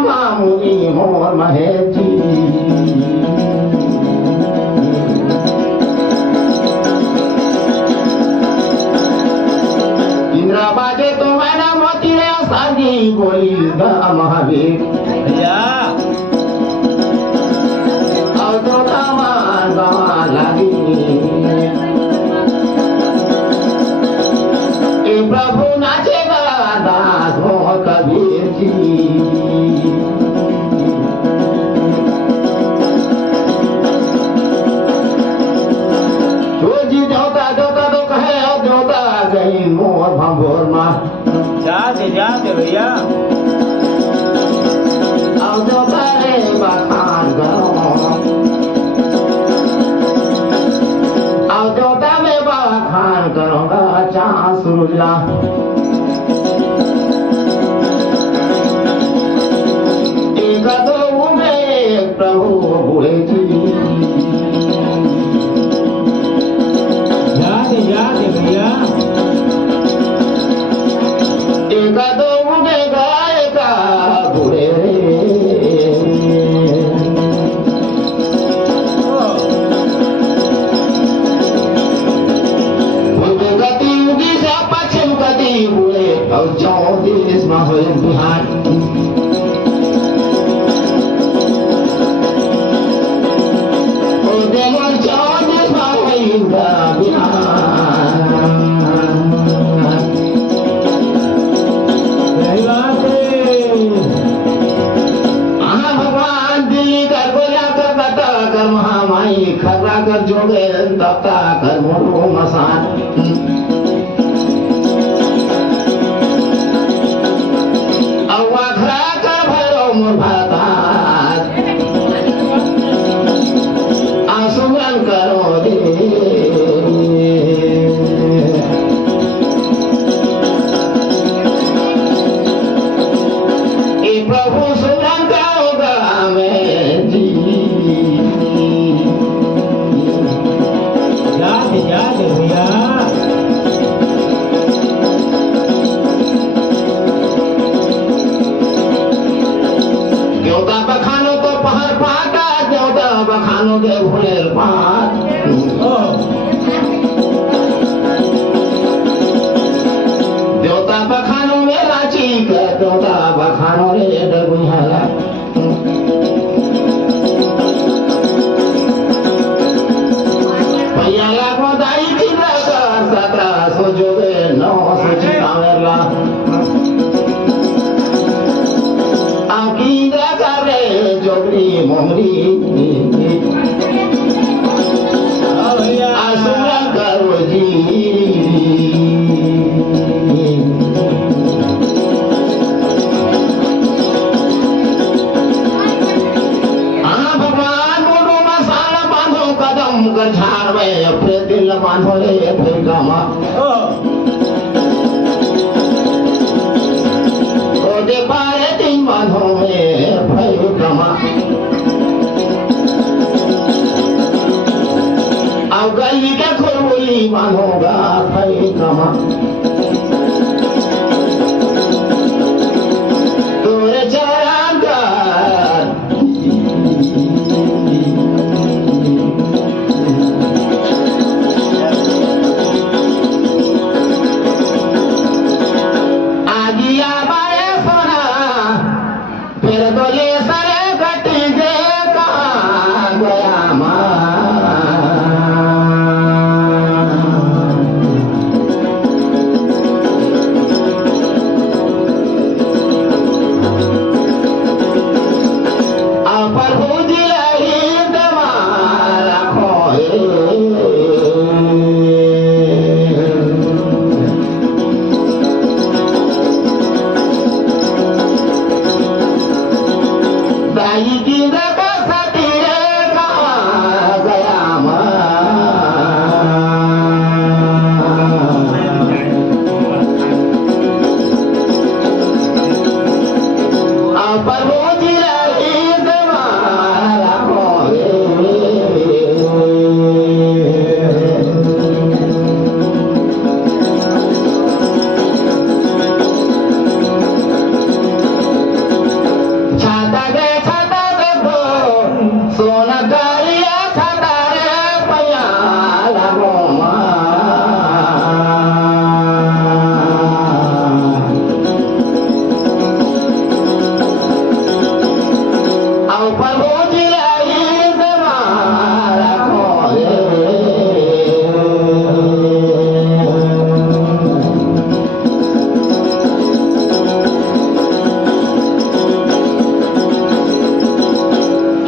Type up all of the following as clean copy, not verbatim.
मुनि मोर महेश जी इंद्रा बाजे तो मैंने मोती रे सादी बोली गा महावीर और तो तमान गवा लगी ए प्रभु नाचेगा दास हो कबीर जी जाते भैया अब जो करे बखान करो अब जो तमे बखान करूंगा चांस रुला एक दो में प्रभु बूढ़े जी जाते भैया खर्रा कर जोगे दत्ता कर मोटो मसान अवा खरा कर भैरो मोर भातात आसुमन करो दे ए प्रभु सुमन करोगा मैं जी जाते भैया देवता बखानो तो पहर पाटा देवता बखानो के भूलेर पाट देवता बखानो में राची के देवता बखानो रे डगुहाला झाड़ में अपने दिल बांधो ले फिर गामा दे पारे दिन बांधो में फिर गामा अब गली के खुरबुली बांधोगा फिर गामा तोरे चरण का प्रभु जी लाई समारा खोए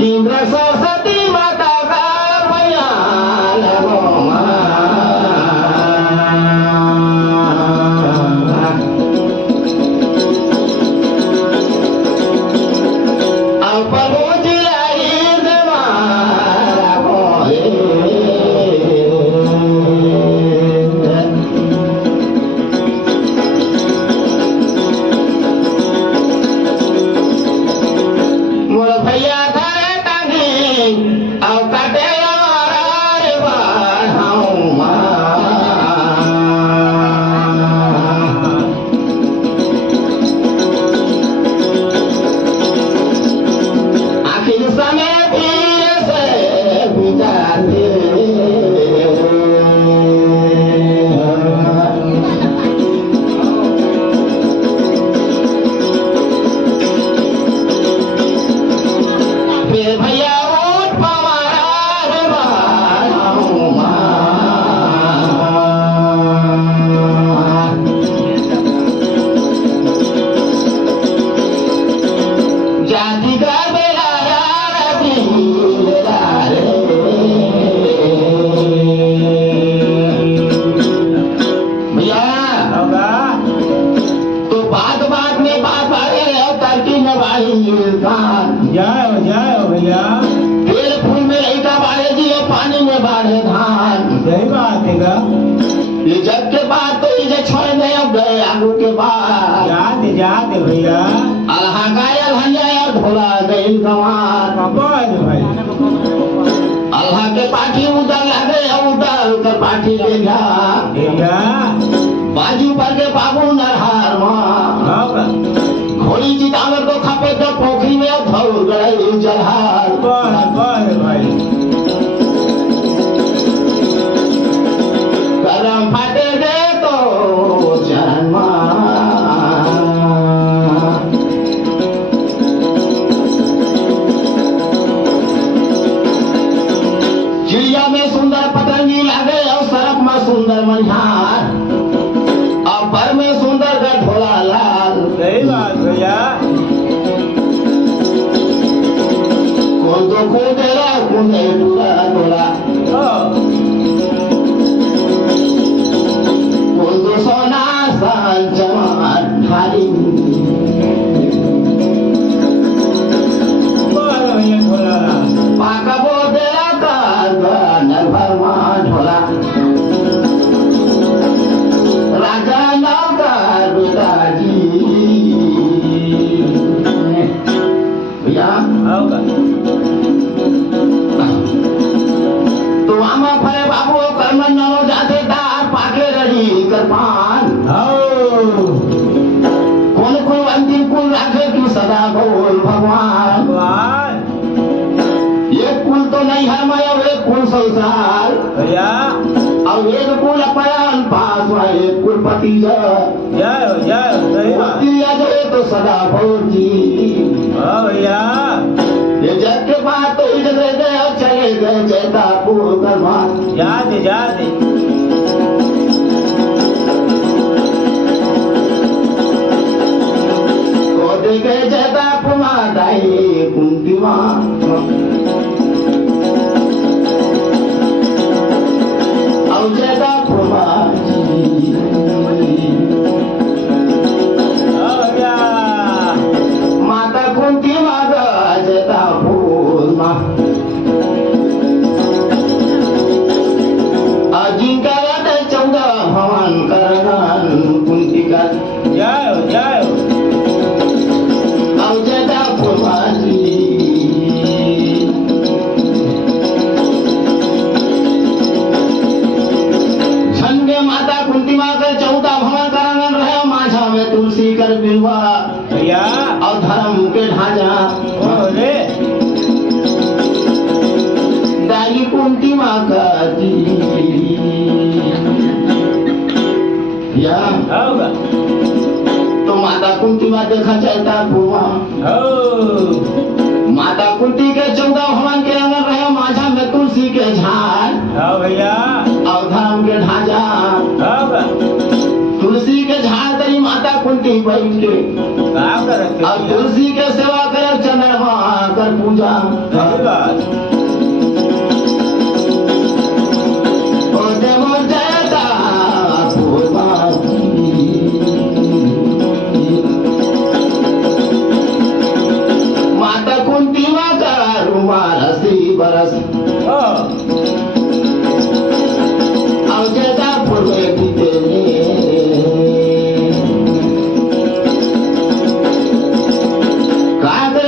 इंद्र सरस्वती माता का भैया लगो जाओ जाओ भैया तेल फूल में लड़का बाढ़े जी और पानी में बाढ़े धान सही बात है का ये जग के बाद तो ये छोड़ गए अब गए आगू के बाद याद भैया अल्लाह गायल हंजाया ढोला गई गवान कबल भाई अल्लाह के पाठी उधर लगे उधर कर पाठी ले जा भैया बाजू पर के बाबू नरहार मां घोड़ी चितावर को खपे तो पोखरी में धौल गए जलहार बस भाई करम फाटे दे तो जन्मा चिड़िया में सुंदर पतंगी लागे और सरप में सुंदर मनिहार और पर में सुंदर गठोला लाल सही बात भैया कौन तो कूदेला कूदे डोला डोला कौन तो सोना सान चमन ढाली पाका बोदेला का नरभरमा ढोला राजा नौकर पिताजी भैया तो आमा फरे बाबू कर्मन ननो जाते दार पाके रही करपान कौन कौन अंतिम कुल राखे की सदा बोल भगवान ये कुल तो नहीं है मैं एक कुल संसार भैया और एक कुल अपयान पास हुआ एक कुल पति जाओ सही बात जाए तो सदा बोल जी भैया ये जग के बाद तो इधर गए और चले गए जैता पूर्व कर्मा याद तो दे गए जैता पुमा दाई कुंती मां और जैता पुमा माता कुंती माता जैता पूर्मा अजिंक्य 14 भवन करण कुंती का जाओ और जैता पुमा झंडे माता कुंती माँ के 14 भवन करण रहे माझा में तुलसी कर बिलवा भैया और धर्म के ढांचा रे दाई कुंती माँ का जी या होगा तो माता कुंती माँ देखा चलता कुआ माता कुंती तुलसी के सेवा कर चंद्रमा कर पूजा सही बात ओ देवो जयता माता कुंती का रुमाल श्री बरस जयता पूर्व बीते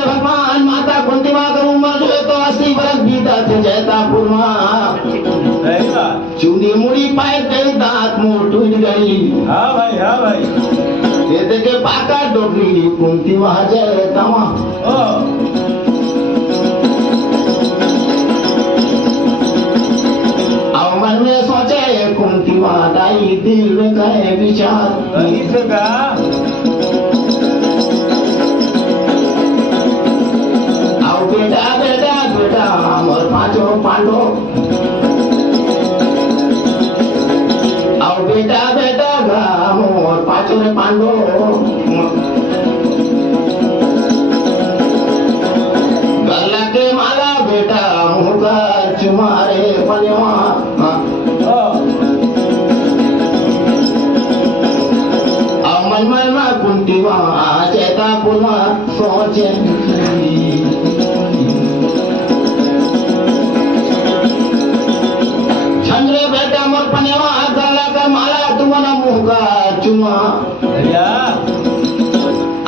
भगवान माता कुंती माँ का उम्र जो है तो 80 बरस बीता थे जयतापुर चूड़ी मुड़ी पाए गई दांत मुंह टूट गई हाँ भाई ये देखे पाका डोगरी कुंती वहां जयता अब मन में सोचे कुंती माँ दाई दिल में कहे विचार आओ बेटा बेटा बेटा और पांचों पांडो आओ बेटा बेटा गाम और पांचों पांडो गला के माला बेटा मुँह का चुमारे पलवा मन में कुंती वहाँ जयतापुर में सोचे चंद्रे बेटा मोर पनेवा गला का माला तुम्हारा मुँह का चुमा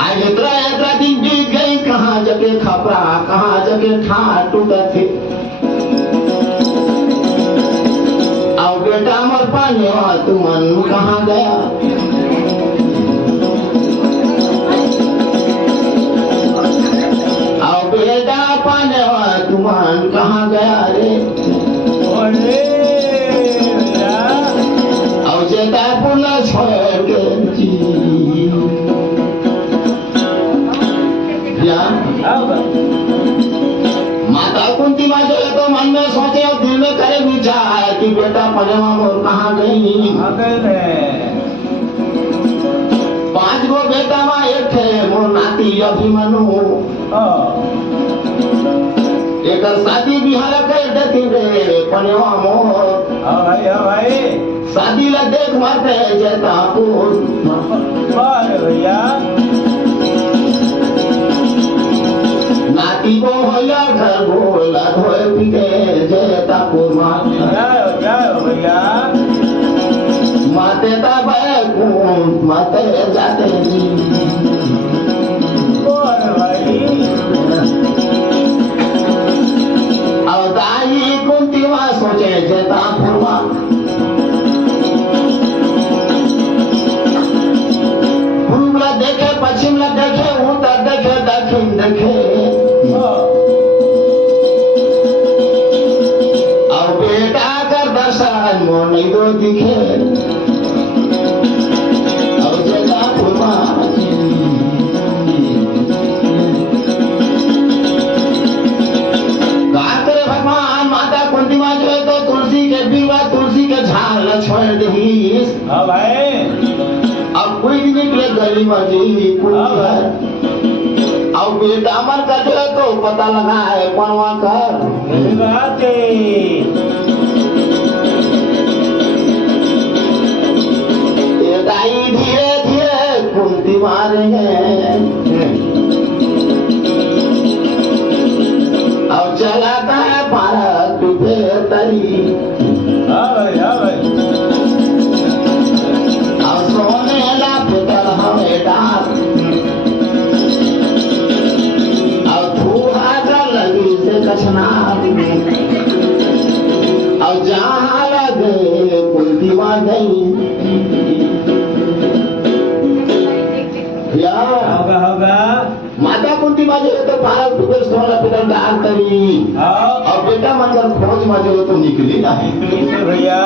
आज इतना दिन बीत गई कहाँ जगह खपरा कहाँ जगह ठाट टूटा थे आओ बेटा मोर पनेवा तुमन कहाँ गया बेटा पानेवा तुमान कहाँ गया रे अब जयतापुर न छोड़ के माता कुंती माँ जो है तो मन में सोचे और दिल में करे विचार कि बेटा पानेवा मोर कहाँ गई 5 गो बेटा माँ एक थे मोर नाती अभिमनु एक शादी बिहार कर देती रे पनेवा मोर भाई शादी ला देख मारते जयतापुर भैया नाती को होया घर बोला धोए पीटे जयतापुर भैया माते माते जाते अब दाई कुंती माँ सोचे जयतापुर पूर्व ला देखे पश्चिम ला देखे उत्तर देखे दक्षिण देखे अब बेटा का दर्शन मोनी दो दिखे तुलसी के झाड़ छोड़ दी अब कोई भी निकले गली मजी अब बेटा मन कर जो तो पता लगा है पनवा कर दाई धीरे धीरे कुंती मारेंगे अब चलाता है पारक डूबे तरी अब सोने ला पितर हमें डाल अब धूहा का लगी से कछना अब जहाँ लगे कुंती मार गई माता कुंती माँ जो है तो भारत डूबे सोना पितर डाल करी और बेटा मंदिर खोज माँ जो है तो निकली नहीं भैया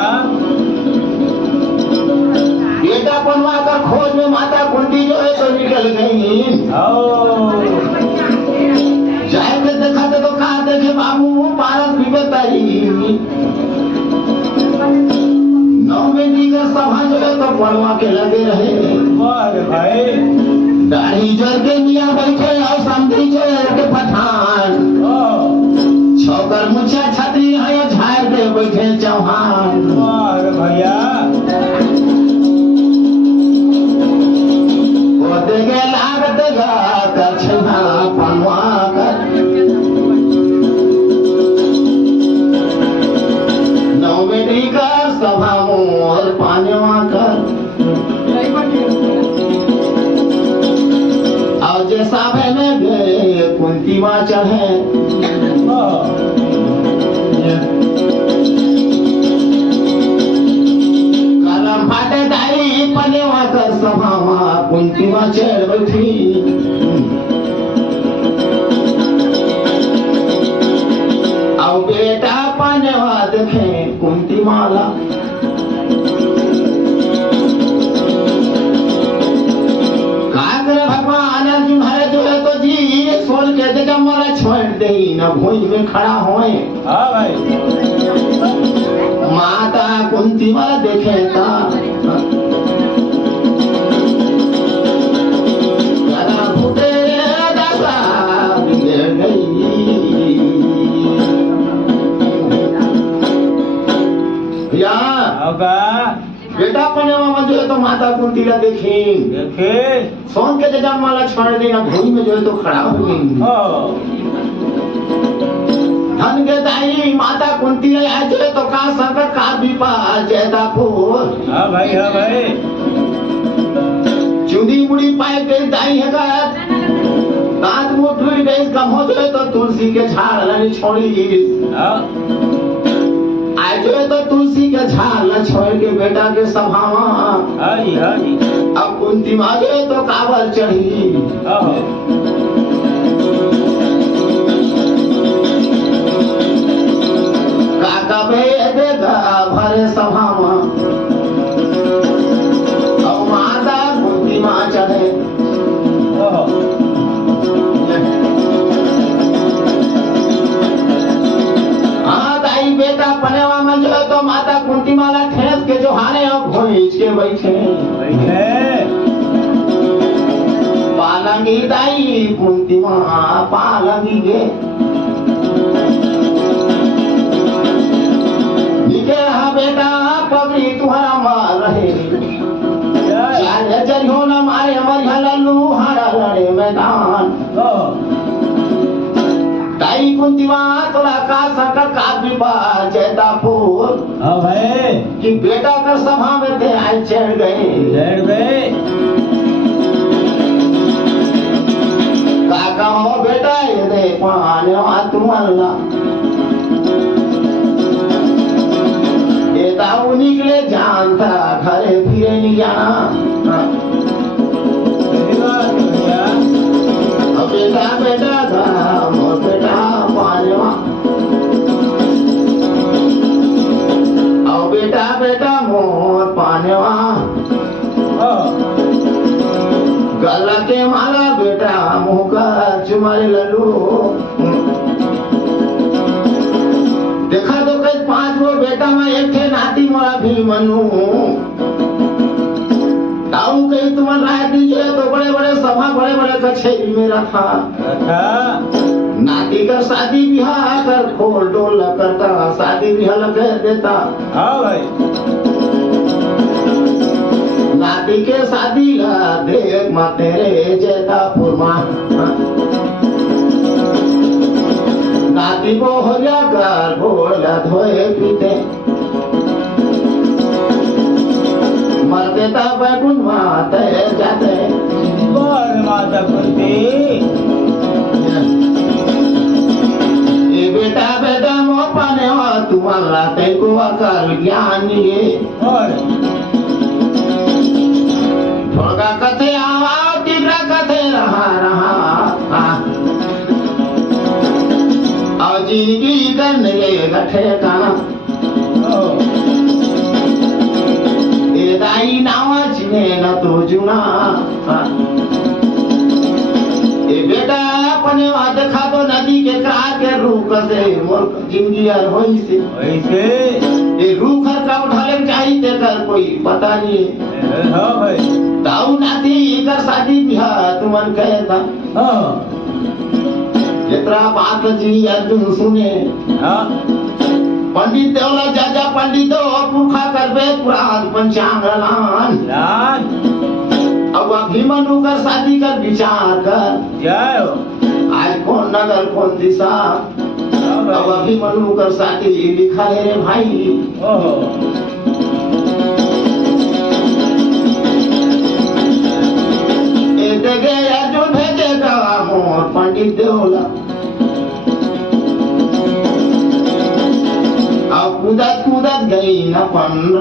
बेटा बनवा कर खोज में माता कुंती जो है तो निकल गई जाएंगे देखा तो कहा देखे बाबू भारत विवेताई 9 महीने का सभा जो है तो बनवा के लगे रहे भाई दाढ़ी जोड़ के मियाँ बैठे और समझी जोड़ के पठान छोकर मुछा छतरी है झाड़ के बैठे चौहान वाह भैया वो देखे लागत गा कर छना पनवा कर नौ बेटी का सभा मोर पानेवा कर और जे साभे में गए कुंती माँ चढ़े कलम फाटे दाई पनेवा कर सभा माँ कुंती माँ चढ़ बैठी और बेटा पनेवा देखे कुंती माला जगमला छोड़ दे न भोज में खड़ा होए हाँ भाई माता कुंती माला देखे ता गला फूटे दादा बिगड़ गई या होगा बेटा पनेवा में जो है तो माता कुंती ला देखी देखे सोन के जगमला छोड़ दे न भोज में जो है तो खड़ा हो गई धन के दाई माता कुंती ने आज तो का संकट का विपा जैदा फूल हाँ भाई चुदी मुड़ी पाए गई दाई है का दांत मुंह टूट गई कम हो जाए तो तुलसी के झाड़ लानी छोड़ी आज जो है तो तुलसी के झाड़ ला छोड़ के बेटा के सभावा हाँ जी अब कुंती माँ जो है तो काबर चढ़ी काका बेगा भरे सभा और माता कुंती माँ चढ़े हाँ दाई बेटा पनेवा में जो तो माता कुंती माला ठेस के जो हारे और भोज के बैठे पालंगी दाई कुंती माँ पालंगी गे बेटा पगड़ी तुम्हारा मार रहे चार जरियो न मारे मरिया लल्लू हारा लड़े मैदान ताई कुंती माँ तोला का संकट का विवाह जैता फूल कि बेटा कर सभा में थे आज चढ़ गए काका हो बेटा ये दे पाने तुम अल्लाह दाऊ निकले जानता घरे फिरे नहीं जाना बेटा बेटा था मोर बेटा पालेवा और बेटा बेटा मोर पानेवा गला के माला बेटा मुँह का चुमारे लल्लू देखा तो कई 5 गो बेटा में एक थे नाती मोरा भी मनू ताऊ कहीं तुम्हारा राय दीजिए तो बड़े बड़े सभा बड़े बड़े कचहरी में रखा नाती का शादी ब्याह कर खोल डोल करता शादी ब्याह कर देता हाँ भाई नाती के शादी ला देख मा तेरे जैता फुरमा नाती को हो जाकर बोला धोए पीते मरते तब बैकुंठ माते जाते माता कुंती ये बेटा बेटा मो पाने हो तुम्हारा तेको अकाल ज्ञान ये थोड़ा कथे आवा तीव्र कथे रहा और जिंदगी करने गठे का दाई नावा चिने न तो जुना ये बेटा अपने वहां देखा तो नदी के कार के रूप से मोर जिंदगी यार होई से वैसे ये रूख का उठा ले चाहिए कर कोई पता नहीं हाँ भाई ताऊ नाती कर शादी बिहार तुमन कहता हाँ जितना बात जी अर्जुन सुने हाँ पंडित देवला जाजा पंडित पुरखा करबे पुराण पंचांग लान लान अब अभिमन्यु कर शादी कर विचार कर जय हो आज कौन नगर कौन दिशा हाँ अब भाई अभिमन्यु कर शादी लिखा है रे भाई ओहो ए देगे अर्जुन भेजेगा मोर पंडित देवला अब कूदत कूदत गई न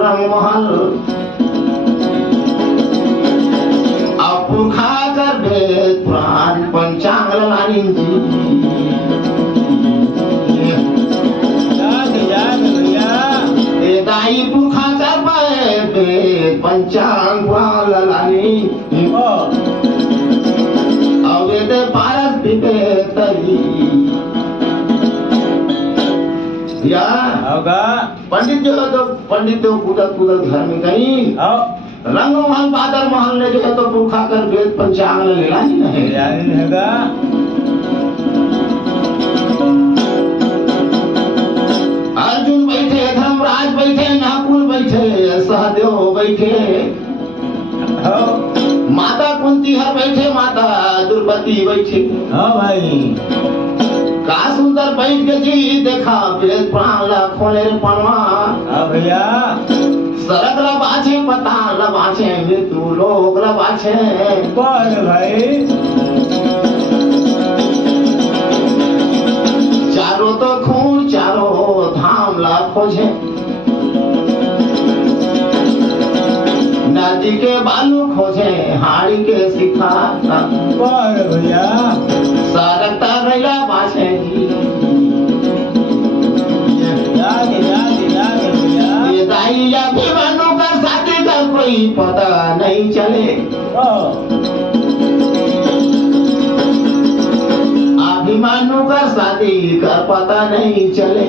रंग महल अब पुरखा कर वेद पुराण पंचांग लानी जी याद याद भैया ए दाई पुरखा कर पाए वेद पंचांग पुराण लानी ओ अब वेद पारस पिपे तरी या होगा पंडित जो कूदत कूदत घर में गई आओ रंग महल बादल महल ने जो है तो पुरखा कर वेद पंचांग लेला ही नहीं याद होगा अर्जुन बैठे धर्मराज बैठे नकुल बैठे सहदेव बैठे हो माता कुंती हर बैठे माता द्रौपदी बैठे हाँ भाई का सुंदर बैठ के जी देखा वेद प्राण ला खोले पनवा हाँ भैया सरक ला बाछे पता ला बाछे मृत्यु लोक ला बाछे कौन भाई चारों तो खून चारों धाम ला खोजे नदी के बालू खोजे हाड़ी के सिखा कौन भैया सरकता रैला बाछे याद याद याद भैया ये दाई अभिमन्यु का शादी का कोई पता नहीं चले ओ अभिमन्यु का शादी का पता नहीं चले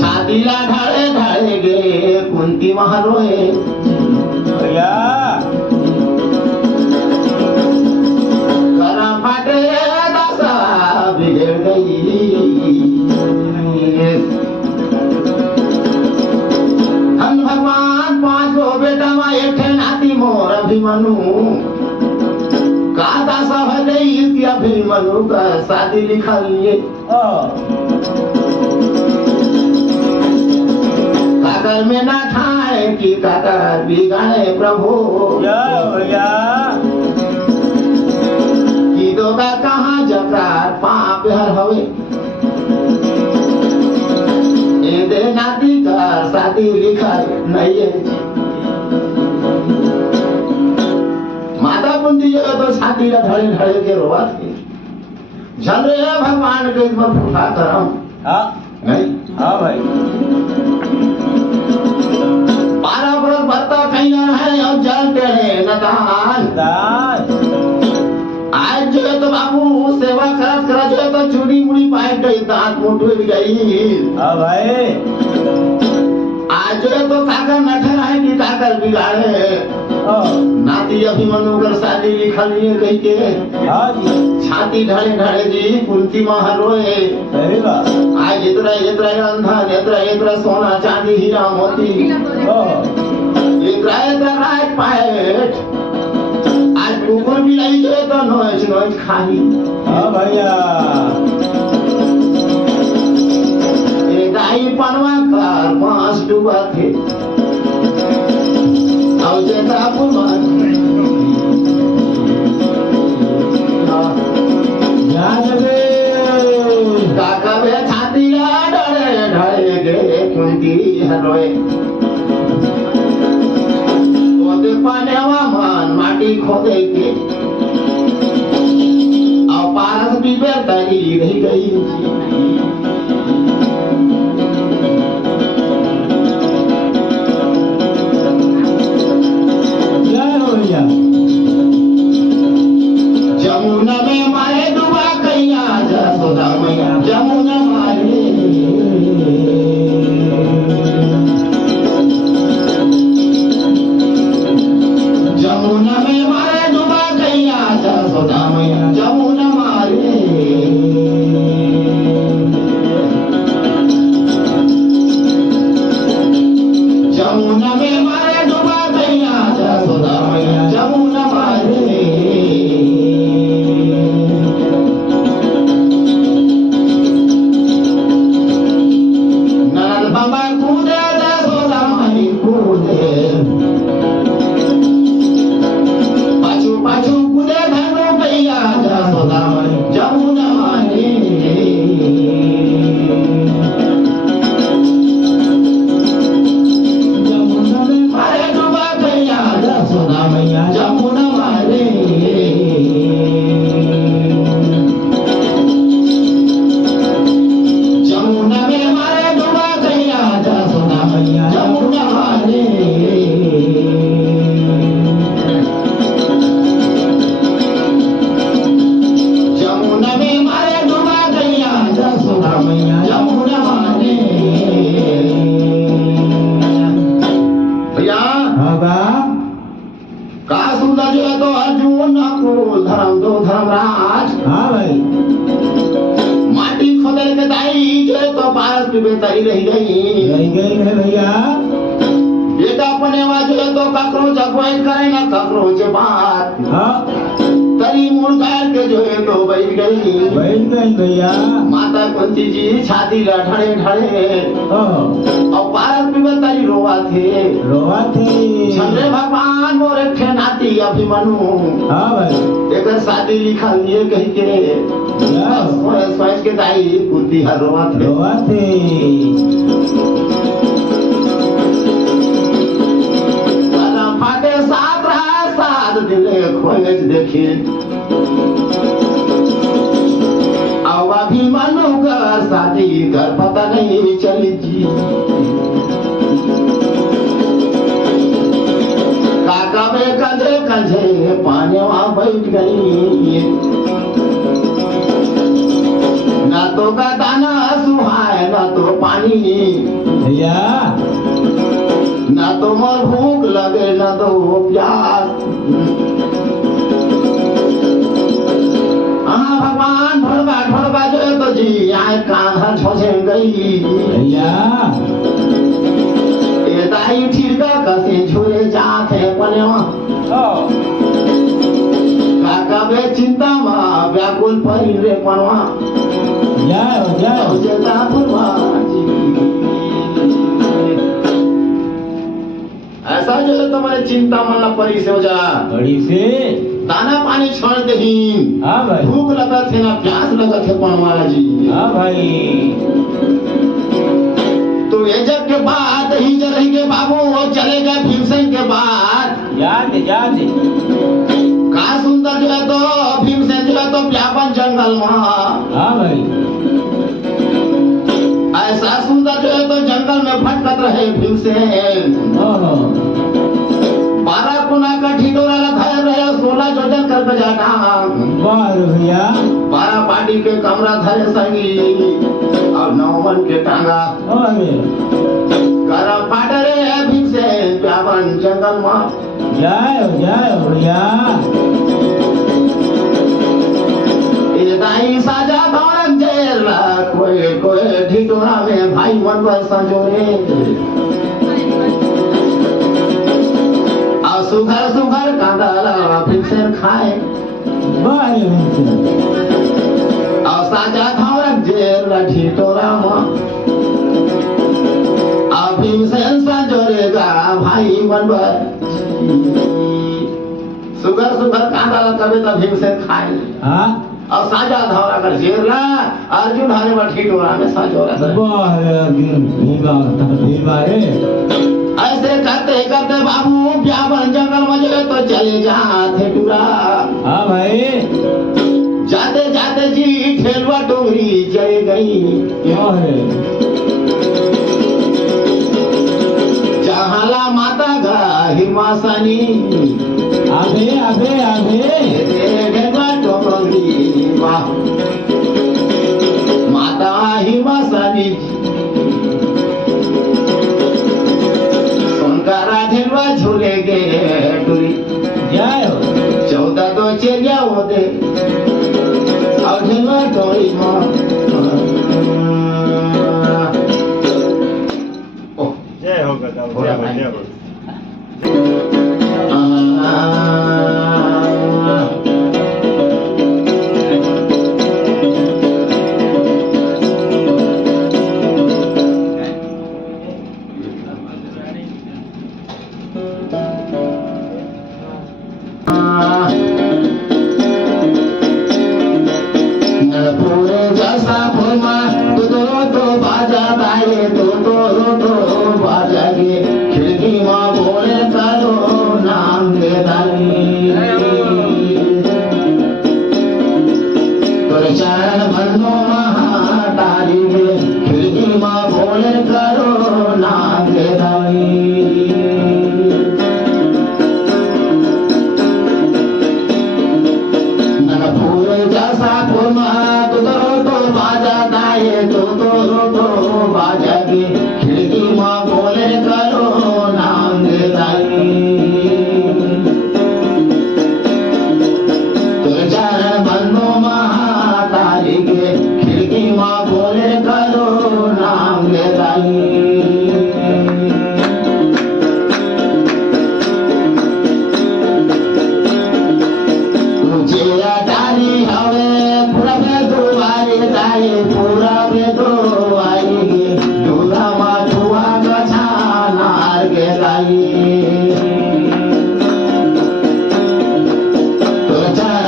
छाती ला ढाले ढाले गे कुंती महारोए भैया करा फाटे दशा बिगड़ गई हम भगवान पांच गो बेटा मा एक ठे नाती मोर अभिमन्यु का दशा हो गई इसकी अभिमन्यु का शादी लिखा लिए ओ काकर में ना ठाए कि काकर बिगाड़े प्रभु जय भैया की दो का कहाँ जकार पाप हर हवे ए दे नाती का शादी लिखा नहीं है माता कुंती जो तो शादी का धड़े धड़े के रोवा थे झल रहे भगवान के इसमें फूटा करम हाँ नहीं हाँ भाई 12 बरस भरता कहीं है और जल टेढ़े नदान दान आज जो है तो बाबू सेवा करत करत जो है तो चूड़ी मुड़ी पाए गई दांत मुंह टूट गई हाँ भाई आज जो है तो काकर नठर है कि काकर बिगाड़े ओ नाती अभिमन्यु कर शादी लिखा लिए गई के हाँ जी छाती ढड़े ढड़े जी कुंती माँ रोए सही बात आज इतना इतना अंधन इतना इतना सोना चांदी हीरा मोती ओ इतना इतना राज पाए आज कुकुर भी नहीं जो है तो नोच नोच खाई हाँ भैया दाई पनवा कर मांस डूबा थे और जेता पुमान याद रे काका वे छाती डरे ढड़े गे कुंती हरोए ओदे पानेवा मान माटी खोदे के और पारस भी बेतरी रह गई जमुना में मारे डूबा कैया जसोदा मैया जमुना मारे सम्राट हाँ भाई माटी खोदल के दाई जो तो पास की बेताई रह गई रह गई है भैया बेटा अपने वाजो तो ककरो जगवाई करे ना ककरो जे बात हाँ तरी मुड़ गार के जो है तो बैठ गई भैया माता कुंती जी छाती ढड़े ढड़े और पारस में बताई रोवा थे छंद्रे भगवान मोरे थे नाती अभिमनु हाँ भाई एक शादी लिखल ये कह के सोच के दाई कुंती हर रोवा थे फाटे साथ रहा साथ दिले खोज देखे अब अभिमनु का शादी कर पता नहीं चली जी काका में कंधे कंधे पानी वहां बैठ गई ना तो का दाना सुहाए ना तो पानी भैया ना तो मोर भूख लगे ना तो प्यास भगवान ढोड़बा जो तो जी आए कांधा छोसे गई भैया ये दाई ठीका कसे झूले जाते पनेवा काका बे चिंता मा व्याकुल परी रे पनवा जाओ जेता फरमाजी ऐसा जो है तुम्हारे चिंता मल्ला परी से हो जा बड़ी से दाना पानी छोड़ दही हाँ भाई भूख लगा थे ना प्यास लगा थे पनवाला जी हाँ भाई तो ये जब के बाद ही चलेंगे बाबू वो चले गए भीमसेन के बाद याद का सुंदर जो है तो भीमसेन जो है तो व्यापन जंगल में हाँ भाई ऐसा सुंदर जो है तो जंगल में भटकत रहे भीमसेन 12 कुना का ढिंडोरा धर रहे 16 जोजन कर बजाना वाह भैया 12 पार्टी के कमरा धरे संगी और 9 मन के टांगा करम पाटरे भीमसेन व्यापन जंगल में जाओ भैया दाई साजा धौरन जेल कोई ढिंडोरा में भाई मनवर संजोरे और सुघर कांदा भीमसेन खाए और साजा धौरन जेल ढिंडोरा में और भीमसेन संजोरेगा भाई मनवर सुघर कांदा कभी तो भीमसेन खाए हाँ और साजा धौरा कर जेरला अर्जुन हरे में ठिठोरा में साजोरा ऐसे करते बाबू व्यापन जंगल में जो तो चले जाते टूरा हाँ भाई जाते जी ठेलवा डोंगरी चले गई जहाला माता गा हिमासनी आगे ठेलवा डोंगरी माता हिमासनी सोनकारा ढेलवा झूले गे टूरी 14 तो चेरिया होते और ढेलवा डोरी जय हो गदा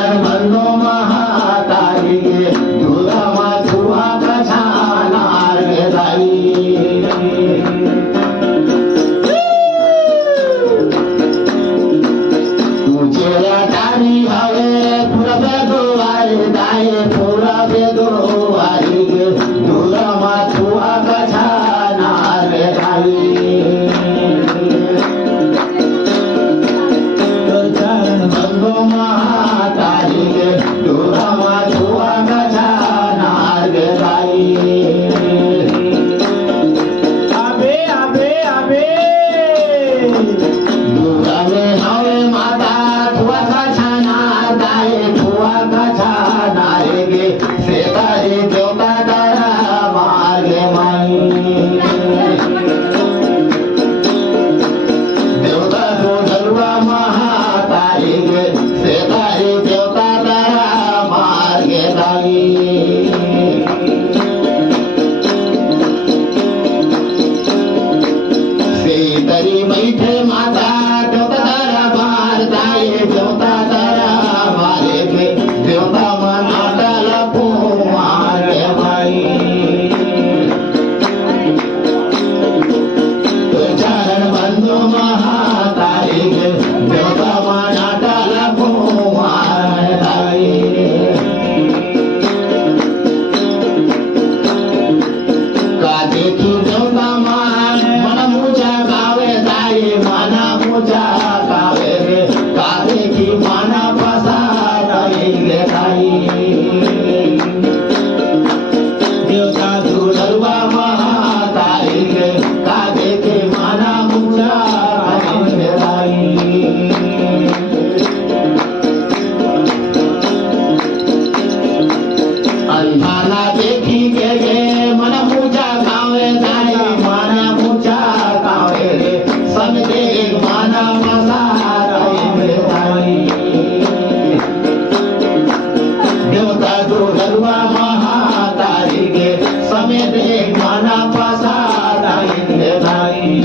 चरण बंदो महातारी दूरा मथुआ कछानार दाई ऊंचे अटारी हवे पूरबे दुआरे दाए पूरबे दुआरे दूरा मथुआ कछानार दाई बंदो महातारी दूरा मथुआ कछानार दाई आबे आबे आबे दूरा में हवे माता थुआ कछानार दाए थुआ कछानार गे से तारे देवता तारा मार्गे माई देवता तो जलवा महातारी गे से तारे देवता तारा मार्गे दाई तरी बैठे माता देवता तारा मार दाए देवता तारा मारे के देवता मन आटल को मारे भाई तो चरण बंदो महातारी के देवता मन आटल को मारे भाई का देखी देवता मान मन मुझा गावे दाई माना मुझा गावे रे का देखी माना पसा दाई गे दाई देवता दुलवा महातारी गे का देखी माना मुझा गावे दाई अंधाना देखी के गे मन पूजा गावे दाई माना पूजा गावे रे सब देख माना मसारा रे दाई देवता दुर्गा महातारी गे समय देख माना पसारा रे दाई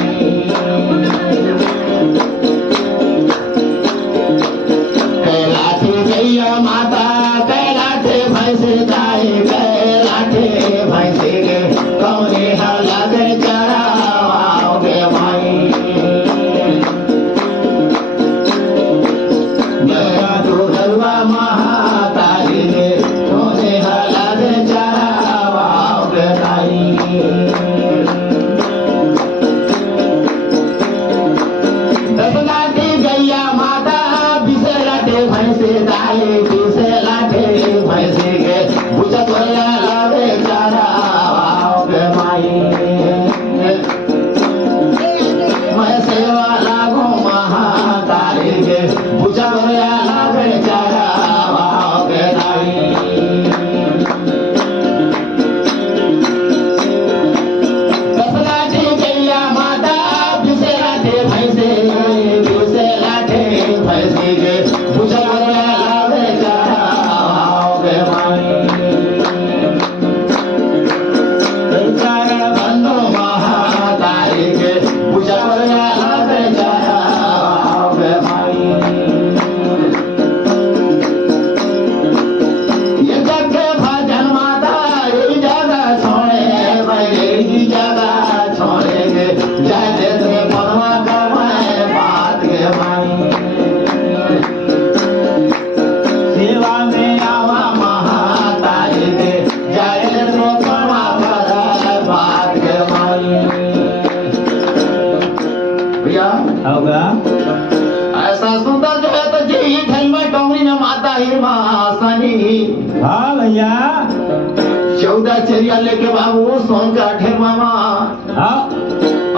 कैलाठी गैया माता कैलाठे भैंसे दाई कैलाठे भैंसे गे कौने हला दे चढ़ाओगे माई देवता दुर्गा महातारी गे कौने हला दे चढ़ाओगे दाई दस लाठी गैया माता बीसे लाठे भैंसे दाई बीसे लाठे भैंसे गे बुझत वया लावे चढ़ाओगे माई मैं सेवा लागो महातारी गे बुझत वया लावे चढ़ाओगे दाई दस लाठी गैया माता बीसे लाठे भैंसे बीसे लाठे भैंसे गे बुझत वया लावे चढ़ाओगे माई चरण बंदो महातारी गे बुझत वया लावे चढ़ाओगे माई ये जग के भजन माता ये जगह छोड़े ये जगह छोड़े गे जय देते परवा कमाए बात गे माई सेवा में आवा महातारी गे जय देते परवा करे बात गे माई भैया होगा ऐसा सुंदर जो है तो जी थल में डोंगरी में माता हिरमा आसनी हाँ भैया 14 चेरिया लेके बाबू सोन का ठेर मामा हाँ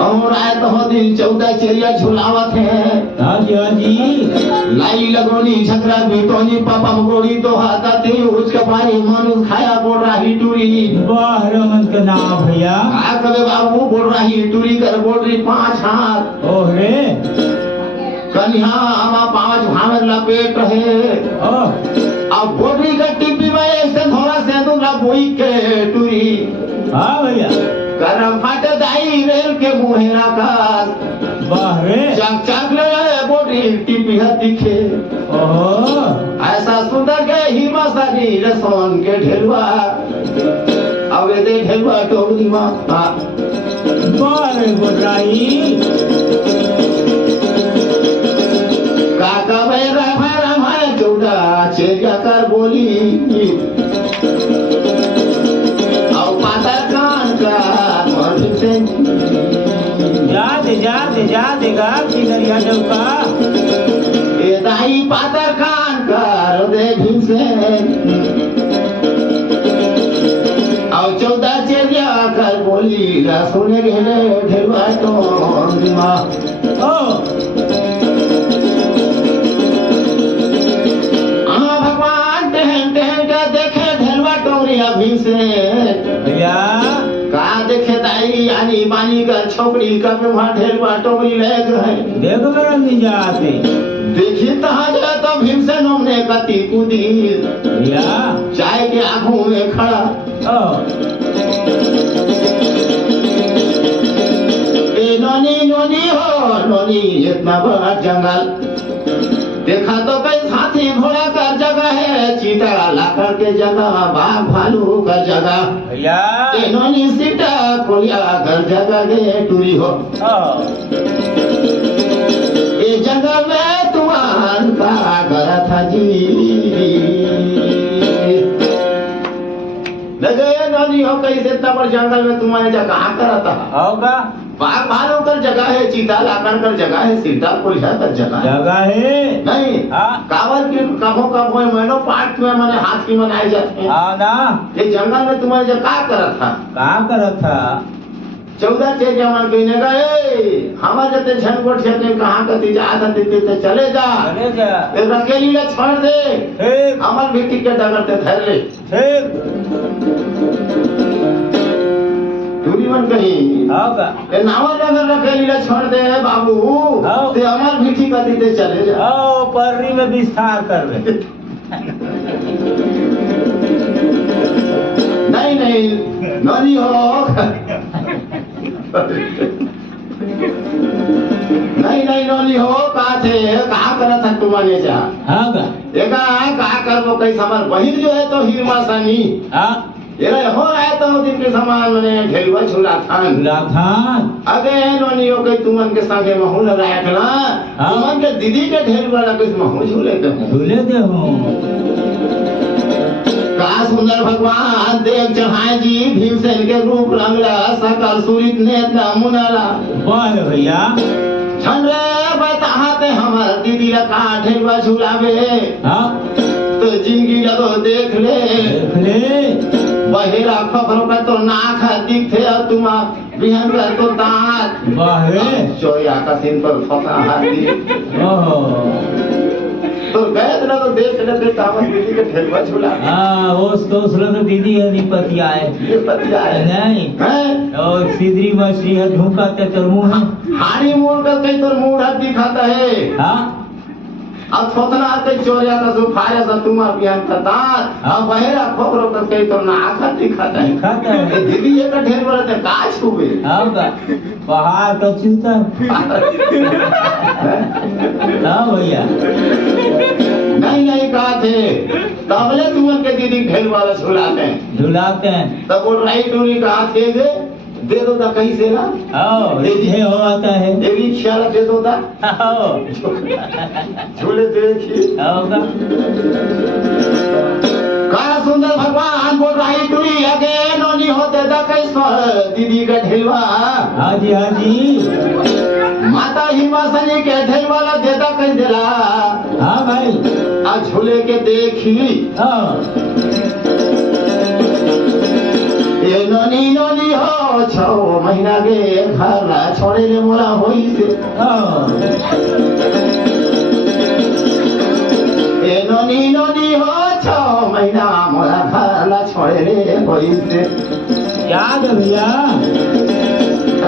और आए तो हो दिन 14 चेरिया झुलावत है हाँ जी हाँ जी लाई लगोनी झकरा बीतोनी पापा मगोड़ी तो हाथा ती उसके पानी मनुष खाया बोल रही टूरी वाह रमन का नाम भैया आ कबे बाबू बोल रही टूरी कर बोल रही 5 हाथ ओह रे कन्या हमा 5 भावर लपेट रहे ओह अब बोली का टिप्पी में ऐसे थोड़ा से दूंगा बोई के टूरी हाँ भैया करम फाट दाई रेल के मुहेरा का वाह रे चक चक ले बोली टिप्पी दिखे ओह ऐसा सुंदर मसानी रसोन के ढेलवा अवे दे ढेलवा टोकरी मां बारे गोराई काका भाई रामा चौड़ा चेरिया कर बोली और पाता कान का मन से जा देगा किधर का ए दाई पाता कान का दे भीमसे और चौदह चेरिया कर बोली सुने घेरे ढेलवा तो माँ ओ भगवान टहन टहन के देखे ढेलवा टोरिया भीमसे भैया का देखे दाई यानी मानी का छोकरी का वहाँ ढेलवा टोकरी ले गए देखो मेरा निजाते देखी तहाँ जाए तो भीमसेन हमने कती कूदी भैया चाय के आंखों में खड़ा ओ ए नोनी हो नोनी इतना बड़ा जंगल देखा तो कई हाथी घोड़ा का जगह है चीता लाकर के जगह बाघ भालू का जगह भैया ए नोनी सीता कोलिया कर जगह गे टूरी हो ये जंगल में तुम्हार का घर था जी लगे नोनी हो कैसे इतना बड़ जंगल में तुम्हारे जगह कहाँ करा था होगा बाघ भालू कर जगह है चीता लाकर कर जगह है सीता कोलिया कर जगह है नहीं हाँ कावर की कभो कभो महीनों पार्ट में मैंने हाथ की मनाए जाते हैं हाँ ना ये जंगल में तुम्हारे जगह क्या करा था कहाँ करा था 14 चे जवान कहने गए हमारे जते झनकोट से कहाँ कती जा देते तो चले जा एक अकेली ले छोड़ दे ठीक अमर बेटी के डगरते धर ले ठीक दूरी मन कहीं होगा ए नावर अगर अकेली ले छोड़ दे बाबू हाँ। ते अमर बेटी कती ते चले जा ओ पर्री में विस्तार कर रहे नहीं ननी हो नहीं ननी हो कहा थे कहा करा था तुम्हारे जा होगा एका कहा कर वो कई समान बहिर जो है तो हिरमा सानी हाँ ये हो रहा है तो दिन के समान मैंने ढेलवा छुला खान अगे ननी हो कई तुमन के संगे महू लगाया खला तुमन के दीदी के ढेलवा लगे महू झूले दे हूँ का सुंदर भगवान देख चढ़ाए जी भीमसेन के रूप रंगला सकल सूरित नेत्र मुनाला बोल भैया छन रे बताते हमार दीदी का ढेलवा झुलावे हाँ तो जिंदगी लगो देख ले बहेरा खबरों का तो नाक दिखते और तुम बिहान का तो दांत बाहरे चोया का सिन पर फसा हाथी ओहो तो गए ना तो देख लेते कामन दीदी के ढेलवा झूला हाँ तो दीदी है नहीं पतिया है ये पतिया है नहीं हैं और सीधरी मछली है झुका ते तो मुंह है हाड़ी मोड़ कर कई तो मुंह हाथ दिखाता है हाँ अब थोतना कई चोरिया का सुफाया सा तुम अभियान का दांत अब बहेरा खबरों का कई तो नाक दिखाता है दिखाता है ये दीदी ये का ढेर बड़ा ते का छुबे हाँ का बाहर का चिंता हाँ भैया नहीं कहा थे तबले तुमन के दीदी ढेर वाला झुलाते हैं तब वो राइट उरी कहा थे दे दो ता कहीं से ना ये हो आता है ये रिक्शा दे दो ता झूले देखिए होगा का सुंदर भगवान बोल राइट उरी आगे नोनी होते ता कैसे दीदी का ढेलवा हाँ जी माता हिमासनी के ढेलवाला देता कैसे दिला हाँ भाई आ झूले के देखी ए नोनी हो 6 महीना के घर छोड़े ले मोला होई से ए नोनी हो 6 महीना मोला घर छोड़े ले होई से याद है भैया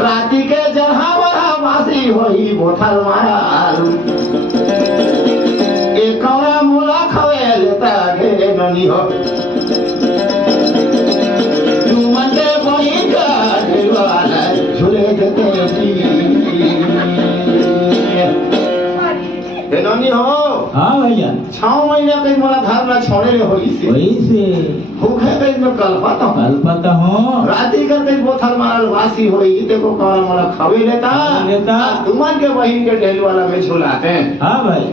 राती के जहाँ वहाँ वासी होई बोथल मार एक कौरा मोला खवे लेता गे नोनी हो ननी हो हाँ भैया 6 महीने कहीं मोला घर ना छोड़े ले होई से वही से भूखे कहीं में कल्पता हूँ कल्पता हूँ राती कर कहीं बोथल मारल वासी होई देखो कौन मोला खवे लेता लेता। तुमन के बहन के ढेल वाला में झुलाते हैं हाँ भाई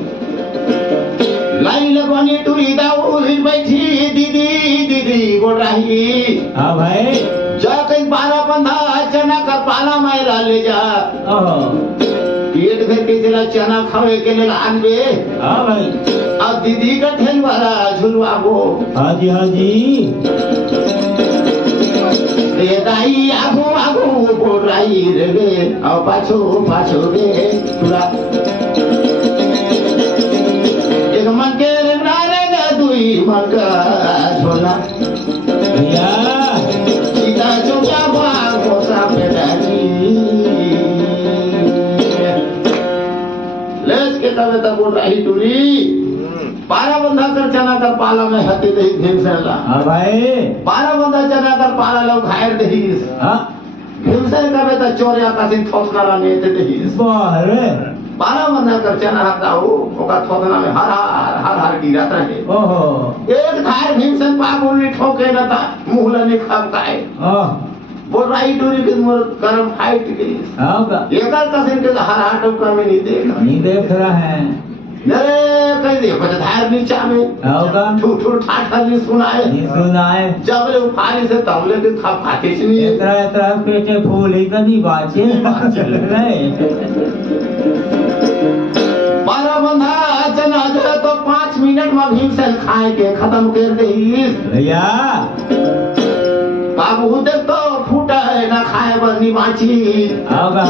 लाई लगवानी टूरी दाऊ बैठी दीदी दीदी बोल रही हाँ भाई जा कहीं 12 बंधा चना का पाला मायरा ले जा ओह पेट भर के दिला चना खावे के लिए आनबे हाँ भाई अब दीदी का ढेल वाला झुलवा वो हाँ जी हाँ जी रे दाई आगो आगो बोल रही रे अब पाछो पाछो रे तुला एक मन के नारे ना दुई मन का झोला भैया सीता चुका बाग मोसा पे डाली लेस के कविता बोल रही टूरी 12 बंधा कर चना कर पाला में हते दही भीमसेला हाँ भाई 12 बंधा चना कर पाला लोग घायल दही हाँ भीमसेल कविता चोरिया का सिंह थोसना रंगे थे दही बाहर 12 बंधा कर चना हता हो ओका थोसना में हर हर गिरत रहे ओहो एक धार भीमसेन पागुल ठोके न था मुहला ने खबकाए ओह बोल रही टूरी के मोर करम फाइट गई हाँ का एकल कसिन के हर हर टोका में नहीं देख नहीं देख रहा है अरे कहीं देखो तो धार नीचा में हाँ का ठू ठू ठाठा नहीं सुनाए नहीं सुनाए जब ले उफारी से तमले के खा फाटे से नहीं इतना इतना पेटे फूल ही कभी बाचे नहीं 12 बंधा चना दे तो 5 मिनट में भीमसेन खाए के खत्म कर दे भैया बाबू देख तो फूटा है ना खाए बर निवाची होगा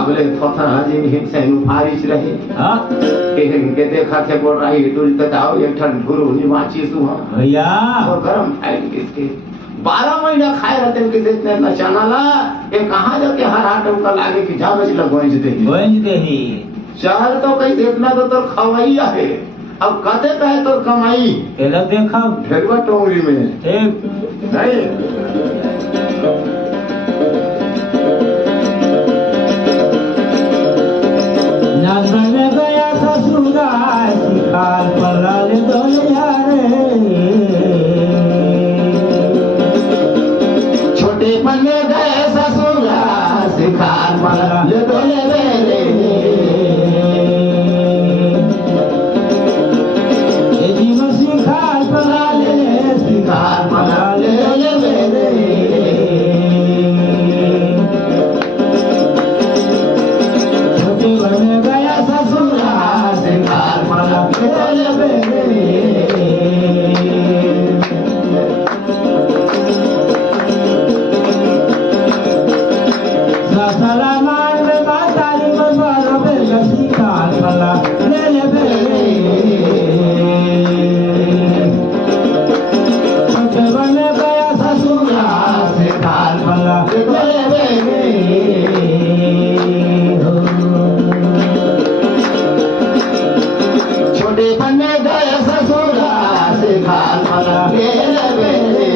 अबले थोथा हाजी भीमसेन उफारी रहे हाँ केहन के देखा थे बोल रही डुल तकाओ एक ठन ढुरु निवाची सुहा भैया और गरम फाइट किसके 12 महीना खाए रहते किसे इतने इतना चना ला ये कहाँ जाके हर हाटम का लागे कि जा बच लगवाई जते गोंज दही शहर तो कहीं इतना तो खवाई है अब कते कहे तो कमाई तेरा देखा ढेरवा टोंगरी में ठीक नहीं नाचने में गया ससुराल शिकार पल्ला ले दोलिया रे छोटे पन में गए ससुराल शिकार पल्ला ले दोले मेरे ये जीवन शिकार पल्ला ले शिकार पल्ला ले दोले मेरे छोटे बन गया ससुराल शिकार पल्ला ले दोले मेरे ससला मान में मातारी में बारो पे शिकार पल्ला ले ले बेरे छोटे बन गया ससुराल शिकार पल्ला ले दोले मेरे छोटे पन में गए ससुराल शिकार पल्ला ले मेरे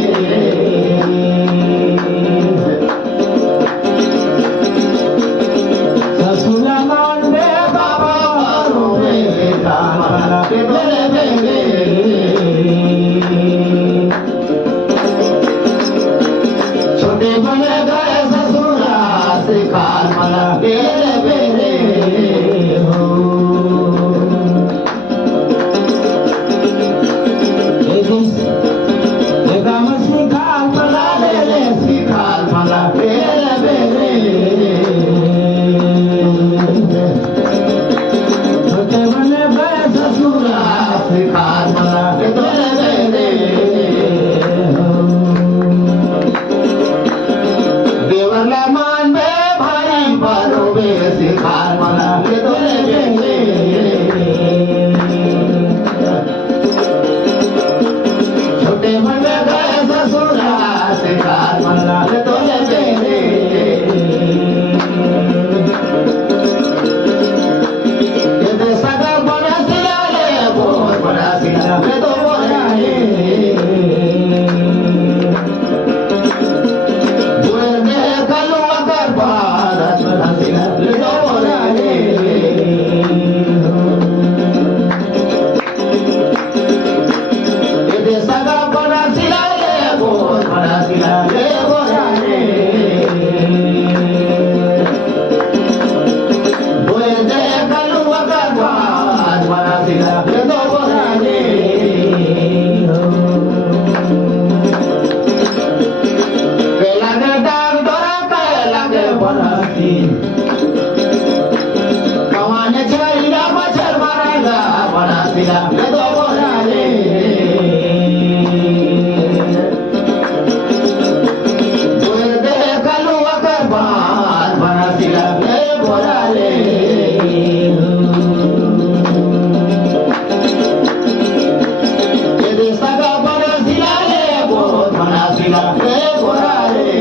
ससुरा मान में बाबा बाबा रे दामला के दोले मेरे छोटे बने गए ससुराल शिकार पल्ला ले मेरे हो शिकार पल्ला ले शिकार पल्ला ले मेरे छोटे बने गए ससुराल शिकार पल्ला ले दोले मेरे देवला मान में भाई बरोबे सिला रे बोराले बोए दे कलुआ का बात बना सिला रे दो बोराले केला के डाग डोरा केला के बनासी कमाने चाहिए मच्छर मारेगा बना सिला रे दो बोराले बोए दे कलुआ का बात बना सिला रे बोराले ये देशा का बना सिला रे बहुत बना सिला रे बोराले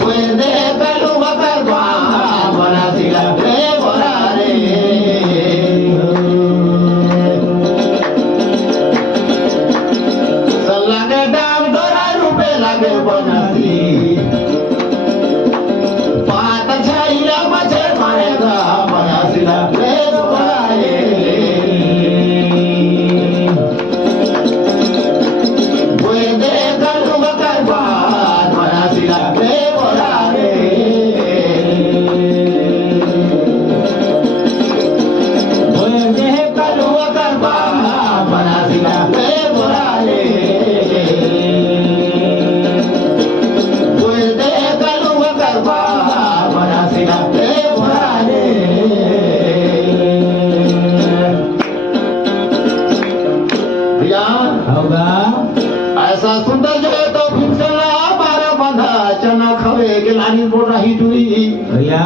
बोए दे कलुआ का बात बना सिला रे बोराले सल्ला के डाम डोरा रुपे लागे बनासी पात छाईला मच्छर मारेगा बनासी ला रे बोराले बोए दे कलुआ का बात बनासी ला रे बोराले बोए दे कलुआ का बात बनासी ला रे बोराले बोए दे कलुआ का बात बनासी ला रे बोराले भैया होगा ऐसा सुंदर जो है तो भिक्षला बारह बंधा चना खवे के लानी बोल रही टुरी भैया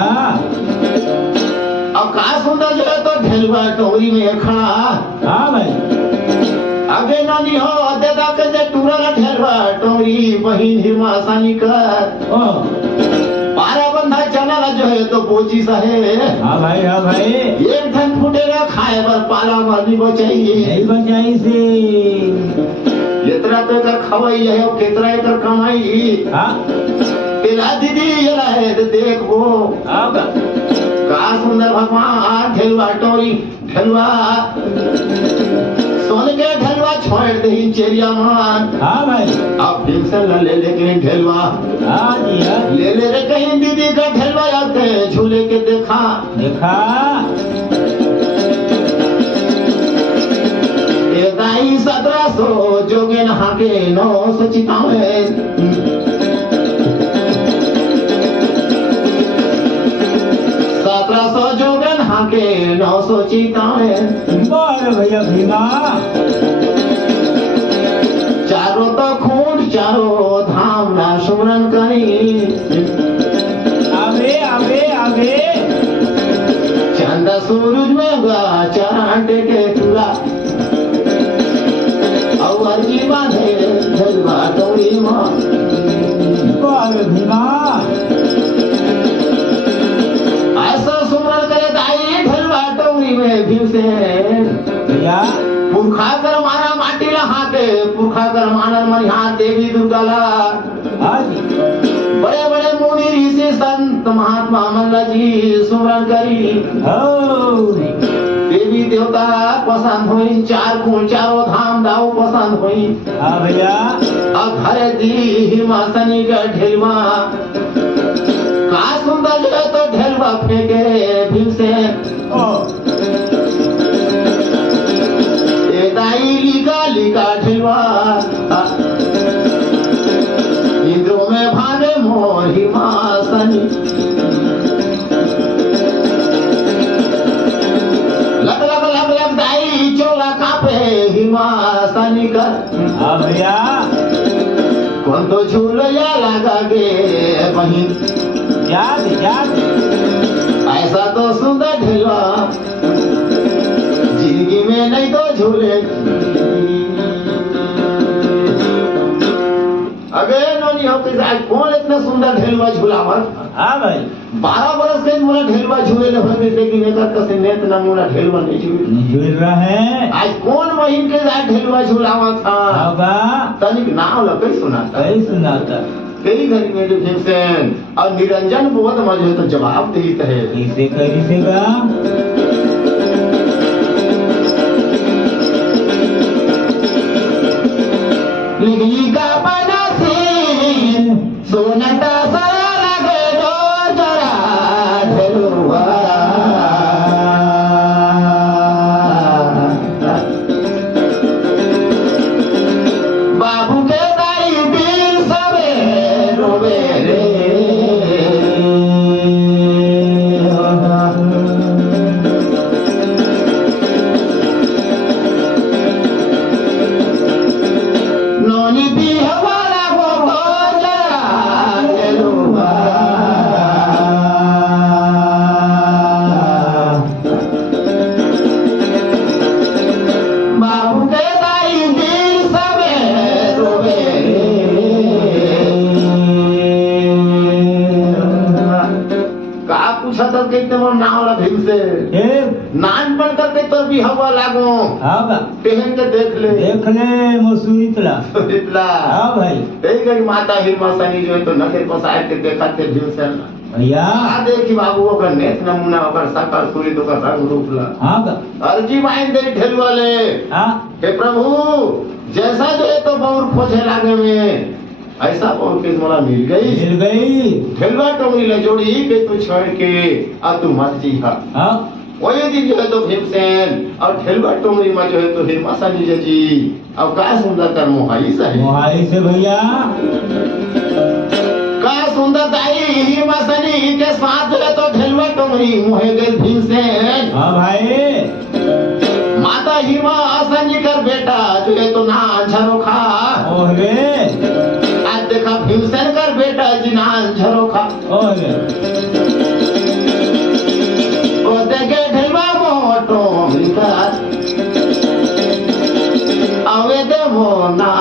अब का सुंदर जो है तो ढेलवा टोरी में खड़ा हाँ भाई आगे नानी हो देदा के जे टूरल ढेलवा टोरी बहिन हिमा सानी कर ओ बारह बंधा चना जो है तो बोची सहे हाँ भाई एक धन फुटेगा खाए पर पाला मारनी बचाइए नहीं बचाई से इतना तो कर खवाई है और कितना एकर कमाई हाँ तेरा दीदी ये रहे तो देख वो होगा का सुंदर भगवान ढेलवा टोरी ढेलवा सोन के ढेलवा छोड़ दे चेरिया मान हाँ भाई अब फिर से ले लेके ढेलवा हाँ जी हाँ ले रे कहीं दीदी का ढेलवा आते झूले के देखा देखा ये दाई 1700 जोगे नहा के 900 चितावे 1700 जोगे नहा के 900 चितावे बोल भैया भीमा चारों तो खून चारों धाम ना सुमरन करी आवे आवे आवे चंद सूरज में गा चरण टेके पूरा और जी बांधे ढलवा टोरी मां बोल भीमा ऐसा सुमरन करे दाई ढलवा टोरी में भीम से भैया पुरखा कर मारा माटी लहा के पुरखा कर मारा मरिहा देवी दुर्गा ला हाँ जी बड़े बड़े मुनि ऋषि संत महात्मा मंगला जी सुमरन करी हो देवी देवता पसंद हुई चार खून चारों धाम दाव पसंद हुई हाँ भैया अब घरे दी हिमासनी का ढेलवा का सुंदर जो है तो ढेलवा फेंके भीम से ओ ए दाई लिका ढेलवा इंद्रों में भागे मोर हिमासनी लग दाई चोला कापे हिमासनी का हाँ भैया कौन तो झूलया लगा के बहिन याद याद ऐसा तो सुंदर ढेलवा जिंदगी में नहीं तो झूले अबे नोनी हो के आज कौन इतना सुंदर ढेलवा झूलावत हाँ भाई 12 बरस के मोला ढेलवा झूले ले होने लेकिन एकर कसे नेत ना मोला ढेलवा नहीं झूले झूल रहा है आज कौन महीन के आज ढेलवा झूलावत था होगा तनिक नाम लगे सुनाता कहीं सुनाता कई घड़ी में भीमसेन और निरंजन बहुत मजे तो जवाब देते है कैसे कैसेगा निघली का बनासी सोनता सरा लगे दो जरा ढेलुआ बाबू के दाई दिल सबे रोवे रे नोनी भी हमारा वो जरा ढेलुआ बाबू के दाई दिल सबे रोवे का पूछा तो कहते मोर नाम ला भीम से ए नान बन करके तो भी हवा लागो हाँ बा पहन के देख ले देख ले मसूरीतला इतला हाँ भाई तेरी गई माता हिरमा सनी जो है तो नगर को साइड के देखा थे भीम से भैया आ देखी बाबू ओकर नेत नमूना ओकर सकल सूरी तो ओकर रंग रूप ला हाँ बा अर्जी माइन दे ढेल वाले हाँ हे प्रभु जैसा जो है तो बहुर खोजे लागे में ऐसा बहुर किस मोला मिल गई मिल गई ढेलवा टोंगरी ले जोड़ी के तू छोड़ के आ तू मत जी हा हाँ वही दिन जो है तो भीमसेन और ढेलवा टोंगरी में जो है तो हिरमा सनी जी अब का सुंदर कर मोहाई सही मोहाई से भैया का सुंदर दाई हिरमा सनी के साथ जो है तो ढेलवा टोंगरी मोहे गए भीमसेन हाँ भाई माता हिमा सनी कर बेटा जो है तो ना झरोखा ओहे आज देखा भीमसेन कर बेटा जी ना झरोखा ओहे ओ देखे ढेलवा मोटो मिलकर अवे दे मोना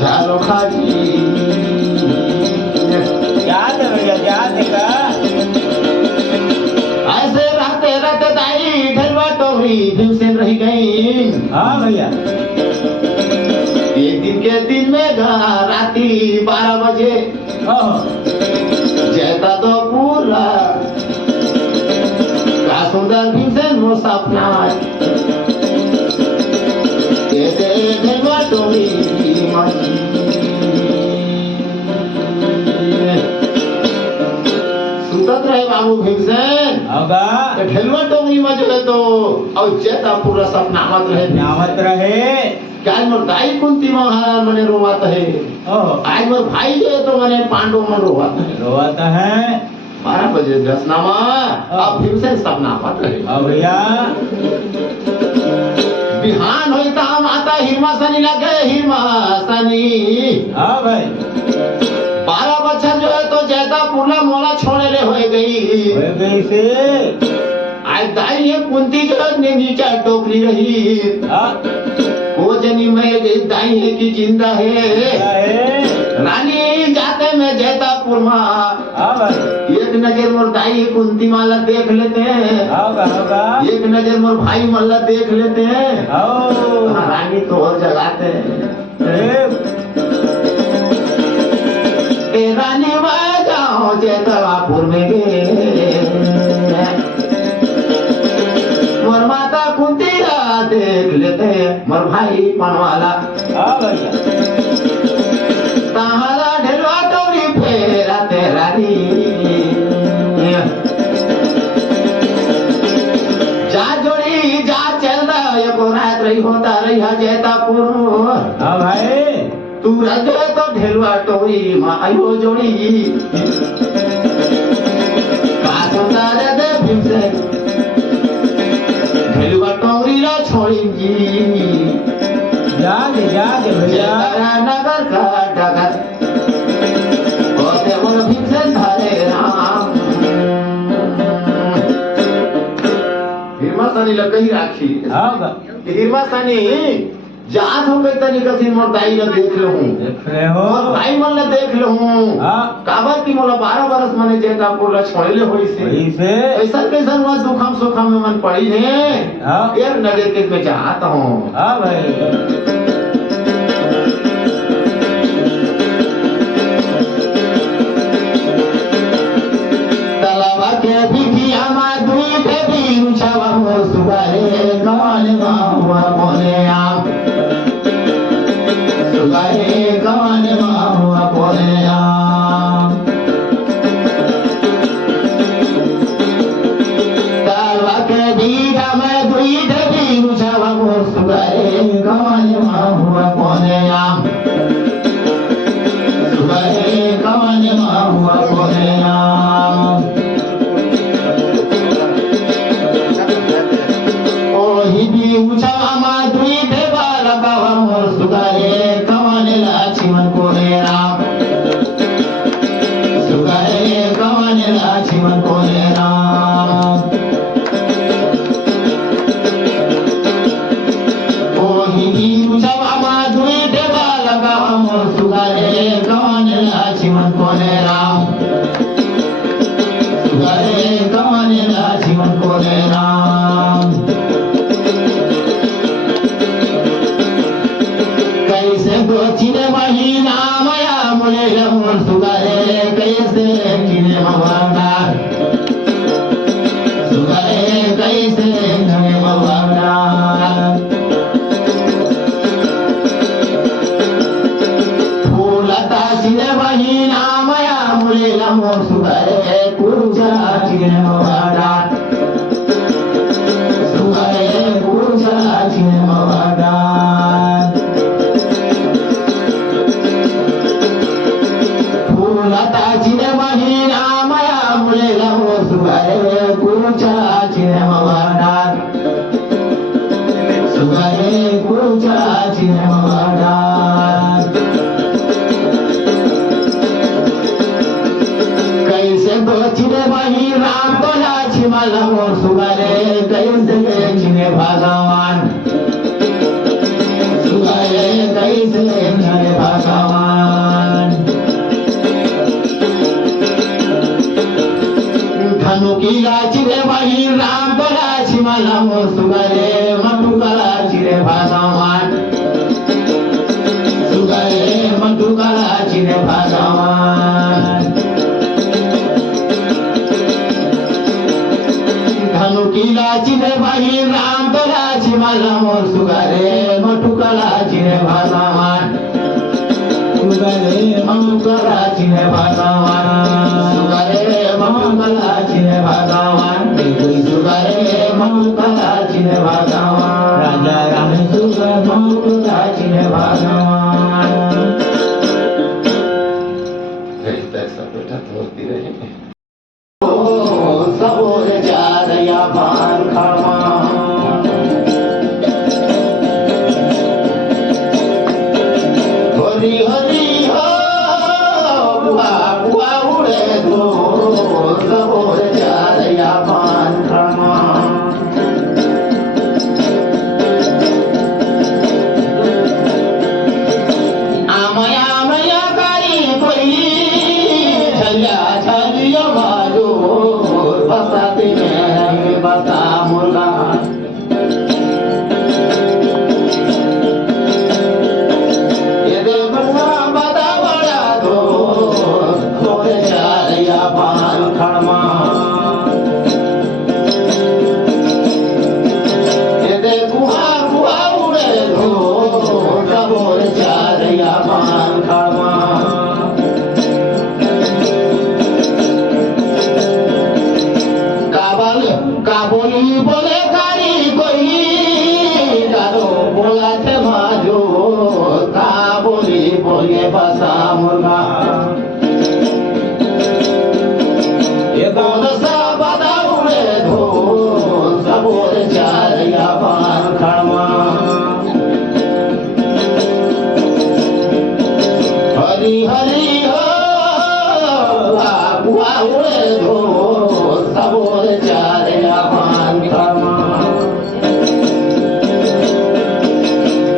झरोखा जी याद है भैया याद है का ऐसे रहते रहते दाई ढेलवा टोंगरी भीमसेन रह गई हाँ भैया एक दिन के दिन में राती 12 बजे ओह जैता तो पूरा का सुंदर भीमसेन वो सपना ऐसे ढेलवा टोंगरी माची सुतत रहे बाबू भीमसेन अगा तो ढेलवा टोंगरी में जो है तो और जैता पूरा सपना मत रहे नामत रहे क्या मोर दाई कुंती महाराज मने रोवात है ओह आज मोर भाई जो है तो मने पांडव मन रोवात है रोवाता है 12 बजे दसनामा अब फिर से सपना मत रहे हाँ भैया बिहान होई ता माता हिरमा सनी लगे हिरमा सनी हाँ भाई 12 बच्चा जो है तो जैता पूरा मोला छोड़े ले हो गई हो गई से आज दाई ये कुंती जो है ने नीचे टोकरी रही हाँ वो जनी में गई दाई है कि जिंदा है क्या है रानी जाते में जैतापुर में हाँ भाई एक नजर मोर दाई कुंती माला देख लेते हैं होगा एक नजर मोर भाई मल्ला देख लेते हैं आओ रानी तो और जगाते हैं ए रानी वह जाओ जैतापुर में गए मोर माता कुंती देख लेते हैं मोर भाई पनवाला हाँ भैया ताहरा ढेलवा टोरी फेरा तेरा री जा जोड़ी जा चल रहा ये को रात रही होता रही है जैतापुर हाँ भाई तू रजे तो ढेलवा टोरी माँ आयो जोड़ी का सुंदर दे भीमसेन ढेलवा टोरी ला छोड़ी जागे भैया नगर का डगर होते मोर भीमसेन धरे राम हिरमा सनी लकही राखी हाँ हिरमा सनी जात हो गई तनी कसी मोर दाई ला देख लहूं देख रहे हो मोर भाई मन ला देख लहूं हाँ काबर की मोला 12 बरस मने जैतापुर ला छोड़ले होई से वही से कैसन कैसन हुआ दुखम सुखम में मन पड़ी ने हाँ एक नजर के में चाहता हूँ हाँ भाई तलावा के बिखिया मा दुई के बीरू छवा हो सुगारे कौन गावा बोले आप सुगारे कौन कवाने हुआ कोने आम सुगरे कवाने हुआ कोने आम ओ हिबी उचामा दुई देवा लगावा मोर सुगरे कवाने लाचिमन कोने राम सुगरे कवाने लाचिमन कोने राम ओ हिबी उचामा दुई देवा लगावा मोर सुगरे कवाने लाचिमन कोने राम सुगरे कवाने लाचिमन कोने राम कैसे गोचिने महीना माया मुले लमुन सुगरे कैसे किने मवांगा सुगरे कैसे किने मवांगा फूलता चिने महीना माया मुले लमुन सुगरे कुरुचा चिने मवांगा सुगरे कुरुचा चिने मवांगा फूलता चिने महीना माया मुले लमो सुगरे कुरुचा चिने मवांगा सुगरे कुरुचा चिने मवांगा कैसे चिने महीना बोला छिमला मोर सुगरे कैसे चिने भगवान सुगरे कैसे चिने भगवान धनुकीला चिरे वही राम बोला छिमला मोर सुगरे मटुकला चिरे भगवान सुगरे मटुकला चिरे भगवान धनुकीला चिरे वही राम बोला छिमला मोर सुगरे मटुकला चिरे भगवान सुगरे मटुकला चिरे भगवान सुगरे मटुकला चिरे भगवान सुगरे मटुकला चिरे भगवान राजा राम सुगरे मटुकला चिरे भगवान ऐसा बेटा होती रही सबोर जारया पान खावा हरि हरि हो बुआ बुआ उड़े दो सबोर जारया पान खावा आमया आमया कारी कोई झलिया झलिया मारो बसाते में बसा मुर्गा ये दे बड़ा बड़ा बड़ा दो खोले चालिया पान खड़मा ये दे कुहा कुहा उड़े दो सबोर चालिया पान खड़मा काबोली बोले कारी कोई कारो बोला थे माजो काबोली बोले बसा मुर्गा ये कौन सा बदा उड़े धो सबोर चारिया पान खड़मा हरी हरी हो बुआ उड़े धो सबोर चारिया पान खड़मा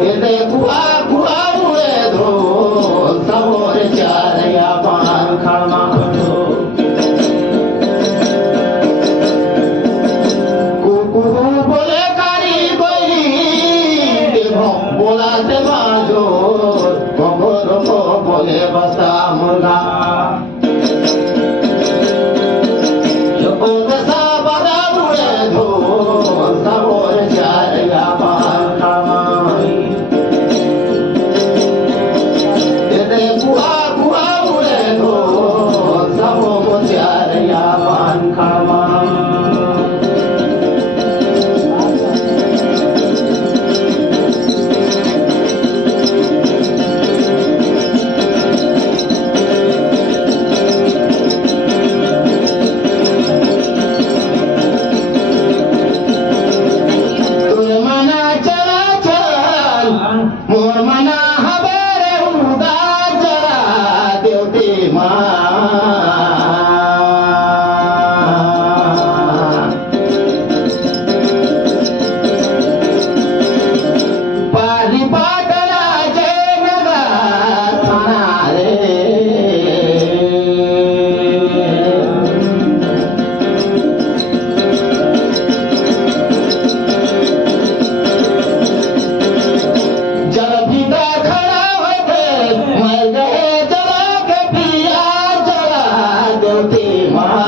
ये बुआ बुआ उड़े धो सबोर चारिया पान खड़मा कुकुरू बोले कारी बोली बोला से बाजो को बोले बसा मुर्गा मोर मना हबरे उदास जला देवती माँ पाली पाटला जय नगर थाना रे जल भीगा खड़ा होके मर गए जला के पिया जला देवती माँ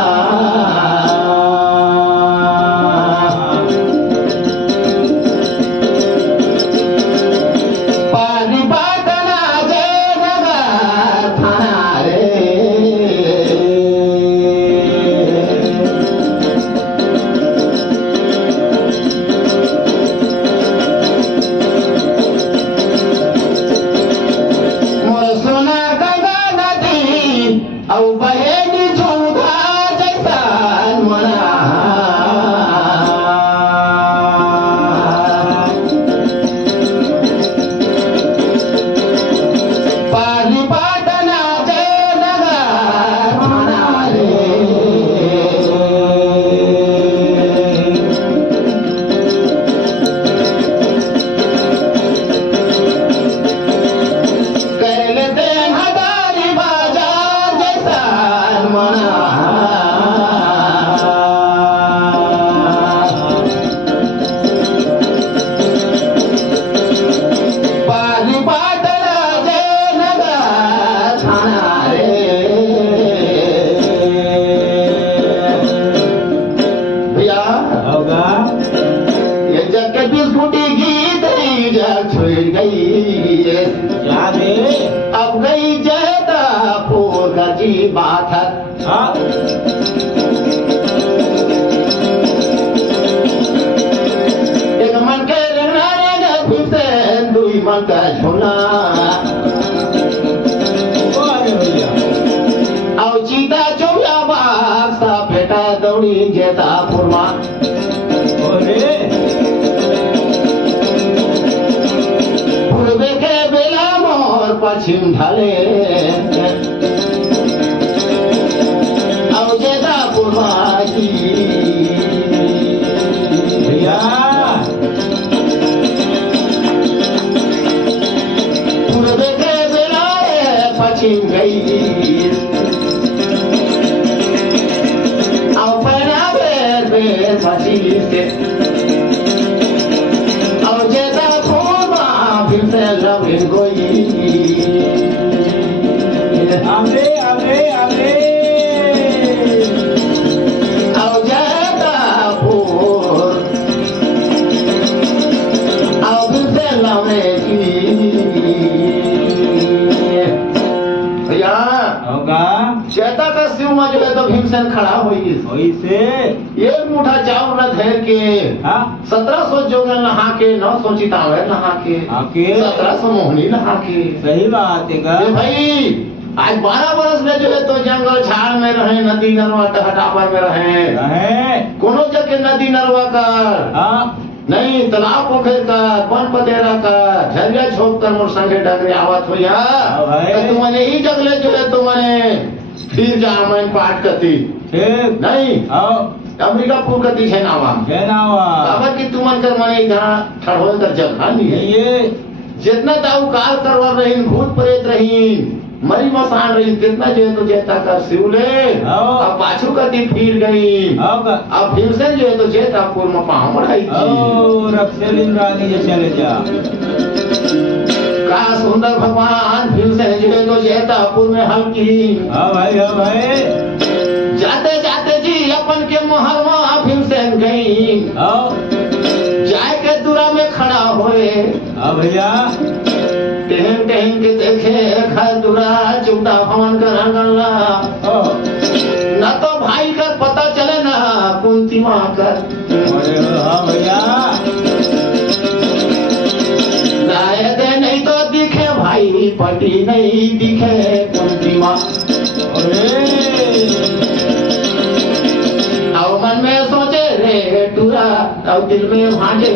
पाली पाटला जय नगर थाना रे मोर सोना गंगा नदी औ बहेगी झूठा जैसा मना पाली पाटला जय नगर थाना रे कर लेते हजारी बाजार जैसा मना पाली पाटला जय नगर थाना रे भैया होगा ये जग के बिस्कुटी गीत ही जग छोड़ गई क्या रे अब गई जयता पोर जी बात है हाँ एक मन के रंगना रे फिर से दुई मन का झोला ओ अरे भैया औ चीता चौया बाग सा बेटा दौड़ी जेता पुरमा ओरे पूर्वे के बेला मोर पश्चिम ढले औ जेता पुरमा की भैया पूर्वे के बेला पश्चिम गई औ पहना बेर बेर पश्चिम से औ जेता पुरमा फिर से लबिन गोई आमरे आमरे आमरे औ जेता पुर औ फिर से लमे की भैया होगा चेता का शिव में जो है तो भीमसेन खड़ा हुई वैसे एक मुठा चावल न धर के हाँ 1700 जोगन नहा के 900 चितावे नहा के आके 1700 मोहनी नहा के सही बात है गा ये भाई आज 12 बरस में जो है तो जंगल झाड़ में रहे नदी नरवा टहटापर में रहे है कोनो जगह नदी नरवा कर हाँ नहीं तालाब पोखर कर वन पतेरा कर झरिया छोप कर मोर संगे डगरे आवत हो या हाँ भाई। तो तुमने ही जगले जो है तुमने फिर जा मैं पाठ करती ठीक नहीं आओ अम्बिकापुर कती है नावा जनावा अब कि तुमन कर मने इधर ठड़ोल कर जगह नहीं है ये जितना दाऊ काल करवा रहीन भूत प्रेत रहीन मरी मसान रहीन तितना जो है तो जेता कर शिवले आओ। अब पाछू कती फिर गई होगा अब भीमसेन जो है तो जेतापुर में पाँव बढ़ाई थी ओ रक्षलिन रानी ये चले जा का सुंदर भगवान भीमसेन जो है तो जेतापुर में हल्की हाँ भाई जाते जाते जी अपन के महल में भीमसेन गई आओ जाए के दूरा में खड़ा होए हाँ भैया टहन टहन के देखे घर दूरा चुपटा भवन कर गल्ला ओ न तो भाई का पता चले ना कुंती माँ का अरे हाँ भैया शायद नहीं तो दिखे भाई पति नहीं दिखे कुंती माँ अरे और मन में सोचे रे टूरा और दिल में भांजे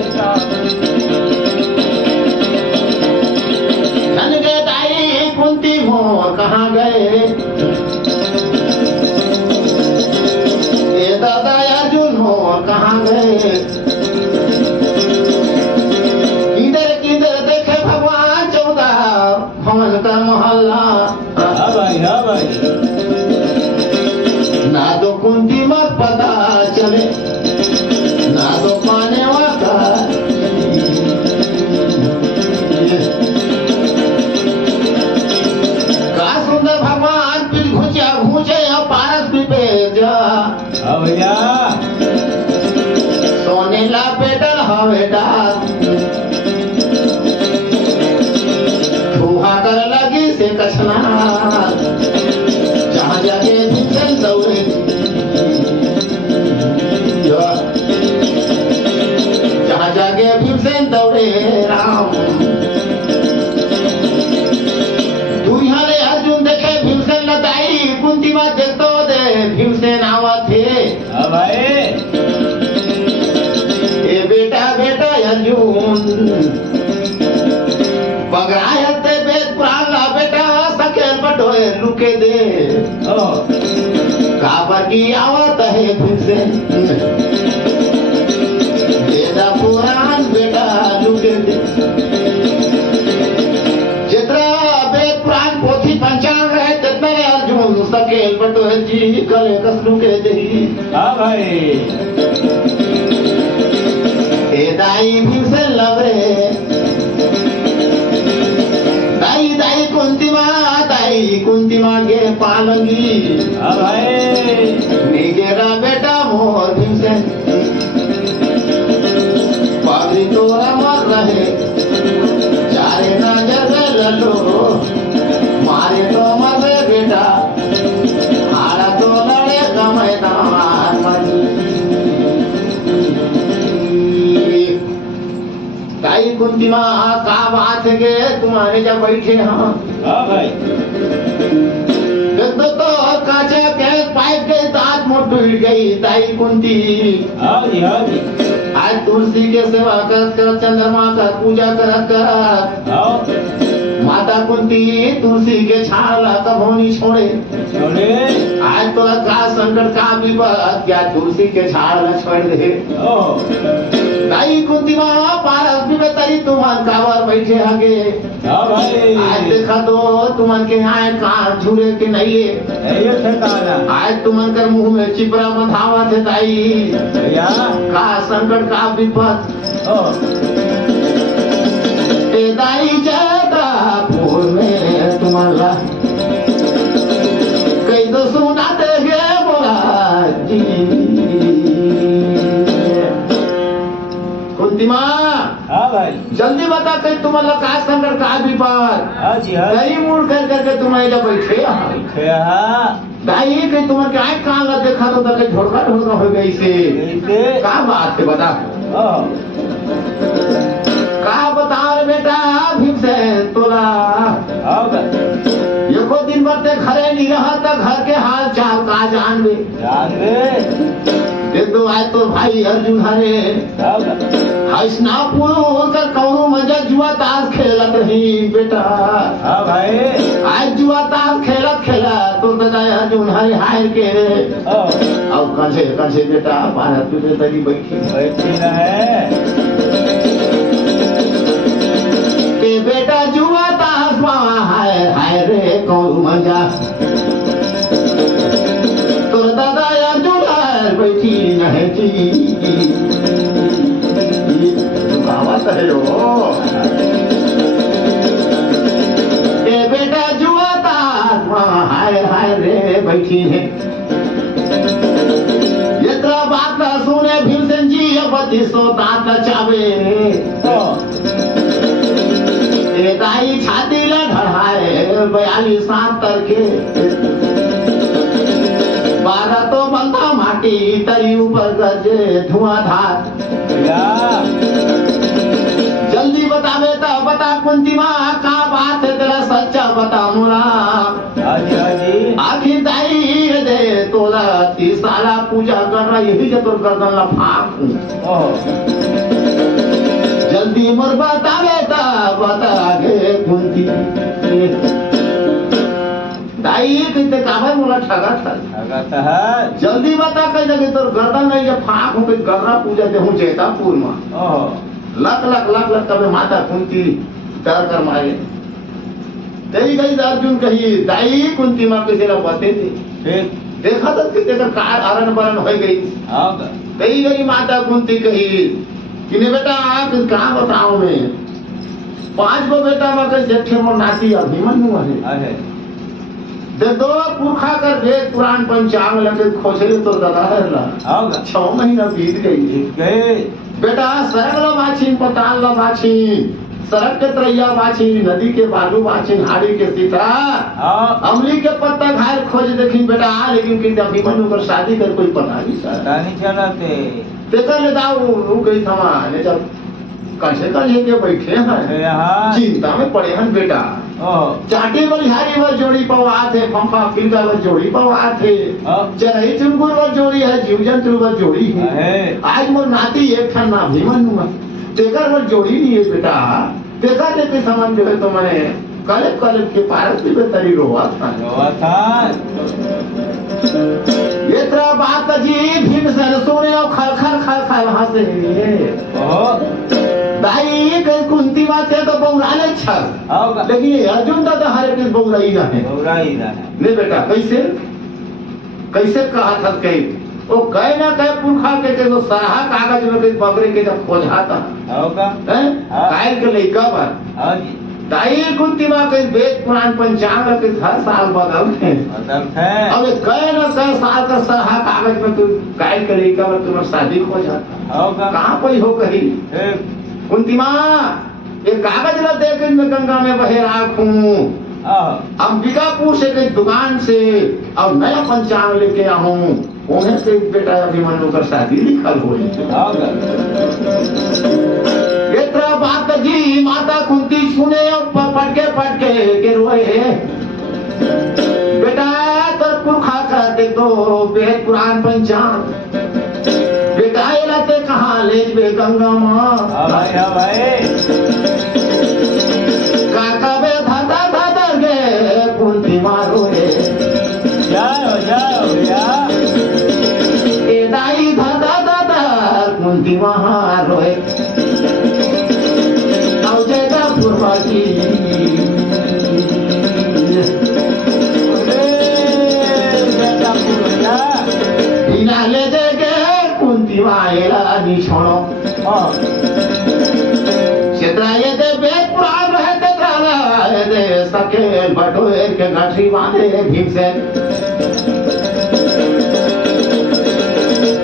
हाँ भैया सोनेला पेटल हवेटा धुआ कर लगी से कछना जहाँ जाके भीषण दौड़े जहाँ जाके भीषण दौड़े राम दुनियाले अर्जुन देखे भीमसेन लताई कुंती माँ देखतो दे भीमसेन आवत थे हाँ भाई ए बेटा बेटा अर्जुन पगड़ायते बेद पुराण ला बेटा सकेल बटोए लुके दे ओ काबर की आवत है भीमसेन बेदा पुराण बेटा लुके दे जितना बेद पुराण पोथी पंचांग रहे जितने अर्जुन सकेल बटोए जी गले कस लुके दे हाँ भाई ए दाई भीमसेन लगे दाई दाई कुंती माँ के पालंगी हाँ भाई मेरा बेटा मोर भीमसेन पागली तो अमर रहे चारे ना जगह ललो मारे तो मर बेटा हारा तो लड़े कमाए दान ताई कुंती माँ का बात है के तुम्हारे जब बैठे हाँ हाँ भाई तो काचे के पाइप के दांत मोट टूट गई ताई कुंती हाँ जी आज तुलसी के सेवा कर चंद्रमा का पूजा कर हाँ माता कुंती तुलसी के छाड़ ला कभोनी छोड़े छोड़े आज तो का संकट का विपद क्या तुलसी के छाड़ ला छोड़ दे ओ ताई कुंती माँ पारस बिबतरी तुमन कावर बैठे हगे हाँ भाई आज देखा तो तुमन के आए कान झूरे के नहीं ये ठिकाना आज तुमन कर मुंह में चिपरा बंधावा थे ताई भैया का संकट का विपद ओ ए दाई जाता फूल में तुम्हारा कई तो सुनाते गे बोला जी कुंती माँ हाँ भाई जल्दी बता कहीं तुम्हारा का संकट का विपद हाँ जी हाँ कहीं मुड़ कर करके तुम्हारे जब बैठे हाँ दाई कहीं तुम्हारे क्या कान ला देखा तो कहीं झोड़का ढोड़का हो गई से इसे का बात है बता ओ का बता रे बेटा भीमसेन तोला हाँ भाई एको दिन भर ते घरे नहीं रहा तो घर के हाल चाल का जानबे जान रे देख दो आज तो भाई अर्जुन हरे हाँ भाई हंसना पूरो कर कौनो मजा जुआ ताश खेलत रही बेटा हाँ भाई आज जुआ ताश खेलत तो दादा अर्जुन हरे हार के ओ अब कंसे बेटा भारत पे तरी बैठी बैठी ना है के बेटा जुआ ताश हाय रे कौन मजा तो दादा अर्जुन हर बैठी नहीं जी दुखावत है यो ए बेटा जुआ ताश हाय रे बैठी है ये तो बात ना सुने भीमसेन जी अब 3200 दांत चावे ओ ए दाई छाती ला ढढ़ाए 42 सात तरके 12 तो बंधा माटी तरी ऊपर गजे धुआंधार भैया जल्दी बता बेटा बता कुंती माँ का बात है तेरा सच्चा बता मोरा हाँ जी आखिर दाई दे तोला 30 साला पूजा कर रहा यही जो तोर गर्दन ला फाक ओ जल्दी मोर बता बेटा बता गे कुंती दाई कहते काबर मोला ठगा था ठगाता है जल्दी बता कह जगह तोर गर्दन नहीं जब फाक हो गई गर्रा पूजा दे हूं जैतापुर में ओ लक कभी माता कुंती डर कर मारे तेरी गई अर्जुन कही दाई कुंती माँ किसी ने बते थी फिर देखा तो कि तेरा कार अरण बरण हो गई हाँ तेरी गई माता कुंती कही कि ने बेटा कहाँ बताओ मैं 5 गो बेटा में कैसे ठे मोर नाती अभिमन्यु है दे दो पुरखा कर वेद पुराण पंचांग लगे खोजे तो दादा है ला होगा 6 महीना बीत गई गए बेटा सरगला बाछीन पताल ला बाछीन सड़क के तरैया बाछीन नदी के बालू बाछीन हाड़ी के सीता हाँ अमली के पत्ता घायल खोज देखी बेटा लेकिन कि अभिमन्यु कर शादी कर कोई पता नहीं सर पता नहीं चला थे तेकर ले दाऊ रुक गई समा ने जब कैसे कर लेके बैठे हैं यहाँ चिंता में पड़े हैं बेटा ओ चाटी बलिहारी वर जोड़ी पवा थे पंपा फिल्का वर जोड़ी पवा थे चरही चुनगुर वर जोड़ी है जीव जंतु वर जोड़ी है आज मोर नाती एक ठन ना अभिमन्यु तेकर वर जोड़ी नहीं है बेटा तेकर लेते समान जो है तो मैंने कलेब कलेब के पारस भी बेतरी रोवा था ये तरह बात जी भीमसेन सुने और खर खर खर खर हंसे भाई कहीं कुंती बात है तो बौराने छल लेकिन ये अर्जुन तो हर एक बौराई ना है नहीं बेटा कैसे कैसे कहा था कहीं वो कहे ना कहे पुरखा के तो सरहा कागज में कहीं पकड़े के जब खोजाता है कायल के लइका बार ताई कुंती मां कहीं वेद पुराण पंचांग के हर साल बदलते हैं अब कहे ना कहे साल का सरहा कागज में तू कायल के लइका बार तुम्हारी शादी हो जाता कहाँ पर हो कहीं कुंती मां ये कागज ला देख मैं गंगा में बहे राखूं अंबिकापुर से कहीं दुकान से और नया पंचांग लेके आऊं उन्हें से बेटा अभिमन्यु कर शादी लिखल हो ये तरह बात जी माता कुंती सुने पटके के रोए बेटा तर पुरखा कर दे दो वेद पुराण पंचांग बेटा ये लाते कहाँ ले बे गंगा माँ काका बे धाता धाता गे कुंती मारो है ए दाई धाता धाता कुंती मारो है औ जेता पुरवाकी बिना ले देगे कुंती माएला निछोड़ो क्षेत्राये दे वेद पुराण रहे ते दे सके बटोए के गाठी बांधे भीमसेन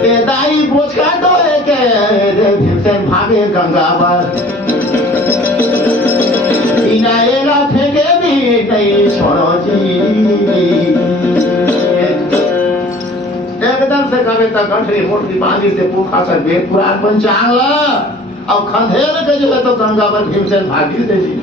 ते दाई बोझ का डोए के दे भीमसेन भागे गंगा पर बिना एला फेंके भी नहीं छोड़ो जी एकदम से कवे तक गठरी मोटी बांधी से पुरखा कर वेद पुराण पंचांग ला अब खंधेर के जो है तो गंगा पर भीमसेन भागी दे जी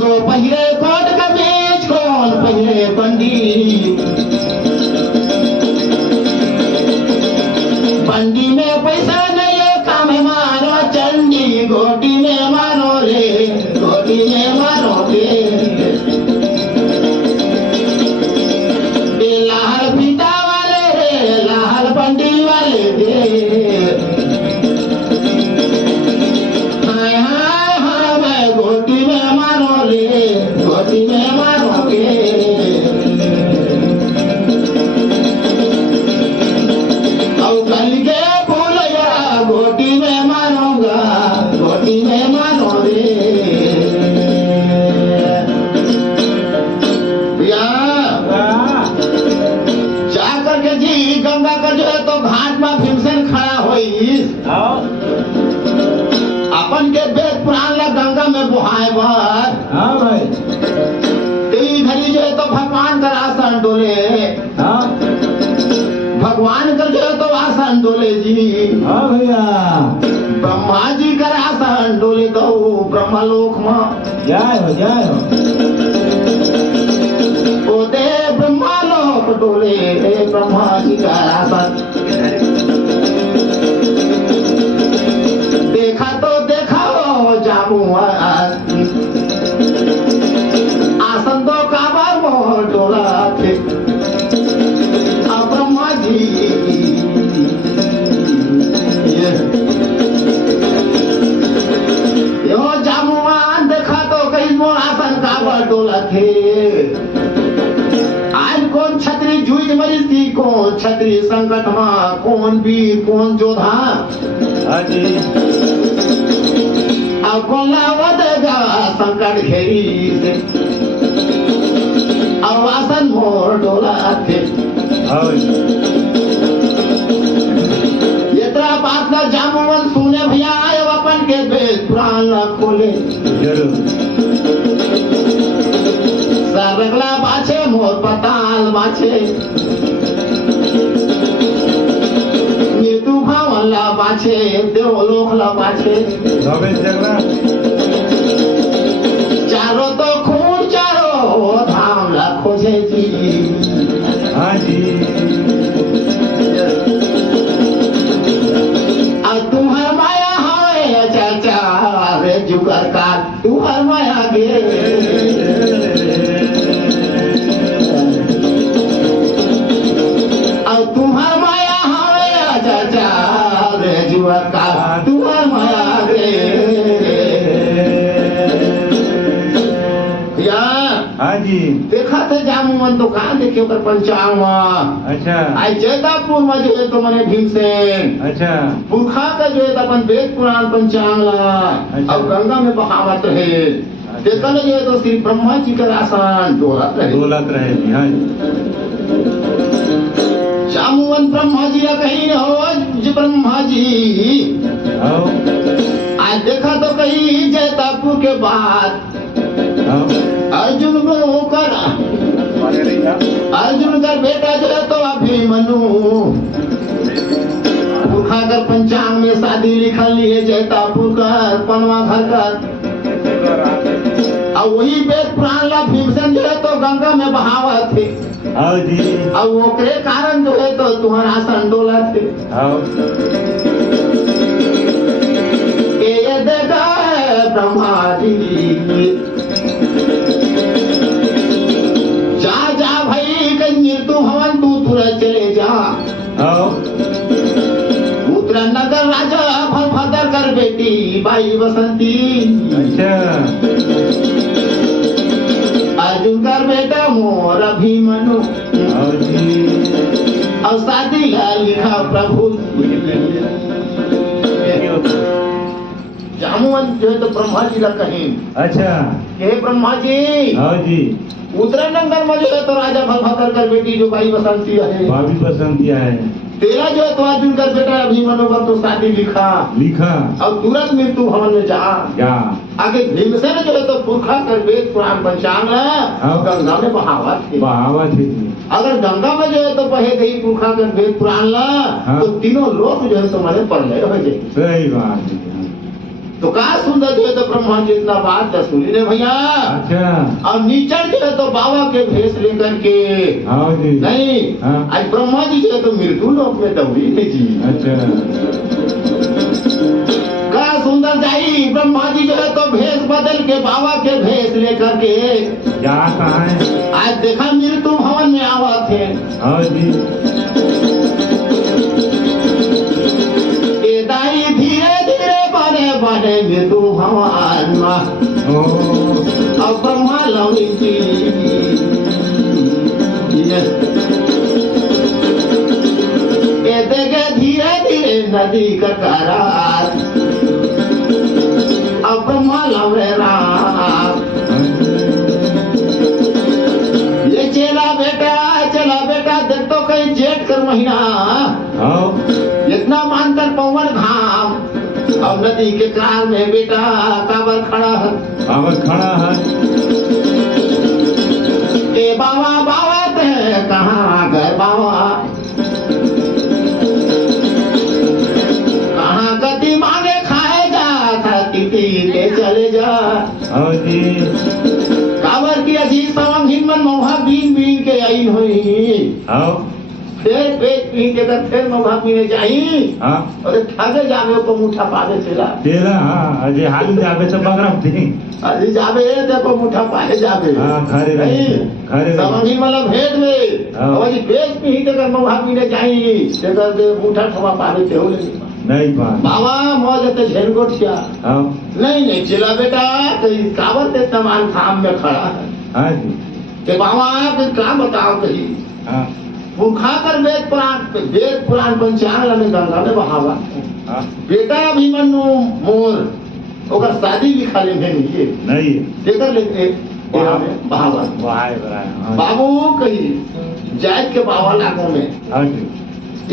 दो पहिरे कोट कमीज कौन पहिरे पंडी पंडी में पैसा नहीं है काम में मारो चंडी गोटी में मारो रे गोटी में मारो रे लाल पीता वाले रे लाल पंडी वाले रे हाय हाय हाय मैं गोटी में मारो रे गोटी में मारो रे अब गल के बोलया गोटी में मारूंगा गोटी में मारो रे भैया जाकर के जी गंगा का जो है तो घाट में भीमसेन खड़ा हुई अपन के वेद पुराण ला गंगा में बुहाए बार हाँ भाई तेरी घड़ी जो है तो भगवान का आसन डोले हाँ भगवान कर जो है तो आसन डोले जी हाँ भैया ब्रह्मा जी का आसन डोले तो ब्रह्मलोक में जय हो ओ दे ब्रह्मलोक डोले ब्रह्मा जी का आसन देखा तो देखा हो जामू आसन तो काबर मोर डोला थे अब ब्रह्मा जी यो जामुआन देखा तो कहीं मोर आसन काबर डोला थे आज कौन छतरी जूझ मरी थी कौन छतरी संकट में कौन वीर कौन जोधा हाँ जी अब कौन लावदेगा संकट घेरी से अब आसन मोर डोला थे हाँ इतना बात ना जामुन सुने भैया आए अपन के वेद पुराण ना खोले जरूर सरगला बाछे मोर पताल बाछे मृत्यु भवन ला बाछे देवलोक ला बाछे चारों तो खून चारों धाम ला खोजे जी हाँ जी अब तुम्हार माया हवे चाचा रे जुकर का तुम्हार माया गे अब तुम्हार माया हवे चाचा रे जुकर का तुम्हार माया गे या हाँ जी देखा था जामुन तो कहाँ देखे ओकर पंचांग में अच्छा आज जैतापुर में जो है तो मने भीमसेन अच्छा पुरखा का जो है तो अपन वेद पुराण पंचांग ला अच्छा। अब गंगा में बहावत रहे देखा ना जो है तो श्री ब्रह्मा जी का आसन डोलत रहे दौलत रहे जी हाँ जी जामुन ब्रह्मा जी का कहीं न हो जो ब्रह्मा जी आओ आज देखा तो कहीं जैतापुर के बाद आओ अर्जुन को होकर अर्जुन का बेटा जो है तो अभिमन्यु पुरखा कर पंचांग में शादी लिखल लिए जैतापुर कर पनवा घर कर और वही वेद पुराण ला भीमसेन जो है तो गंगा में बहावत थे आओ जी और ओकरे कारण जो है तो तुम्हारा आसन डोला थे आओ ये देखा है ब्रह्मा जी जा जा भाई कहीं मृत्यु भवन तू तुरंत चले जा आओ उत्तरा नगर राजा फदर कर बेटी बाई बसंती अच्छा अर्जुन कर बेटा मोर अभिमन्यु आओ जी और शादी ला लिखा प्रभु जामुन जो है तो ब्रह्मा जी ला कहीं अच्छा हे ब्रह्मा जी आओ जी उत्तरानंदन में जो है तो राजा भगभकर कर बेटी जो भाई बसंती है भाभी पसंद किया है तेरा जो है तो अर्जुन कर बेटा अभिमन्यु पर तो शादी लिखा और तुरंत मृत्यु भवन में जा क्या आगे भीमसेन जो है तो पुरखा कर वेद पुराण पंचांग गंगा में बहावत थी बहावत है अगर गंगा में जो है तो बहे गई पुरखा कर वेद पुराण ला तो तीनों लोग जो है तो मैंने पढ़ ले हो जाए सही बात है तो का सुंदर जो है तो ब्रह्मा जी इतना बात तो सुनी रे भैया। अच्छा और नीचर जो है तो बाबा के भेष लेकर के हाँ जी नहीं हाँ। आज ब्रह्मा जी जो है तो मृत्यु लोक में तो हुई है जी। अच्छा का सुंदर जाई ब्रह्मा जी जो है तो भेष बदल के बाबा के भेष लेकर के क्या कहा है? आज देखा मृत्यु भवन में आवा थे। हाँ जी ए दाई धीरे धीरे बने बने मृत्यु भवन में ओ अब ब्रह्मा लौनी जी ए देखे धीरे धीरे नदी का करार अब ब्रह्मा लौने राम ये चला बेटा देख तो कहीं जेठ कर महीना हाँ इतना मानकर पवन घाम अब नदी के कार में बेटा काबर खड़ा है। काबर खड़ा है ए बाबा ते कहाँ गए बाबा कहाँ गति मांगे खाए जा था तिथि के चले जा। हाँ जी काबर की अजीत सवंग हिमन मोहा बीन बीन के आई हुई हाँ फिर पेट पीन के कर फिर मोहा पीने चाहिए। हाँ अरे ठाके जावे को मुठा पावे चला तेरा हाँ अजय हाल जावे तो बगरम थी अरे जावे देखो मुठा पाए जावे हाँ खरे नहीं खरे समझी मतलब भेद में हाँ। अब जी पेट पी के कर मोहा पीने चाहिए ते कर दे मुठा ठवा पावे ते हो नहीं बात बाबा मौज ते झेन गोठिया हाँ नहीं चला बेटा कहीं कावत ते तमान खाम में खड़ा है हाँ जी कि बाबा के का बताओ कहीं हाँ भूखा कर वेद पुराण पंचांग में गंगा में बहावा हाँ बेटा अभिमन्यु मोर ओकर शादी लिखा ले में ये नहीं देकर लेते बहावा वहाँ हाँ बाबू कही जायद के बाबा लागों में हाँ जी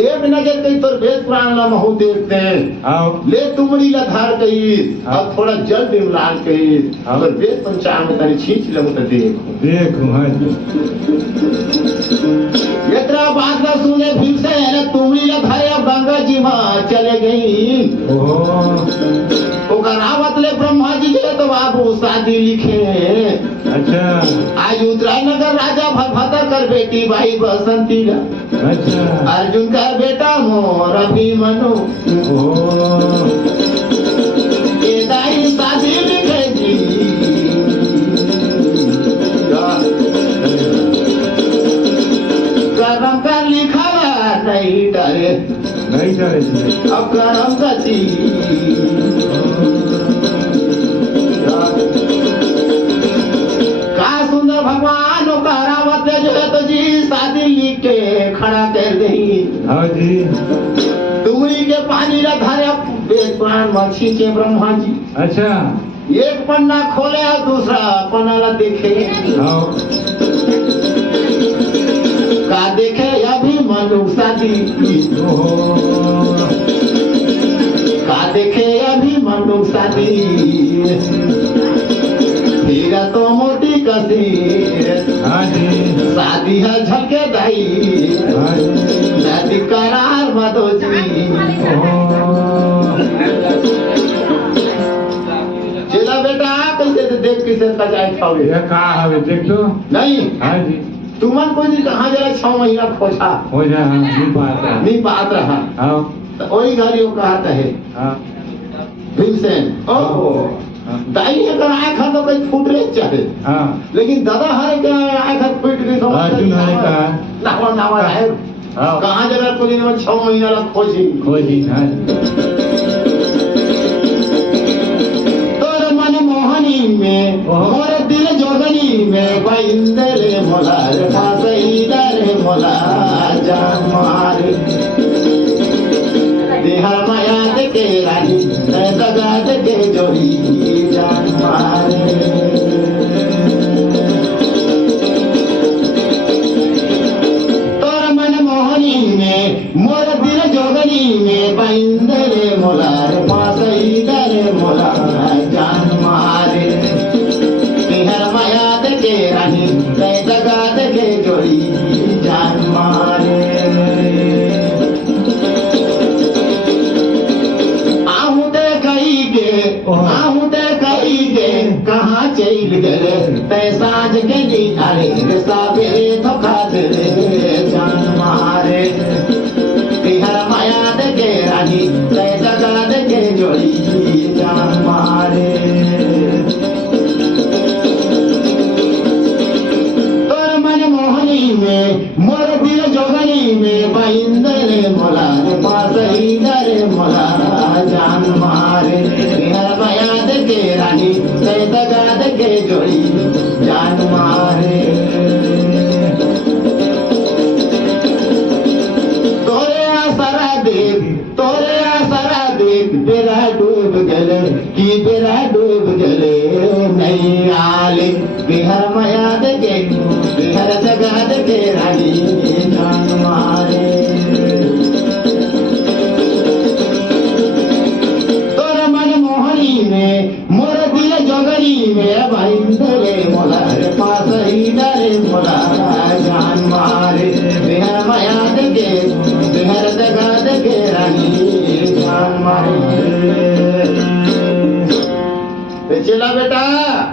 एक नजर कहीं तो वेद पुराण ला महू देखते हैं हाँ ले तुमड़ी ला धार कही हाँ। और थोड़ा जल बिमलान कही हाँ। अगर वेद पंचांग में तनी खींच ले तो देखो हाँ जी इतना बात न सुने फिर से है ना तुमड़ी ला धारे अब गंगा जी माँ चले गई ओकर आवत ले ब्रह्मा जी के तो बाबू शादी लिखे अच्छा आज उत्तरायनगर राजा भगभतर कर बेटी भाई बसंती ला अच्छा अर्जुन का बेटा मोर अभिमन्यु ये दाई शादी लिखे जी कर्म का लिखा नहीं डरे नहीं डरे अब कर्म गति का सुंदर भगवान करावत जो है तो जी शादी लिख के खड़ा कर गई। हाँ जी डुंगरी के पानी ला धारे वेद पुराण मछी के ब्रह्मा जी अच्छा एक पन्ना खोले और दूसरा पन्ना ला देखे हाँ का देखे अभिमन्यु शादी का देखे अभिमन्यु शादी फिर तो मोटी कसी हाँ जी शादी है झलके दाई हाँ जी नदी करार मदो जी चला बेटा कैसे देख कैसे कजाई खावे ये कहाँ हवे देख तो नहीं हाँ जी तुमन कोई जी कहाँ जरा 6 महीना खोजा हो जा हाँ नहीं पाता नहीं पात रहा हाँ तो वही घड़ी वो कहता है हाँ भीमसेन ओहो दाई अगर आए खा तो कहीं फूट रहे चाहे हाँ लेकिन दादा हरे के आए खा फूट गई समझ अर्जुन हरे का नावा है हाँ कहाँ जरा कोई दिन 6 महीना ला खोजी खोजी हाँ तोर मन मोहनी में मोर दिल जोगनी में बाइंदरे मोलार फासईदरे मोलार जान मारे देहा माया के रानी दगा के जोड़ी जान मारे तोर मन मोहनी में मोर दिल जोगनी में बाइंदरे मोलार फासईदरे मोलार जान मारे देहा माया के रानी दगा के जोड़ी जान मारे चैल गए तै साँझ के निहारे साबेरे धोखा दे जान मारे बिहर माया देखे रानी तै दगा देखे जोड़ी जान मारे तोर मन मोहनी में मोर दिल जोगनी में बाइंदरे मोला पास ही दरे मोला जान मारे बिहर माया देखे रानी तै दगा देखे जोड़ी जान मारे तोरे आसरा देख बेरा डूब गले कि बेरा डूब गले नहीं आले बिहार माया देखे बिहार जगह देखे रानी जान मारे तोर मन मोहनी में मोर दिल जोगनी में भाईंदरे मोला पास ही डरे मोला जान मारे बिहार माया देखे बिहार जगह देखे रानी जान मारे चला बेटा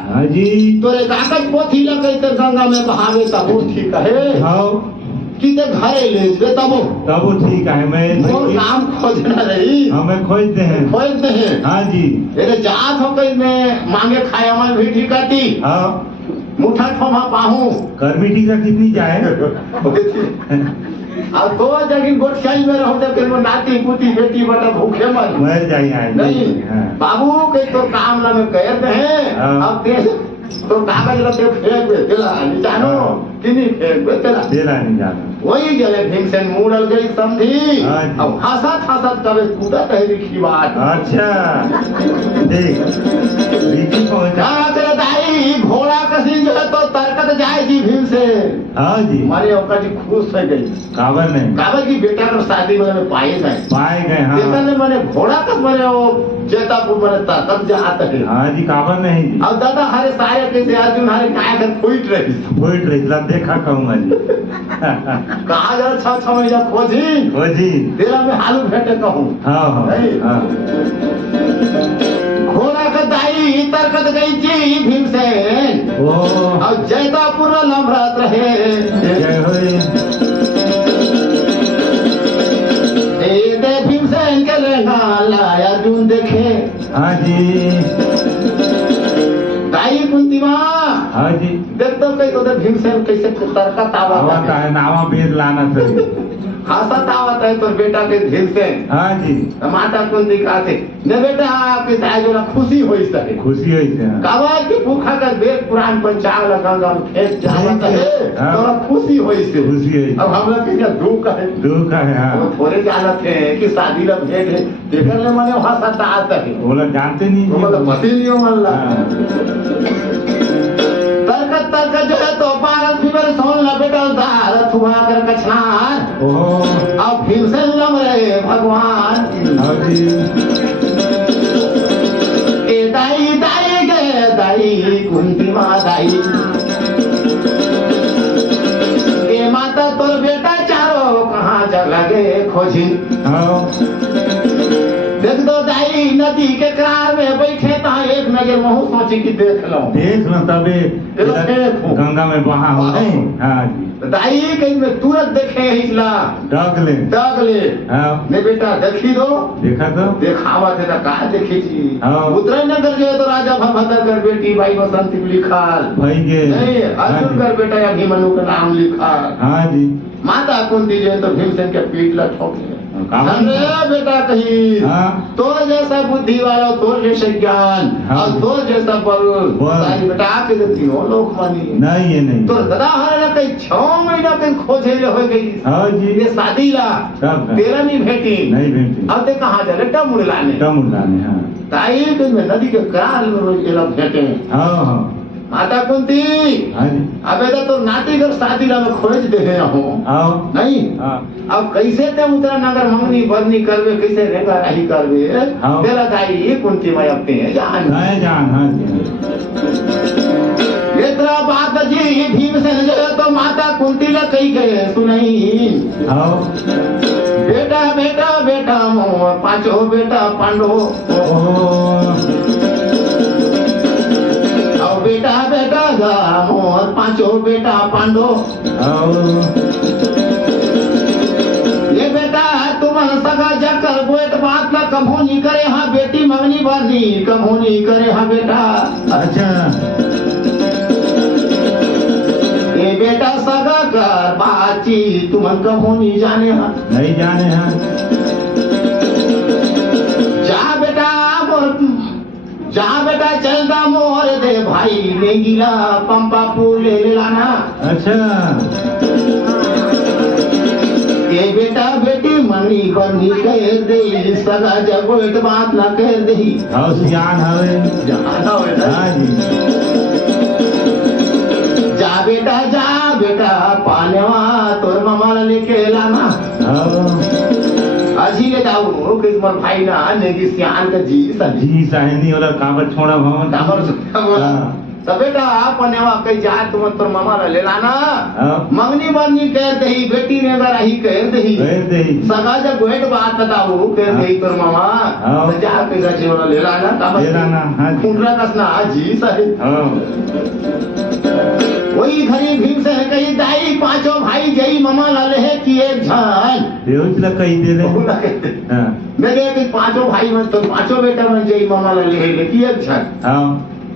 हाँ जी तोरे कागज पोथी लगे तो गंगा में बहावे तब वो ठीक है हाँ कि ते घरे ले जे तब वो ठीक है मैं मोर काम खोजना रही हमें खोजते हैं खोजते हैं हाँ जी अरे जात हो गई मैं मांगे खाए मन भी ठीक आती हाँ मुठा ठोमा पाहूं गर्मी ठीक है कितनी जाए अब तो जगह गोठियाई में रहो तो फिर वो नाती पुती बेटी बटा भूखे मर जाए नहीं बाबू के तो काम ना में कहते हैं अब देख तो कागज रखे फेंक दे दिला नहीं जानो कि नहीं फेंक दे दिला नहीं जानो वही जले भीमसेन मुड़ल गई समझी अब हंसत हंसत कबे कूदत है लिखी बात अच्छा देख लिखी पहुंचा तेरा दाई घोड़ा कसी जो है तो तरकत जाएगी भीमसेन हाँ जी हमारे औका जी खुश हो गई काबर नहीं काबर की बेटा का शादी में पाए गए हाँ बेटा ने मैंने घोड़ा कस मैंने वो जेतापुर मैंने तरकत जात है हाँ जी काबर नहीं जी अब दादा हरे सारे कैसे अर्जुन हरे काय कर फुट रही देखा कहूँगा जी कहा जा 6 महीना खोजी तेरा में हालू भेटे कहूँ हाँ घोड़ा का दाई तरकत गई जी भीमसेन और जैतापुर लम्बरात रहे दे भीमसेन के लेना लाया अर्जुन देखे हाँ जी दाई कुंती माँ हाँ जी देख तो कहीं तो भीमसेन कैसे तरकत आवता है नावा बेद लाना चाहिए हंसत आवत है तो बेटा के भीमसेन हाँ जी माता कुंती कहते ने बेटा आपके साथ जो खुशी होई सके खुशी होई से कावा के भूखा का वेद पुराण पंचांग लगा खेत जावत है तो खुशी होई से अब हम लोग के दुख है हाँ थोड़े जानत है कि शादी ला भेंट है देखने में माने हंसत आता है वो लोग जानते नहीं वो लोग पति नहीं मल्ला तरकत जो है तो 12 फीवर सोन लपेटल धार थुआ कर कछनार अब भीमसेन लम रहे भगवान ए दाई दाई गे दाई कुंती माँ दाई ए माता तोर बेटा चारो कहाँ चला गए खोजी देख दो दाई नदी के किनारे में बैठे तो एक नजर महू सोची कि देख लो तबे गंगा में बहा हो हाँ दाई कहीं में तुरंत देखे हिजला डग ले ने बेटा देखी दो देखा तो देखावा थे ना कहा देखी थी उतरे नगर जो तो राजा भद्र कर बेटी भाई बसंती लिखाल नहीं अर्जुन कर बेटा या भीमनु का नाम लिखा हाँ जी माता कुंती जो तो भीमसेन के पीठ ला ठोक बेटा कहीं तोर जैसा बुद्धि वाला तोर जैसे ज्ञान और तोर जैसा बल बेटा के तीनों लोग मानी नहीं ये नहीं तो दादा हमारे कहीं 6 महीना कहीं खोजे हो गई ये शादी ला तेरा नहीं भेटी अब ते कहाँ जा रहे टमुड़ लाने ताई के में नदी के किनारे में रोज ये लोग भेटे माता कुंती अबे तो नाती घर शादी ला में खोज दे हो नहीं अब कैसे ते उतरा नगर मंगनी बरनी करवे कैसे रेगा रही करवे तेरा दाई कुंती मैं अपने जान इतना बात जी भीमसेन जो तो माता कुंती ला कही गए सुनई बेटा बेटा बेटा मोह 5 बेटा पांडो बेटा पांडो ये बेटा तुम सगा जाकर गोट बात ना कभो नहीं करे हाँ बेटी मंगनी बानी कभो नहीं करे हाँ बेटा। अच्छा ये बेटा सगा कर बाची तुम कभो नहीं जाने हाँ नहीं जाने हाँ जा बेटा चलता मोर दे भाई ले गिला पंपा फूल ले लाना। अच्छा ये बेटा बेटी मनी बनी कह दे सगा जब एक बात ना कह दे हाँ सियान हवे जाना है ना। हाँ जी जा बेटा पानेवा तोर मामा लेके लाना। अजी ले जाऊ किस मर भाई ना नेगी सियान का जी सजी जी साहिनी वाला काबर छोड़ा भवन काबर छोड़ा तब बेटा पनेवा कई जा तुम तोर मामा ले लाना। मंगनी बनी कह दही बेटी ने अगर ही कह दही सगा जब गोट बात बताओ कह दही तोर मामा तो जा के गची वाला ले लाना काबर ले लाना। हां कुंडरा कसना जी सही वही घरी भीम से कही दाई पांचों भाई जई मामा लाले है कि एक झाल देवच ला कही दे ले हां मैं कहे कि पांचों भाई में तो पांचों बेटा में जई मामा लाले है कि एक झाल। हां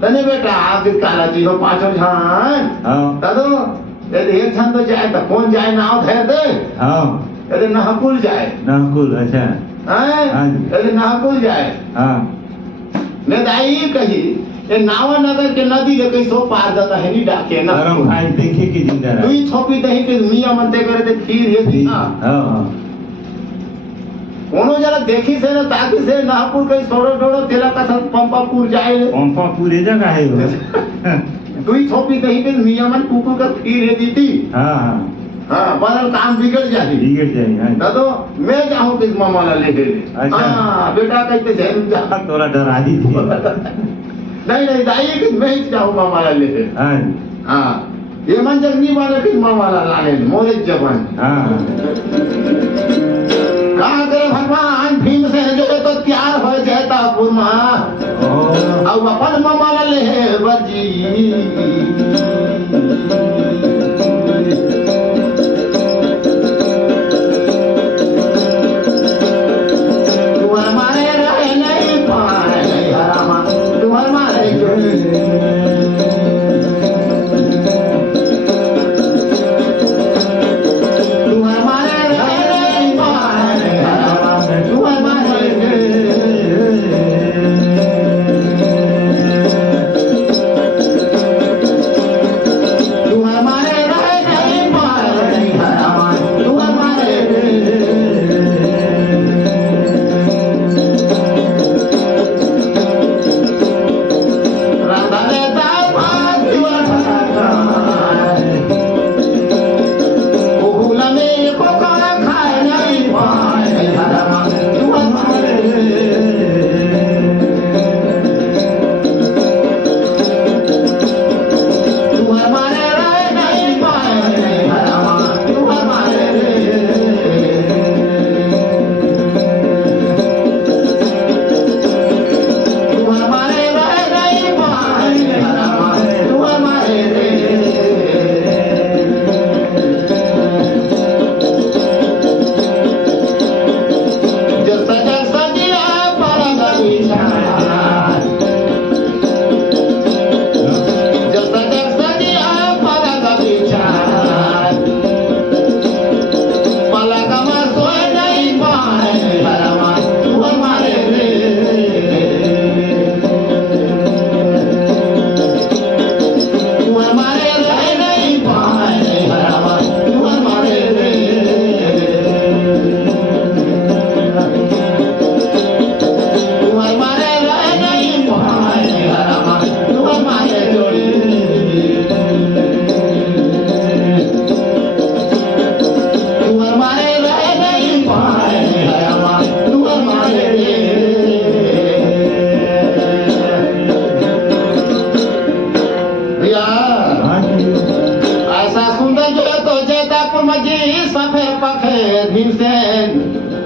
तने बेटा आप किस काला जी हो पांचों झान हां दादो यदि एक झान तो जाए तो कौन जाए नाव धर दे। हां यदि नहकुल जाए नहकुल अच्छा हां यदि नहकुल जाए हां ने दाई कही ये नावा नगर के नदी के कैसो पार जाता है नी डाके ना अरे भाई देखे कि जिंदा रहा दुई छोपी दही के मियां मनते करे ते खीर ये थी हां हां कोनो जरा देखी से ना ताकि से नाहपुर कई सोड़ो डोड़ो तेला का पंपापुर जाए पंपापुर ये जगह है वो दुई छोपी दही के मियां मन कुकुर का खीर ये दी थी। हां हां हां बदल काम बिगड़ जाए हां दादो मैं जाऊं किस मामा ला ले अच्छा हां बेटा कहते जैन जा तोरा डरा दी थी नहीं दाई कि मैं ही जाऊं मामा ला ले हां हां ये मन जगनी वाले किस मामा ला लाने मोरे जवान हां कहा करे भगवान भीम से जो तो तैयार हो जाता पुरमा अब अपन मामा ला ले बजी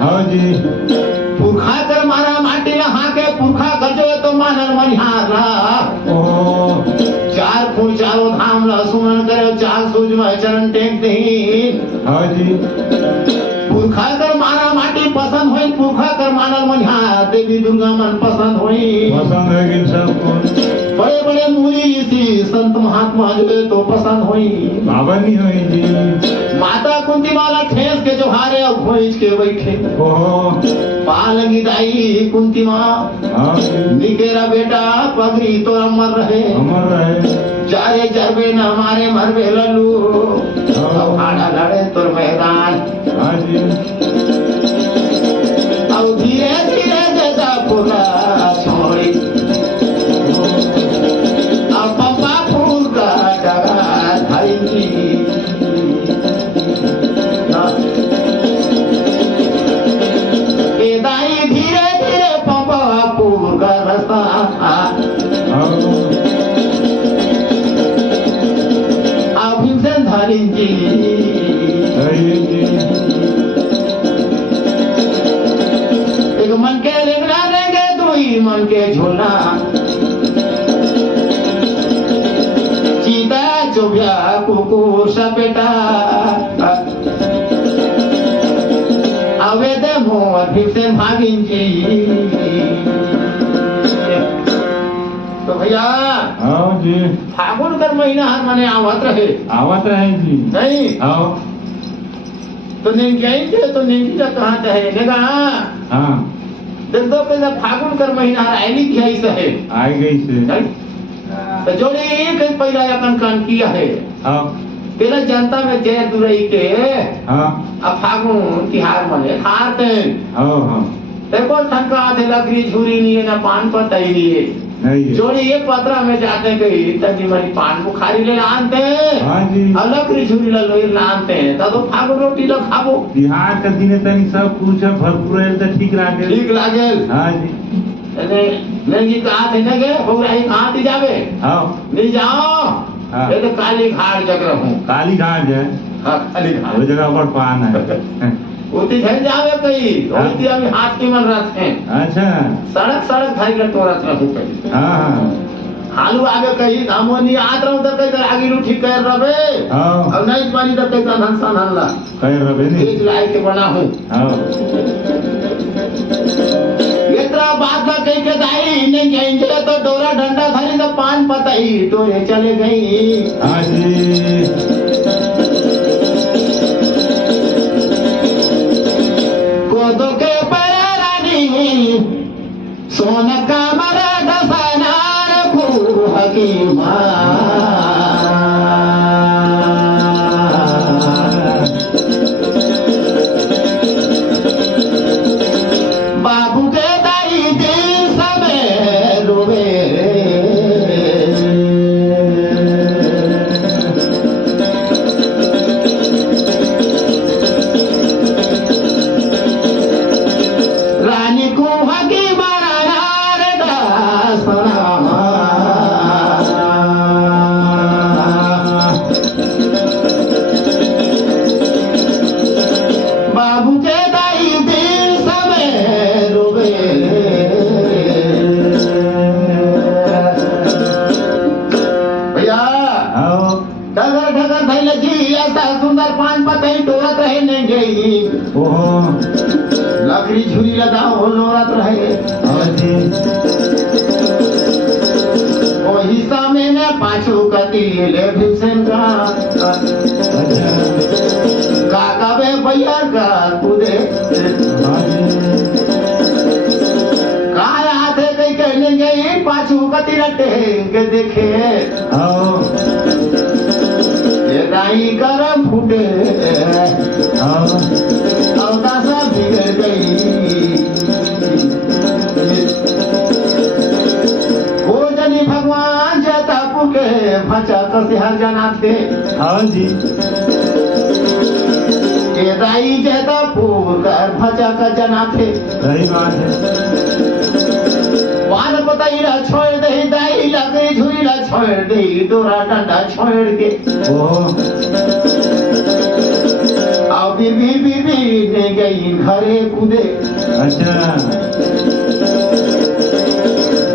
हाँ जी पुरखा कर मारा माटी लहा के पुरखा गजो तो मानर मनिहार चार फूल चारों धाम सुमन करे 400 पूज में चरण टेक दही हाँ जी पुरखा कर मारा माटी पसंद होई पुरखा कर मानल मन हाँ देवी दुर्गा मन पसंद होई पसंद है कि सबको बड़े बड़े मुनि ऋषि संत महात्मा जो तो पसंद होई बाबा नहीं हुई जी माता कुंती माला ठेस के जोहारे और खोज के बैठे ओहो पालंगी दाई कुंती माँ हाँ जी निकेरा बेटा पगड़ी तो अमर रहे अमर रहे चारे जरबे न हमारे मरबे लल्लू अब हाड़ा लड़े तुर मैदान हाँ जी अब धीरे धीरे जैसा पूरा छोड़ी अब पप्पा फूल का डगा धाई ए दाई धीरे धीरे पप्पा फूल का रास्ता भीमसेन धारी जी एक मन के रेंगना रेंगे दुई मन के झोला चीता चोबिया कुकुर सपेटा अवेद मोह भीमसेन भागिन जी तो भैया हाँ जी फागुन कर महीना हर मने आवत रहे जी नहीं आओ तो निंगी थे तो निंगी का कहाँ है नेगा हाँ देख दो पहले फागुन कर महीना हर आईली की ऐसा है आई गई से नहीं? तो जोड़ी कहीं पहला अपन कान किया है हाँ तेरा जनता में जय दुरई के हाँ अब फागुन तिहार मने खाते हाँ हाँ देखो ठनका आधे लकड़ी झूरी नहीं है ना पान पता ही नहीं है नहीं है जोड़ी ये पत्रा में जाते कहीं तभी मनी पान बुखारी ले आनते हैं हाँ जी अलग रिझुरी ला लोई लानते हैं तब तो फागुन रोटी ला खाबो बिहार का दिन तनी सब कुछ भरपूर है तो ठीक लागे ठीक लागेल हाँ जी नहीं कहा थे न गए बहुराई कहाँ थी जावे हाँ नहीं जाओ हाँ। ये तो काली घाट जग रहा हूँ काली घाट है हाँ काली घाट वो जगह पर पान है उती झल जावे कहीं हाँ। उती अभी हाथ की मन रखते हैं अच्छा सड़क भाई का तोरा रखू कहीं हाँ हाँ हालू आगे कहीं हमो नहीं आत रहा तो कहीं आगे रूठी कर रहे हाँ और नहीं पानी तो कहीं धनसा नल्ला कह रहे नहीं एक लाइक के बना हूँ हाँ इतना बात का कहीं के दाई नहीं कहेंगे तो डोरा डंडा धरी तो पान पताई तो ये चले गई हाँ जी कोदो के परानी सोन का मरा दफनार फूह की बाबू के दाई दिल समय रोवे रानी को हकी मारा बाबू के दाई दिल समय रोवे भैया आओ ढगर ढगर धैले जी ऐसा सुंदर पान पतई टोरत रहे नहीं गई ओहो लकड़ी झुरी लगाओ लोरत रहे हाँ जी वही सामे में पाछू कती ले भीमसेन का अच्छा काका बे भैया का कूदे हाँ जी कहा हाथे कहीं कहने गई पाछू कती रटे के देखे आओ ये राई गरम फूटे आओ अवतासा बिगड़ गई वो जनी भगवान जता पुके भचा कसे हर जना थे हाँ जी ये राई जता पुकर भचा का जना थे सही बात है पान पताईला छोड़ दे दाई लगे झुईला छोड़ दे डोरा डंडा छोड़ के ओहो आओ बीबी ने गई घरे कूदे अच्छा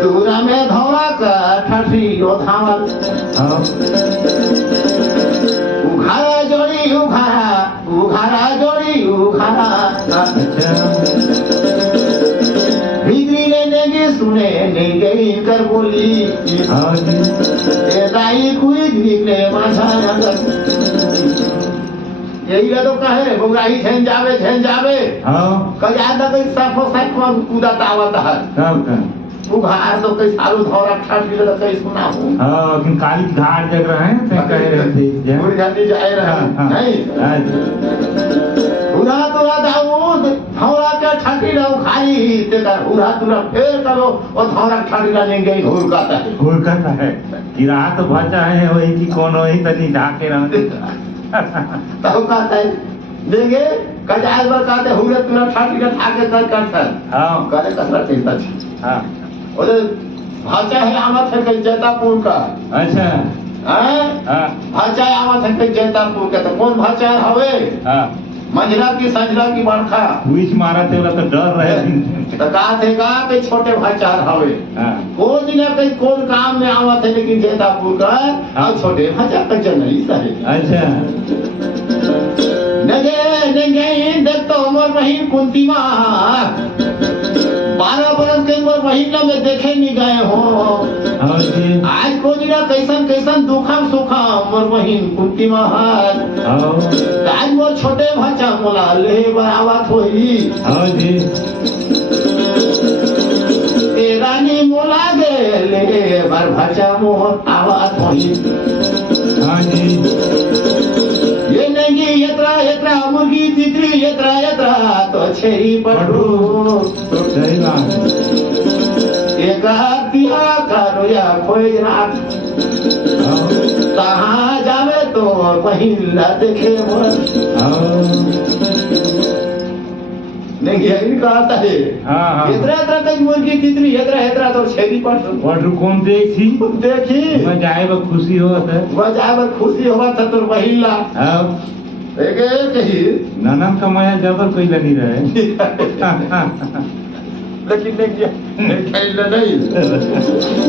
दूरा में धौरा का ठठी धावत हाँ उघा हाँ जी दाई कोई निकले माझा यही तो कहे बोगाई झेन जावे हाँ कल याद कई साफो साफ कूदा तावत है कब का उघार तो कई सारू धौरा ठाट भी तो कई सुना हूं हाँ लेकिन काली घाट जग रहे हैं तो कह रहे थे पूरी जाती जाए रहा नहीं उड़ा तो दाऊद धौरा के ठाटी ना खाई ते कर उड़ा तुरा फेर करो और धौरा ठाटी ना लेंगे घूर काता है घूर काता है कि रात बचा है वही की कौन वही तनी ढाके रहते तो कहता है देंगे कजाज बर कहते हुरे तुरा ठाटी ना ठाके कर करता हाँ करे कसरत चलता है हाँ उधर भाचा है आमत है कई जैतापुर का अच्छा हैं हाँ भाचा आमत है कई जैतापुर का तो कौन भाचा हवे हाँ मंझला की संझला की बरखा पुलिस मारा थे तो डर रहे तो कहा थे का के छोटे भाचार हवे हाँ कोई दिन कहीं कौन काम में आवत है लेकिन जैतापुर का और छोटे भाचा का जनई सही अच्छा नगे देख तो उमर वही कुंती माँ 12 बरस के उम्र महीना में देखे नहीं गए हो हाँ जी आज को दिन कैसन कैसन दुखम सुखम उमर महीन कुंती महार हाँ आज वो छोटे भाचा मोला ले बरावत होई हाँ जी रानी मोला दे ले बर भाचा मोह आवात होई हाँ जी ये नहीं यत्रा यत्रा मुर्गी तितरी यत्रा यत्रा तो छेरी पटू सही बात एक दिया करो या खोज रात कहाँ जावे तो महिला देखे मोर नहीं यही कहता है हाँ हाँ यत्रा यत्रा कई मुर्गी तितरी यत्रा यत्रा तो छेरी पटू और कौन देखी देखी मैं जाए बा खुशी हो था बजाय में खुशी हुआ था तो महिला हाँ कही ननम का माया जबर कोई लगी रहे लेकिन नहीं खेल नहीं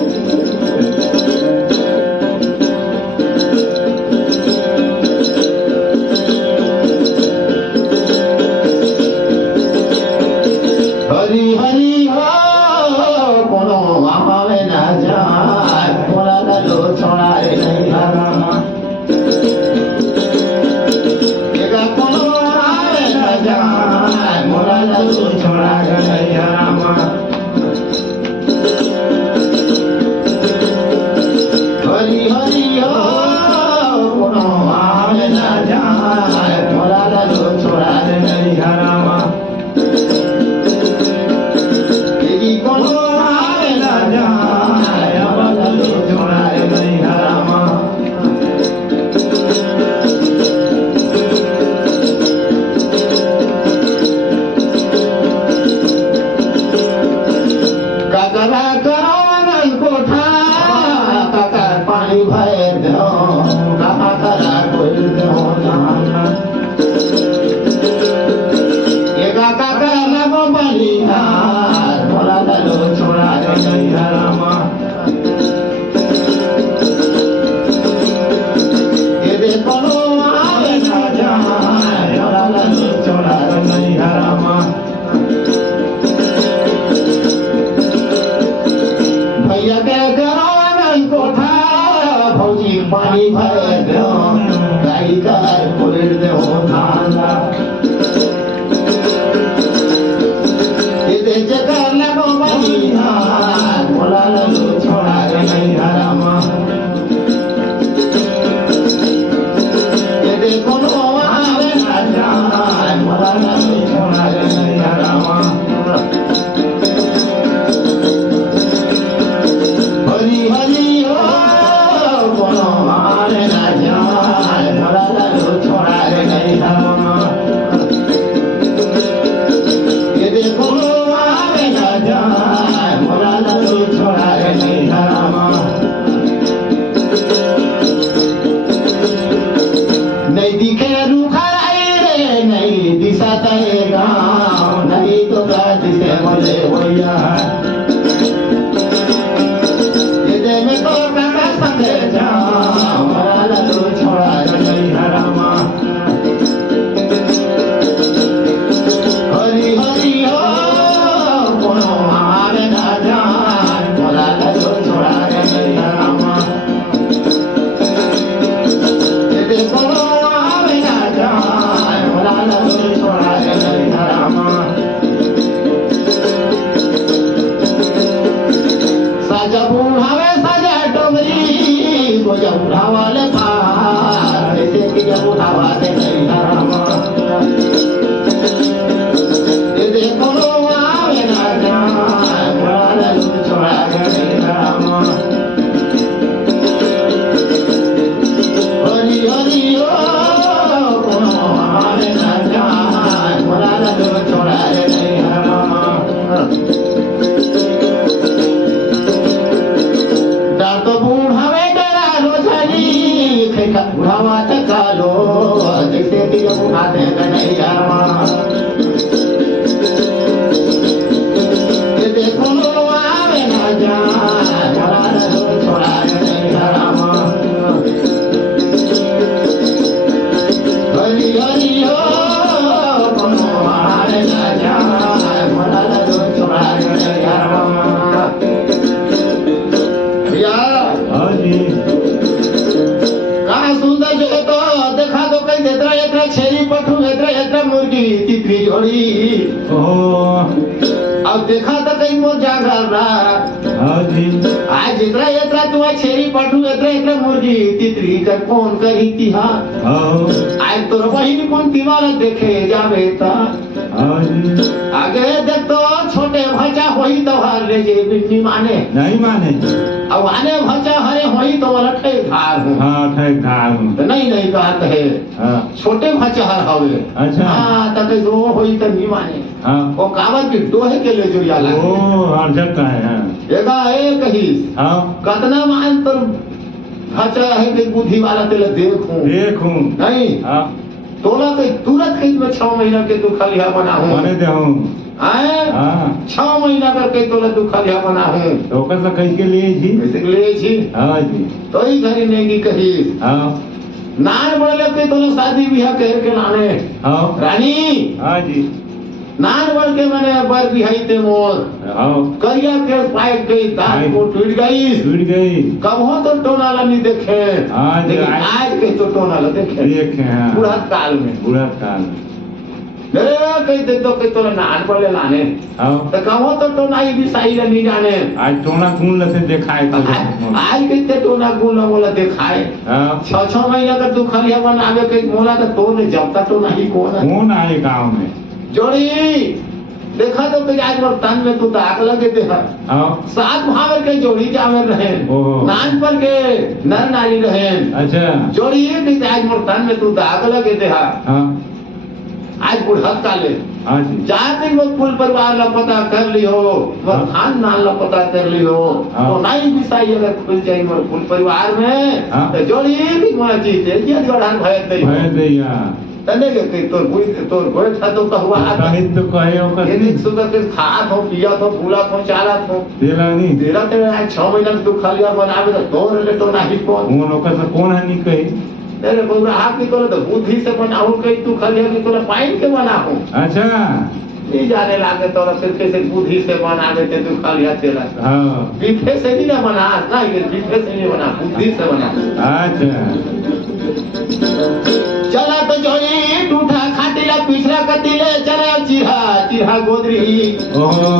हरी हरी हो कोनो आवे ना जाए मोला लो छोड़ाए नहीं हरामा एका कोनो आवे ना जाए मोला लो छोड़ाए नहीं हरामा हरी हरी हो कोनो आवे ना जाए मोला लो छोड़ाए नहीं हरामा कोनो आवे ना जाए मोला लो छोड़ाए नहीं हरामा काकरा करवन कोठा काका पानी भर दो काका करा कोई दो जाना ये काका लगो बलिया मोला लो छोड़ा नहीं हरामा ये देखो लो आवे ना जाए मोला लो छोड़ा नहीं हरामा भैया के करवन कोठा जब उठावे सजा डोगरी को जब उठावाले पार ऐसे कि जब उठावाले नहीं राम ये देखो लो आवे ना जाए मोरा छोड़ा गए राम हरि हरि ओ कोनो आवे ना जाए मोरा छोड़ा गए राम बुढ़ावा चका लो जैसे कि जब उठाते कन्हैया ये देखो लो आवे ना जाए छोड़ा कन्हैया राम हरि हरि हो कोनो आवे ना जाए छोड़ा कन्हैया राम सुंदर जो तो देखा तो कई देतरा यात्रा छेरी पठू यात्रा मुर्गी तितरी जोड़ी अब देखा तो कई मोर जागर रहा आज जितना यात्रा तुम्हारे छेरी पठू यात्रा मुर्गी तितरी कर कौन करी तिहा आज तो वही कौन तिवाला देखे जावे ता आगे देख तो छोटे भचा होई तो हर ले जे बिन्नी माने नहीं माने अब आने भचा हरे होई तो रखे धार हूं हां ठे धार हूं तो नहीं बात है छोटे भचा हर हवे अच्छा हां तक जो होई तो नहीं माने हां वो कावत भी दोहे के ले जो याला ओ अर्जत है एगा एक ही हां कतना मान तो भचा है कि बुद्धि वाला तेल देखूं नहीं हां तोला के तुरंत के में 6 महीना के दुख लिया बना हूं माने दे हूं आए हां 6 महीना करके तोला दुख लिया बना हूं तो कैसे कैसे लिए जी कैसे लिए छी हां जी तो ही घरी नेगी कही हां नान बोले के तोला शादी ब्याह के लाने हां रानी हां जी नान बोल के मैंने बर बिहाई ते मोर हां करिया के पाइप गई दांत को टूट गई कब हो तो टोनाला नहीं देखे आज के तो टोनाला देखे हां बुढ़ा काल में मेरे कहीं दे दो कहीं तो नान बोले लाने हां तो कहो तो टोनाई भी सही नहीं जाने आज टोना कौन लसे दिखाए तो आज के टोना कौन बोला दिखाए हां 6 महीना का दुख लिया बनावे के मोला तो तोड़ जब तक तो नहीं कौन आए गांव में जोड़ी देखा तो कि आज मोर तन में तू दाग लगे देखा सात भावर के जोड़ी जावे रहे नान पर के नर नारी रहे अच्छा जोड़ी कि आज मोर तन में तू दाग लगे देखा आज बुढ़त काले जाते वो कुल परिवार ला पता कर लियो वो खानदान ला पता कर लियो तो नहीं विषय अगर खुल जाए मोर कुल परिवार में तो जोड़ी भी मोर जीते जे जोड़ान भय दैया तने के तोर कोई था तो कहवा कहीं तो कहे ओकर ये सुगर के खात हो पिया तो फूला तो चाला तो देला ते 6 महीना तू खा लिया बनावे तो तोर ले तो नहीं कौन ओकर से कौन है नहीं कही तेरे को हाथ की तो बुद्धि से बनाऊं कहीं तू खा लिया कि तोरा पाइन के बनाऊं अच्छा नहीं जाने लागे तोरा फिर कैसे बुद्धि से बना देते तू खा लिया तेरा हां पीठे से नहीं ना बना ना ये पीठे से नहीं बना बुद्धि से बना अच्छा चला तो जोड़ी टूटा खाटीला पिछड़ा कटीले चला चिढ़ा गोदरी ओहो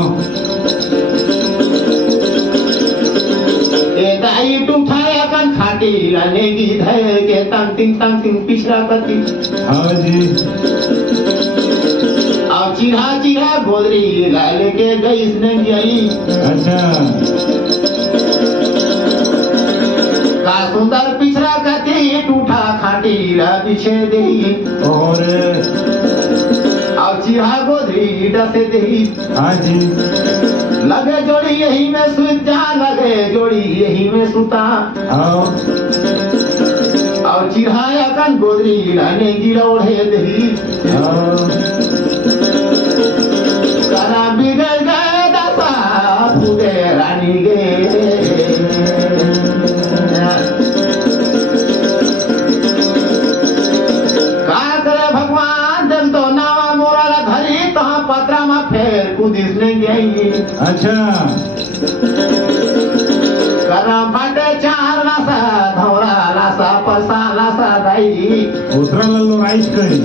ए दाई टूटा अपन खाटीला नेगी धय के तंग तिंग पिछड़ा कटी हां जी और चिढ़ा गोदरी लाले के गई इसने गई अच्छा का सुंदर पिछड़ा कटी टूटा खाटीला पीछे दे और चिढ़ा गोदरी डसे दे हां जी लगे जोड़ी यही में सुत जा लगे जोड़ी यही में सुता और चिढ़ाया कन गोदरी लाने गिरा ओढ़े दही करा बिगड़ गए दशा पूरे रानी गे का करे भगवान जब तो नावा मोरा धरी तो पत्रा में फेर कुदिस ने गई अच्छा करा फाटे 4 लासा धौरा लासा पसा लासा दाई उतरा लो राइस करी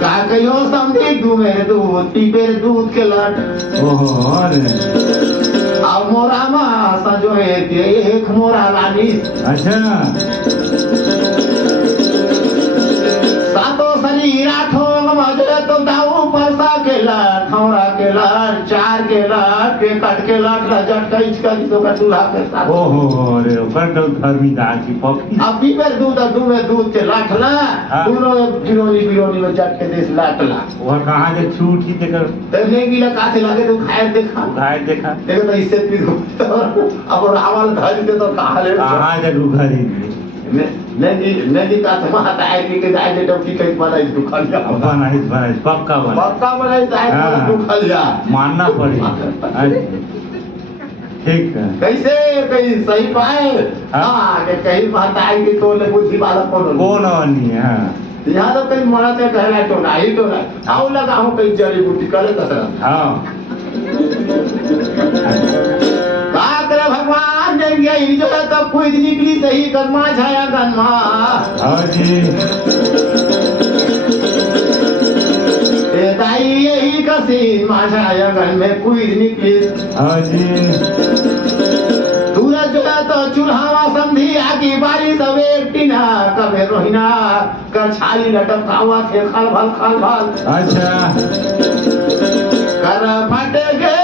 का कहियो समझी तू मेरे दूध पी मेरे दूध के लट ओहो अरे अब मोरामा संजोए के एक मोरा लानी अच्छा सातो शरीर आठो मजे तो दाऊ परसा के लाट खौरा के लाट चार के लाट के कट के लाट लजट कइच कइच तो का चूल्हा के साथ ओहो रे ओकर तो धर्मी दाची पकी अब भी में दूध के लाट ला दोनों बिरोनी में जट के देश लाट ला वो कहां से छूट की देकर तेने गिला काथे लागे तो खाए देखा देखो तो इससे पी तो अब रावल धर के तो कहां से रुखरी नहीं का तुम आता है कि जाए जे डॉक्टर कहीं बनाई दुखल जा बनाई पक्का बनाई जाए दुखल जा मानना पड़ेगा ठीक है कैसे कहीं सही पाए हाँ कि कहीं बात आएगी तो ले बुद्धि वाला कौन नहीं है यहाँ तो कहीं मरा से कहना तो नहीं तो ना आओ लगा हूँ कहीं जड़ी बूटी करे कसरत हाँ करे भगवान ने यही जो है तब कोई निकली सही कदमा छाया गनमा हाँ जी दाई यही कसी माछाया गन में कोई निकली हाँ जी सूरज जो है तो चूल्हा संधि आकी बारी सवे टीना कबे रोहिना कर छाली लटकावा थे खल भल अच्छा कर फटे गए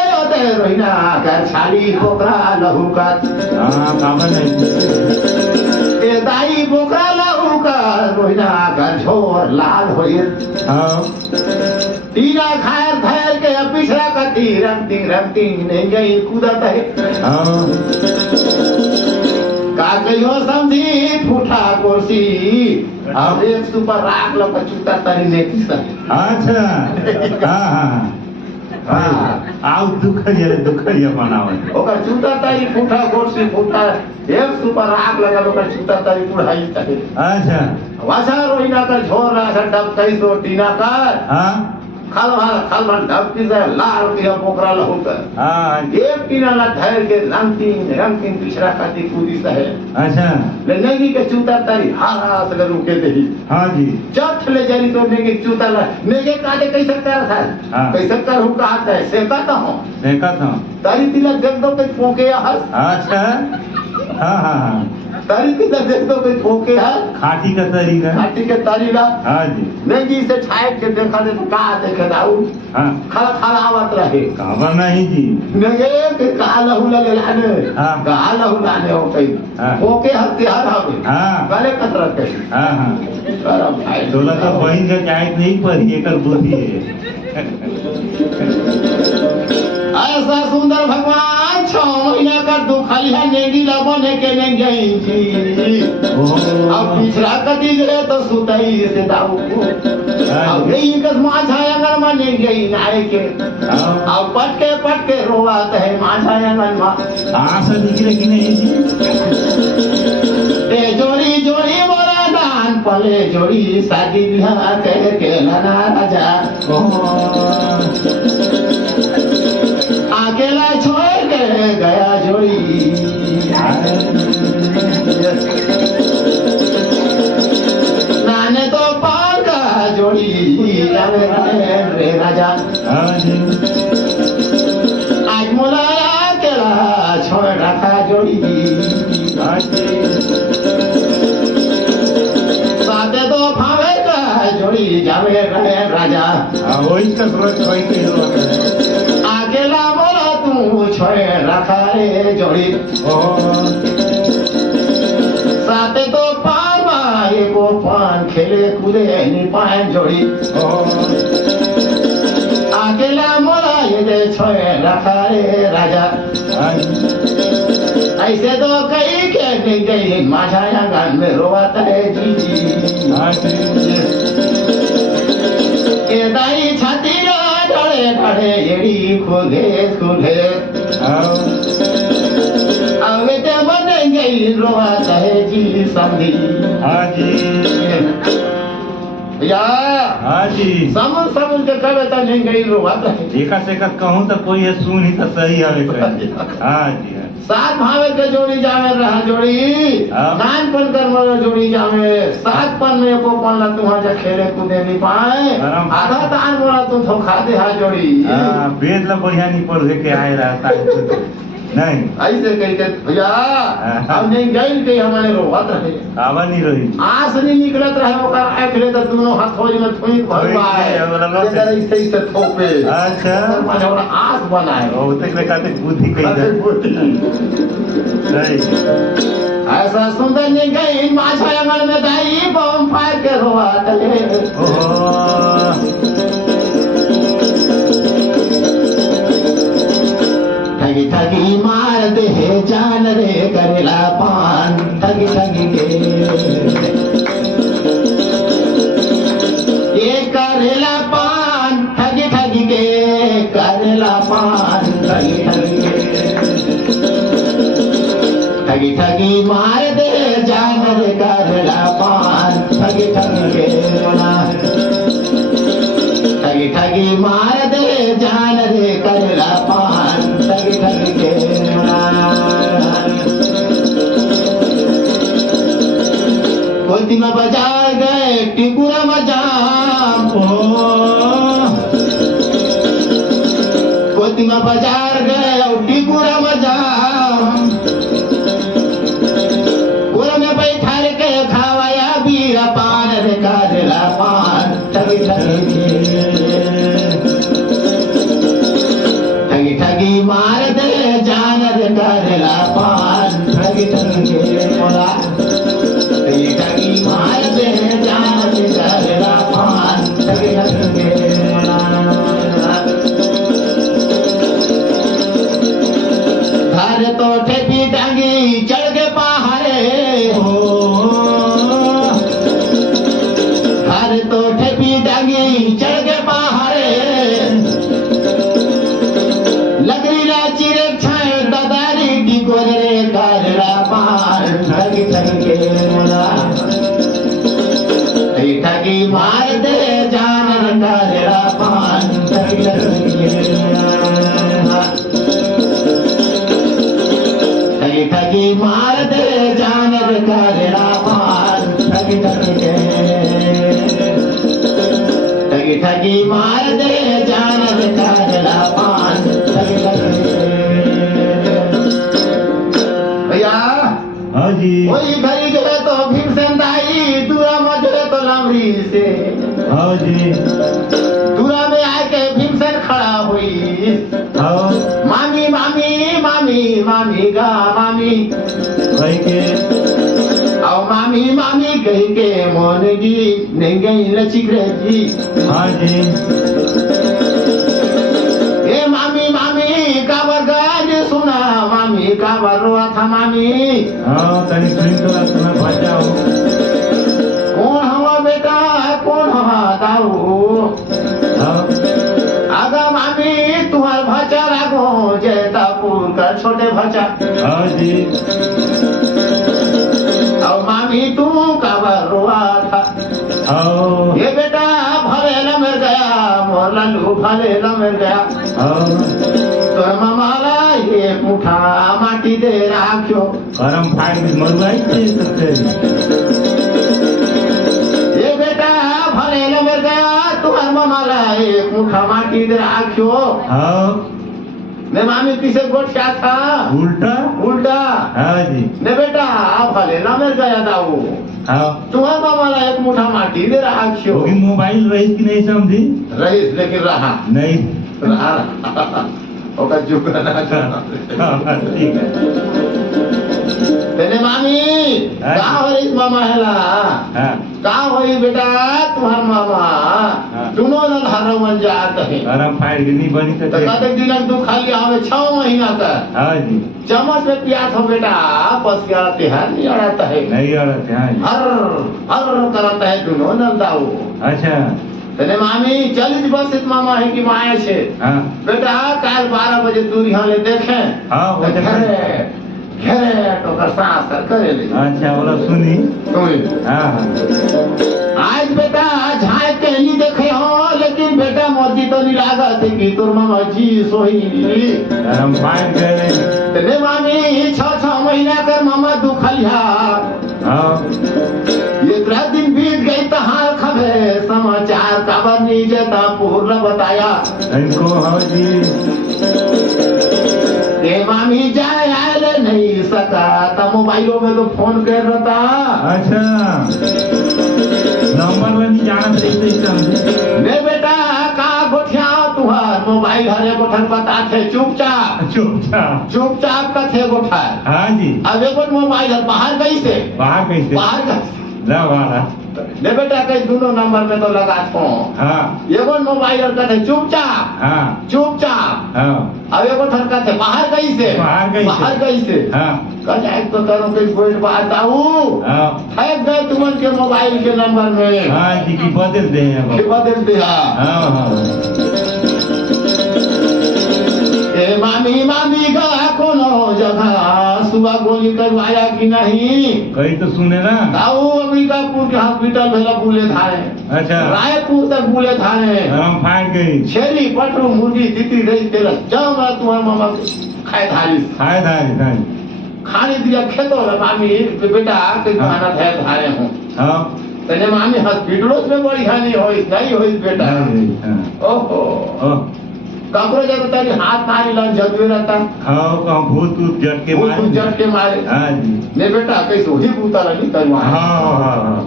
रोहिना कर छाली बोकरा लहू का कामन नहीं ए दाई बोकरा लहू का रोहिना कर झोर लाल होए तीना खायर धैर के पिछड़ा कती रंगती नहीं गई कूदत है का कहियो समझी फूठा कोसी अब एक सुपर राख लो कचूता तरी ने की अच्छा हाँ आओ दुखरिया बनाओ ओकर जूता तारी फूटा गोरसी फूटा एक सुपर आग लगा ओकर जूता तारी पुढ़ाई तहे अच्छा वासा रोहिना का झोर रहा डब कई सो टीना कर हां खाल भर डब की से लाल के पोकरा लहू कर हां एक टीना ला धैर के रंगतीन पिछड़ा खाती कूदी सहे अच्छा ले नेगी के जूता तारी हारा से रुके देही हां जी जब ले जानी तो नेगी जूता ला नेगे काटे कैसे कर था कैसे कर हूं कहा है सेका था तारी तिलक देख दो के पोके हर अच्छा हां तारी की देख दो के पोके हर खाटी के तरीका हां जी नेगी से छाए के देखा दे का देखे दाऊ हां खला आवत रहे काबर नहीं जी नेगे के काल हु लगे लाने काल हु लाने हो कई पोके हथियार हवे गले कसरत के हां करम भाई डोला तो बहिन के चाहे नहीं पर एकर बुद्धि है ऐसा सुंदर भगवान 6 महीना का दुखलिया नेगी लबने के नहीं गई थी अब पिछड़ा कटी गए तो सुतई से दाऊ अब यही कस माछाया अगर माने गई नाय के अब पट के रोवात है माछाया अगर मां आंख निकले कि नहीं ए जोड़ी मोरा दान पले जोड़ी शादी बियाह के लाना राजा अकेला छोड़ के गया जोड़ी नाने तो पाल का जोड़ी रे राजा आज मुलाया अकेला छोड़ रखा जोड़ी साथे तो भावे का जोड़ी जावे राजा वही कसरत वही के अकेला बोला तू छोड़ रखा रे जोड़ी साथे तो पान माए को पान खेले कूदे निपान जोड़ी अकेला मोला ये दे छोड़ रखा रे राजा ऐसे तो कई के नहीं गई माछाया गान में रोवाता है जी ए दाई छाती ढड़े एड़ी खुले अब ते बन गई रोवाता है जी समझी भैया समझ के कहे तो नहीं गई रोवाता है एका से कहूं तो कोई है सुन ही तो सही हवे हां जी सात भावे के जोड़ी जावे रहा जोड़ी नानपन कर मरो जोड़ी जावे सात पन में को पन ला तुहा जा खेले कूदे नहीं पाए आधा तान बोला तू धोखा दे हा जोड़ी वेद ला बढ़िया नहीं पढ़े के आए रहता है नहीं ऐसे कही के भैया अब नहीं गई के हमारे रोवत रहे आवा नहीं रही आस नहीं निकलत रहे ओकर आँख ले तो दोनों हथौड़ी में थोड़ी भरवाए जरा इसे इसे थोपे अच्छा माने ओकरा आस बनाए ओ तक लेकाते बुद्धि कही अरे दे बुद्धि नहीं ऐसा सुंदर नहीं गई माझा अंगन में दाई बम फाड़ के रोवत है ओहो ठगी ठगी मार दे जान रे करेला पान ठगी ठगी के ये करेला पान ठगी ठगी के करेला पान ठगी ठगी के ठगी ठगी मार दे जान रे करेला पान ठगी ठगी के ठगी ठगी मार दे जान रे करेला पान ठगी ठगी के कोती में बाजार गए टिपुरा मजाम कोती में बाजार गए टिपुरा मजाम पूरा में बैठा के खावाया बीरा पान रे करेला पान ठगी ठगी ठगी ठगी मार दे जान रे करेला पान ठगी ठगी के मोला ठगी ठगी मार दे जान रे करेला पान ठगी ठगी के घर तो ठेपी डांगी चढ़ के पहाड़े हो घर तो ठेपी डांगी चढ़ के पहाड़े लगरी राची रे छाए दादारी की गोरे करेला पान ठगी ठगी के मोला ठगी ठगी मार दे जान रे करेला पान ठगी ठगी के ठगी ठगी मार दे जान रे करेला पान ठगी ठगी के ठगी ठगी मार दे जान रे करेला पान ठगी ठगी के भैया हाँ जी वही घरी जो है तो भीमसेन दाई दूरा में जो है तो लमरी से हाँ जी दूरा में आके भीमसेन खड़ा हुई हाँ मामी मामी मामी मामी गा मामी भाई के आओ मामी मामी कही के मोन जी नहीं गई लचिक जी हाँ जी ए मामी मामी का बरगाज सुना मामी का बरवा था मामी हाँ तनी सुन तो अपना बचाओ कौन हवा बेटा कौन हवा दाऊ हाँ आगा मामी तुम्हार भाचा रागो जैतापुर का छोटे भाचा हाँ जी और मामी तू का बरवा था हाँ ये बेटा भले लमर गया मोर लल्लू भले लमर गया हाँ तो मामाला ये मुठा माटी दे राख्यो गरम फाइल में मरुआई थे सकते ये बेटा भले लमर गया तुम्हार मामाला एक मुठा माटी दे राख्यो हाँ ने मामी किसे गोठा था उल्टा उल्टा हाँ जी ने बेटा भले लमर गया दाऊ हाँ तुम्हार मामाला एक मुठा माटी दे राख्यो होगी मोबाइल रही कि नहीं समझी रहीस लेकिन रहा नहीं रहा ओका जुगाना हाँ, ठीक है तेने मामी हाँ। का होई मामा हेला हाँ का होई बेटा तुम्हार मामा हाँ। दोनों न हरवन जात है गरम फाइल की नहीं बनी तो सकते कते दिनक दू खाली आवे 6 महीना का हाँ जी चम्मच में पियात हो बेटा बस गया तिहार नहीं अड़ाता है नहीं औरत हाँ जी हर करता है दोनों न दाऊ अच्छा तेने मामी 40 वर्ष मामा है कि माया छे हाँ बेटा काल 12 बजे दूर यहाँ ले देखें हाँ वो तो घेरे घेरे तो कर सांस करे ले अच्छा बोला सुनी सुन हाँ हाँ आज बेटा झाए के नहीं देखे हो लेकिन बेटा मोदी तो नहीं लागा थे कि तुर मामा जी सोई गरम फाइल करे तेने मामी 6 महीना कर मामा दुखलिया हाँ इतना दिन बीत गई तो हाल खबे समाचार खबर नहीं जता पूर्ण बताया इनको हाँ जी ए मामी जाए आए नहीं सका तो मोबाइलों में तो फोन कर रहा था। अच्छा नंबर में नहीं जाना देखते समझे ने बेटा का गोठिया तुहार मोबाइल हरे गोठन बता थे चुपचाप चुपचाप का थे गोठा। हाँ जी अब एगो मोबाइल है बाहर गई से बाहर कैसे बाहर गई वाला ने बेटा कई दोनों नंबर में तो लगा थो। हाँ एगो मोबाइल का थे चुपचाप हाँ चुपचाप। हाँ अब एगो थन का थे बाहर गई से बाहर गई से हाँ कह तो करो कि कोई बात आऊ हाँ है गए तुमन के मोबाइल के नंबर में। हाँ जी की बदल दे बदल दे हाँ हाँ ए मामी मामी का कोनो जगह सुबह गोली करवाया कि नहीं कहीं तो सुने ना ताऊ अंबिकापुर के हॉस्पिटल भेला बुले थाने। अच्छा रायपुर तक बुले थाने हम फाड़ गई छेरी पटरू मुर्गी तितरी रही तेरा जाओ मैं तुम्हारे मामा खाए धारी खाने दिया खेतो रे मामी बेटा के खाना थे धारे हूँ। हाँ तने मामी हॉस्पिटलों में बड़ी हानि होई नहीं होई बेटा। ओहो कपड़े जब तेरी हाथ नारी लन जदवे रहता। हाँ कहाँ भूत जट के मारे हाँ जी ने बेटा कैसे ही उतर नहीं करवाया। हाँ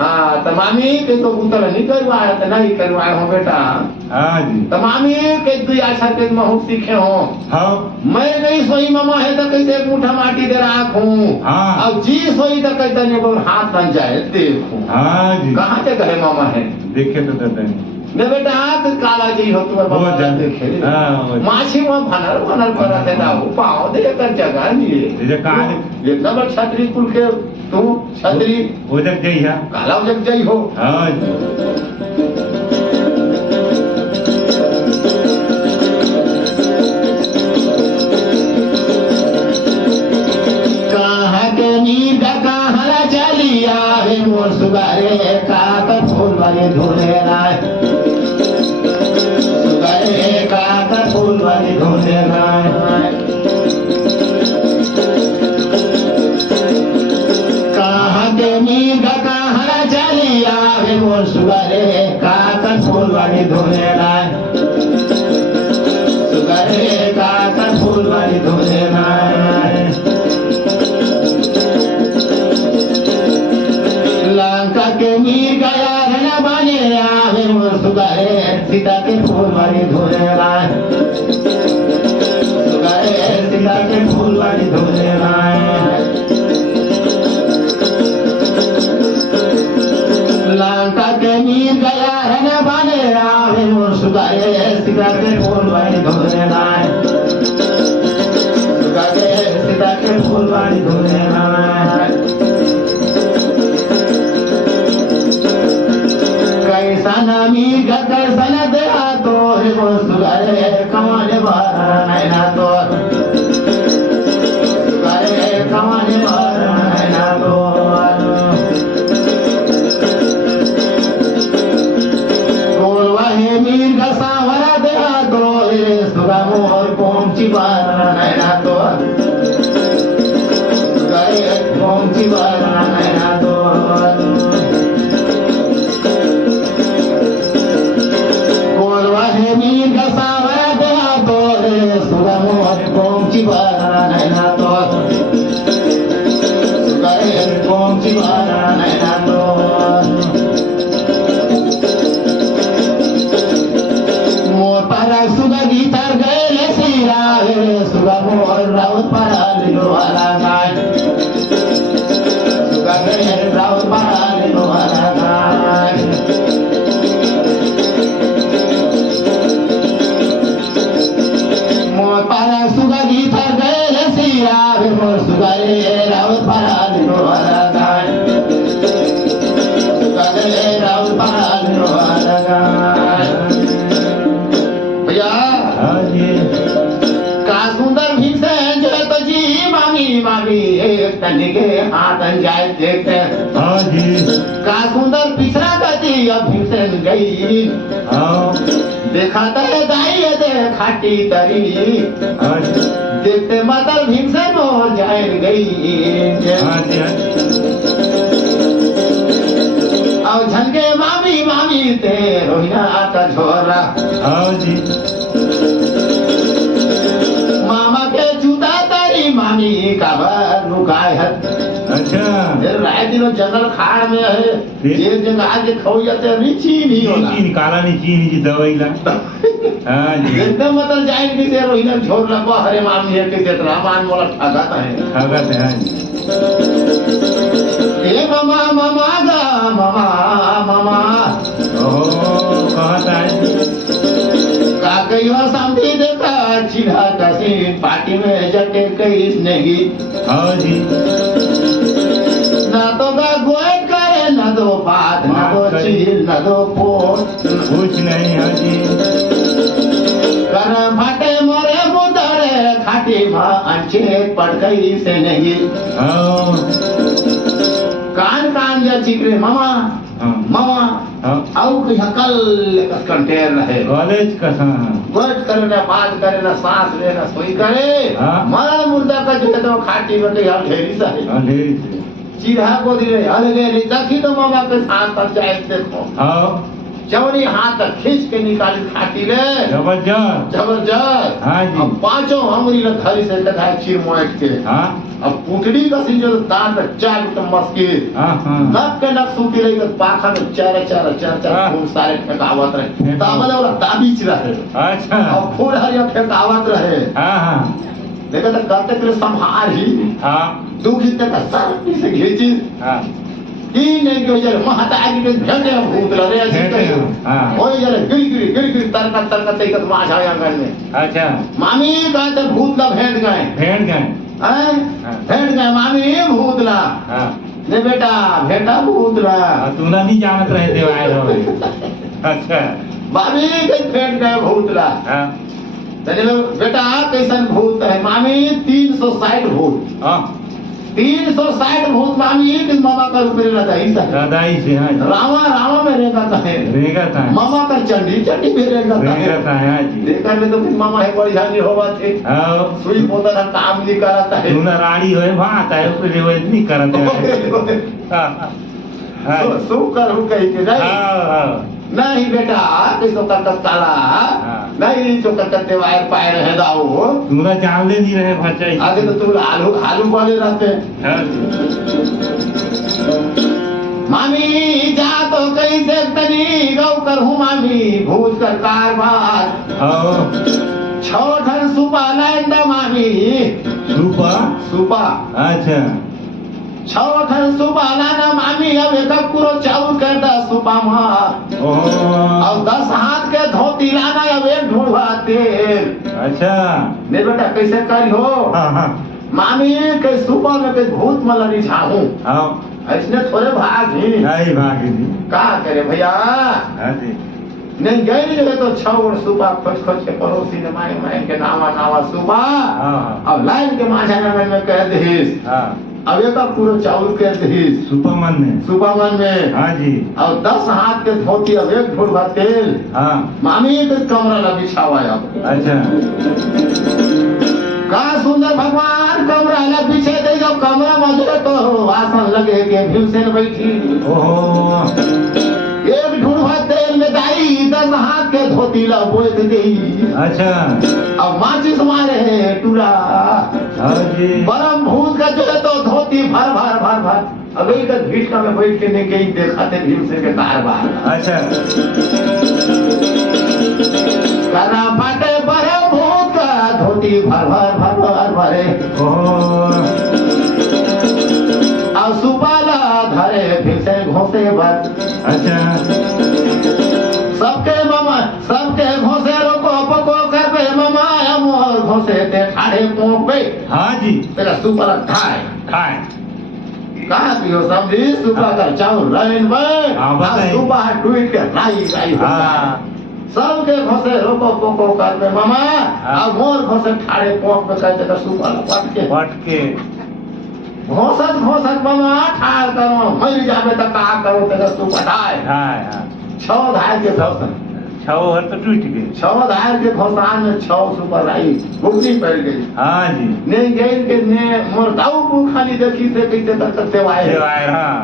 हाँ तो मामी के तो उतर नहीं करवाया तो नहीं करवाया हो बेटा। हाँ जी तो मामी के तू अच्छा के महू सीखे हो। हाँ मैं नहीं सोई मामा है तो कैसे एक मुठा माटी दे रखूं। हाँ अब जी सोई तो कैसे नहीं हाथ बन जाए देखूं। हाँ जी कहाँ से करे मामा है देखे तो देते हैं ने बेटा तो काला जी हो तुम्हारे बाबा देखे माछी में भनर करा थे ना पाँव दे कर जगह नहीं एक नंबर छतरी कुल के तू छतरी उजक गई है काला उजक गई हो। हाँ कहाँ के नींद कहाँ चलिया मोर सुगारे का फूल वाले धोने राय फूल वाली धोने कहाँ के नींद कहाँ चलिया मोर सुगरे काकर फूल वाली धोने सुगरे काकर फूल वाली धोने लंका के मीर गया है न बने मोर सुगरे सीता के फूल वाली धोने सीता के फूल वाली धोने लंका के मीर गया है न बने मोर सुगारे सीता के फूल वाली धोने सीता के फूल वाली धोने कैसा नामी कैसा न दे तो मोर सुगारे कमाने बार नैना तो कमाने वाला तो बोलवा है मीर का सावरा दे तो सुगा मोर पहुंची बार नैना तो पहुंची बार नैना तो बोलवा है मीर का सावरा दे तो सुगा मोर पहुंची बार नैना तो मोर पारा सुगा गीतार गए सीरा सुगा मोर राउत पारा लिलो वाला गाय सुगा गए राउत पारा लिलो वाला गाय मोर पारा सुगा गीतार गए सीरा मोर सुगा राउत पारा लिलो वाला के हाथ जाए देखते हाँ जी का सुंदर पिछड़ा गति अब भीषण गई दिखाता है दाई दे खाटी तरी देखते मतलब भीषण हो जाए गई और झनके मामी मामी ते रोहिया का छोरा हाँ जी माँ काबर नुकाय है अच्छा ये राय दिनो जंगल खाड़ में है ये जगह के खौया ते नीची नहीं होला चीनी काला नहीं चीनी जी दवाई ला हाँ जी एकदम मतलब जाए कि ते रोहिना छोड़ लगा हरे मान ये के तेरा मान मोला ठगाता है हाँ जी ए मामा मामा गा मामा मामा ओहो कहता है का कहियो सामने देखा चिढ़ा कसी पार्टी में जटे कई नहीं हाँ जी ना तो का गोए करे ना दो बात ना दो चील ना दो पोट कुछ नहीं हाँ जी कर फाटे मोरे मुदरे खाटी माँ अंचे पड़ गई से नहीं हाँ कान कान या चिकरे मामा हाँ मामा हाँ आउ कि हकल कस कंटेर रहे कॉलेज का हाँ गोट करे ना बात करे ना सांस ले ना सोई करे हाँ। मरा मुर्दा का जो है तो खाटी में कहीं हम ढेरी सा है अंधेरी से चिढ़ा को दिले अलगे ले तकी तो मामा के साथ पंचायत देखो हाँ चवरी हाथ खींच के निकाली खाटी ले जबरदस्त जबरदस्त हाँ जी। अब पांचों हमरी ल धरी से कथा चिर मोट के हाँ अब पुटड़ी का सी जो दांत चार तो मस्की हाँ हाँ नक के नक सूती रही तो पाखा में चार हाँ। खूब सारे फेंकावत रहे फेंकावत। ताबले वाला दाबीच रहे अच्छा अब फूल हरिया फेंकावत रहे हाँ हाँ देखा तो करते के संभाल ही हाँ दुखी तक सर से घीची हाँ तीन नहीं कि जरे महता आगे के भेंटे भूत लरे ऐसे भेंटे, कहीं हाँ। ओए जरे गिर तरका तई कत मां आया आंगन में अच्छा मामी कहा तो भूत ला भेंट गए भेड़ गए हैं हाँ। भेंट गए मामी भूत ला हाँ ने बेटा भेटा भूत ला तू ना नहीं जानत रहे थे आए रहो अच्छा मामी के भेंट गए भूत ला हाँ तने बेटा कैसन भूत है मामी 360 भूत हाँ 360 भूत मामी किस मामा का रूप में रहता है दादाई से हाँ जी। रामा में रहता है रहेगा था मामा का चंडी में रहता रहेगा है था हाँ जी देखा में तो फिर मामा है बड़ी झाली होवा थे हाँ सुई पोता ना काम नहीं कराता है तू ना राड़ी होए भात है उसके लिए नहीं करते हैं हाँ हाँ सो कर हूँ कहीं के नहीं हाँ नहीं बेटा कैसो कर काला नहीं जो करते वायर पाए रहे दाओ तू ना जान ले नहीं रहे भाचाई आगे तो तू आलू आलू वाले रहते हाँ मामी जा तो कैसे तनी गौ कर हूँ मामी भूत कर कारबार हाँ छोटन सुपा लाइन मामी सुपा सुपा अच्छा छोटन सुपा लाना मामी अब एक पूरा चाउर कर दा सुपा माँ ओह और 10 हाथ के धोती लाना अब एक ढूंढवा तेल अच्छा ने बेटा कैसे करी हो हाँ हाँ मामी के सुपा में के भूत मलरी झाहूं हाँ ऐसने थोड़े भाग ही नहीं भागी जी का करे भैया हाँ जी नहीं गई जो है तो छौड़ सुबह खोज के पड़ोसी ने माए के नावा सुबह हाँ अब लाइन के माझा में कह दीस हाँ अब एक पूरा चाउर कह दीस सुपरमन में सुपरमन में हाँ जी और 10 हाथ के धोती अब एक ढूंढवा तेल हाँ मामी के कमरा ला बिछावा अब अच्छा का सुंदर भगवान कमरा ला पीछे दे जो कमरा मजे तो वासन लगे के भीमसेन बैठी ओहो एक ढूंढवा तेल में दाई 10 हाथ के धोती ला बोल दी अच्छा अब माचिस मारे टूरा हाँ जी परम भूत का जो है तो धोती भर अब एक भीष्म में बैठ के नहीं गई देखा थे भीमसेन के कारबार अच्छा करा फाटे परम भूत का धोती भर भरे ओह अब सुपाला धरे भीमसेन घोसे भर अच्छा सबके घोसे रोको पको कर पे मामा मोर घोसे ते ठाड़े पोंक पे हाँ जी तेरा सुपर खाए खाए कहा पियो समझी सुपर का चाउर लाइन में हाँ, बताइए। सुपर ट्वीट के राई हाँ सबके घोसे रोको पको कर पे मामा हाँ। अब मोर घोसे ठाड़े पोंक पे कहते का सुपर पट के घोसत मामा ठाड़ करो मर जावे तो का करो तेरा सुपर ठाए हाँ 6 धार के घोसन छो हर तो टूट गए 6 धार के घोसान में 6 सुपर राई गुड्डी पड़ गई हाँ जी ने गई के ने मोर दाऊ को खाली देखी से कैसे करते वाए देवाय हाँ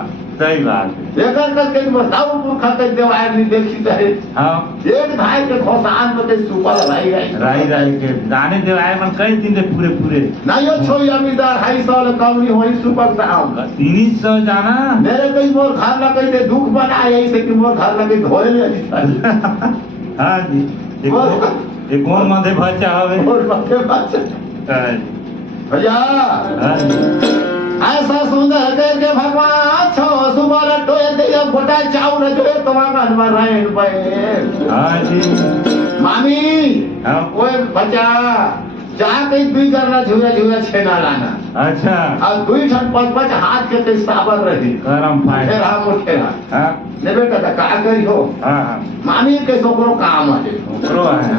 सही बात है। एकर कल के बताओ पुरखा के देवार नहीं देखी रहे। हाँ एक भाई के खोसान में ते सुपर भाई गई राई के दाने देवाए मन कई दिन के पूरे ना यो छोई अमीदार 250 साल कमनी होई सुपर दाम 300 जाना मेरे कई मोर घर ला कई दे दुख बनाए ऐसे कि मोर घर ला के धोए ले हाँ जी एक कौन मधे बच्चा हवे और बाके बच्चा हाँ जी भैया हाँ जी ऐसा सुंदर करके भगवान छो सुबह टोए दे गोटा चाउ न जोए तुम्हारा हनुमान रायन पे हाँ जी मामी हाँ ओए बच्चा जा कहीं दुई करना झुआ छेना लाना अच्छा अब दुई ठन पच हाथ के ते साबर रही गरम पाए फेरा मुठेरा हाँ ने बेटा का का करी हो हाँ मामी के सोकरो काम है ओकरो है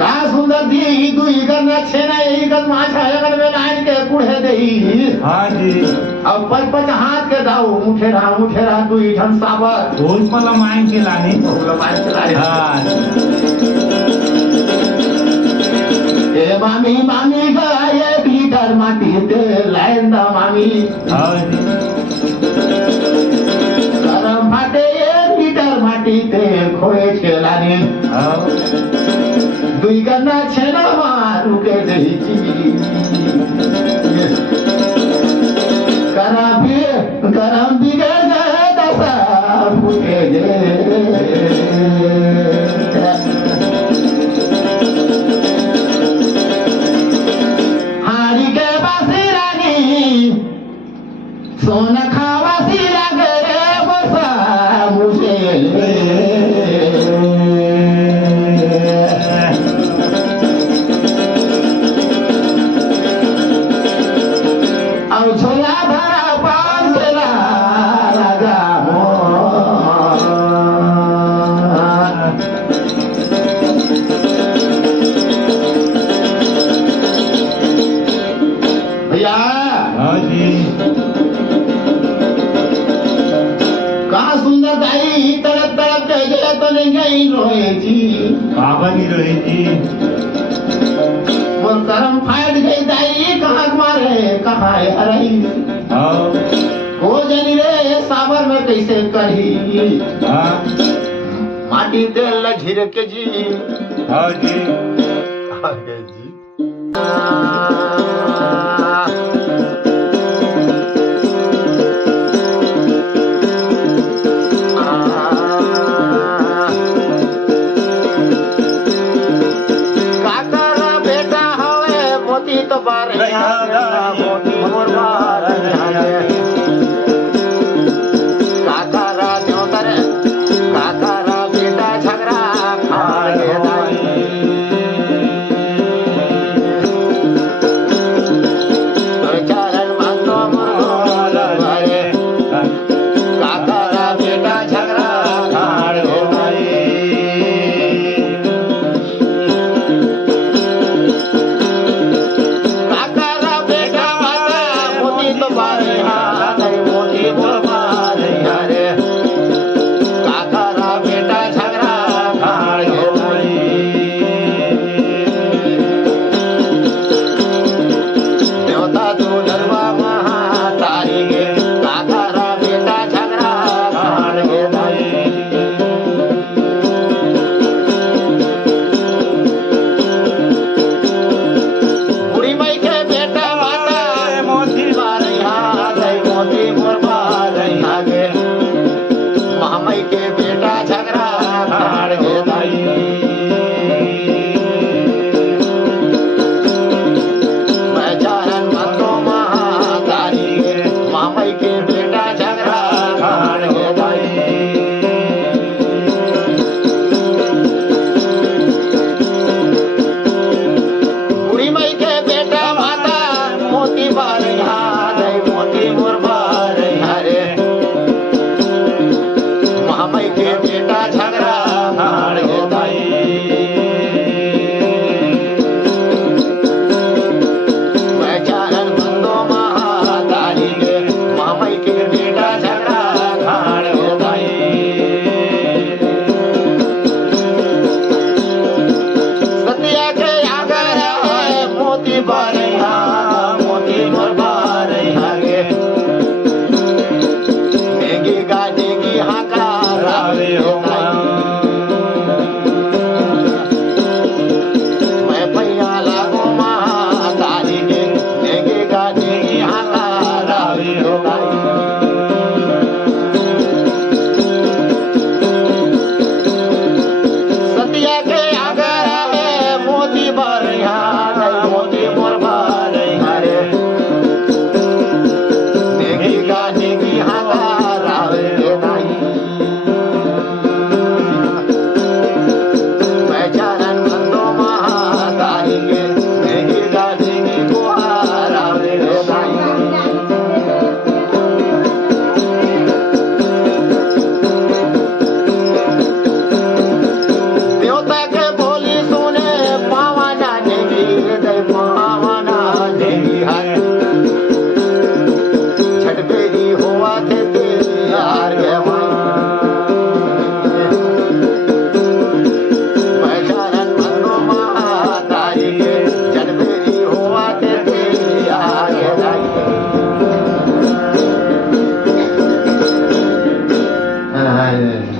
का सुंदर दी ई दुई करना छेना यही कर माछा अगर में लाइन के कुढ़े देही हाँ जी अब पच हाथ के दाऊ मुठेरा दुई ठन साबर रोज पला माइन के लानी लमाई चलाए हाँ ए मामी का एक लीटर माटी ते लाइन दा मामी हाँ जी गरम फाटे 1 लीटर माटी ते खोए छेलानी हाँ दुई करना छेना मारू के दही करम बिगे दशा फूटे हारी के बासी रानी सोन खावासी लगे बसा मुझे और छोला भरा पान केला राजा मोहन भैया हाँ जी कहा सुंदर दाई तरफ के गया तो नहीं गई रोए जी बाबा की रही जी मोर करम फाट गई दाई कहाँ मारे कहाँ है हरई हाँ हो जनी रे साबर में कैसे कही हाँ माटी तेल झिर के जी हाँ जी आगे जी काका बेटा हवे मोती तो बार मोती मोर बार काका रा जो करे काका रा बेटा झगड़ा खाए चरण मानो मोर भरे काका रा बेटा झगड़ा खाए काका रा बेटा माता मोती तो बारे मोती मोर बारे हरे काका रा बेटा झगड़ा खाए देवता तू नरवा महातारी गे काका रा बेटा झगड़ा खाए बुढ़ी माई के बेटा माता मोती बारे मोती मोर बारे आगे महामाई के बेटा झगड़ा खाड़ गे दाई मैं चरण मानो महातारी गे महामाई के बेटा झगड़ा खाड़ गे दाई बुढ़ी माई के बेटा माता मोती बारे मोती मोर बारे हरे महामाई के बेटा झगड़ा खाड़ गे दाई मैं चरण बंदो महातारी गे महामाई के बेटा झगड़ा खाड़ गे दाई सतिया के आगर है मोती बारे मोती मोर बारे आगे आहे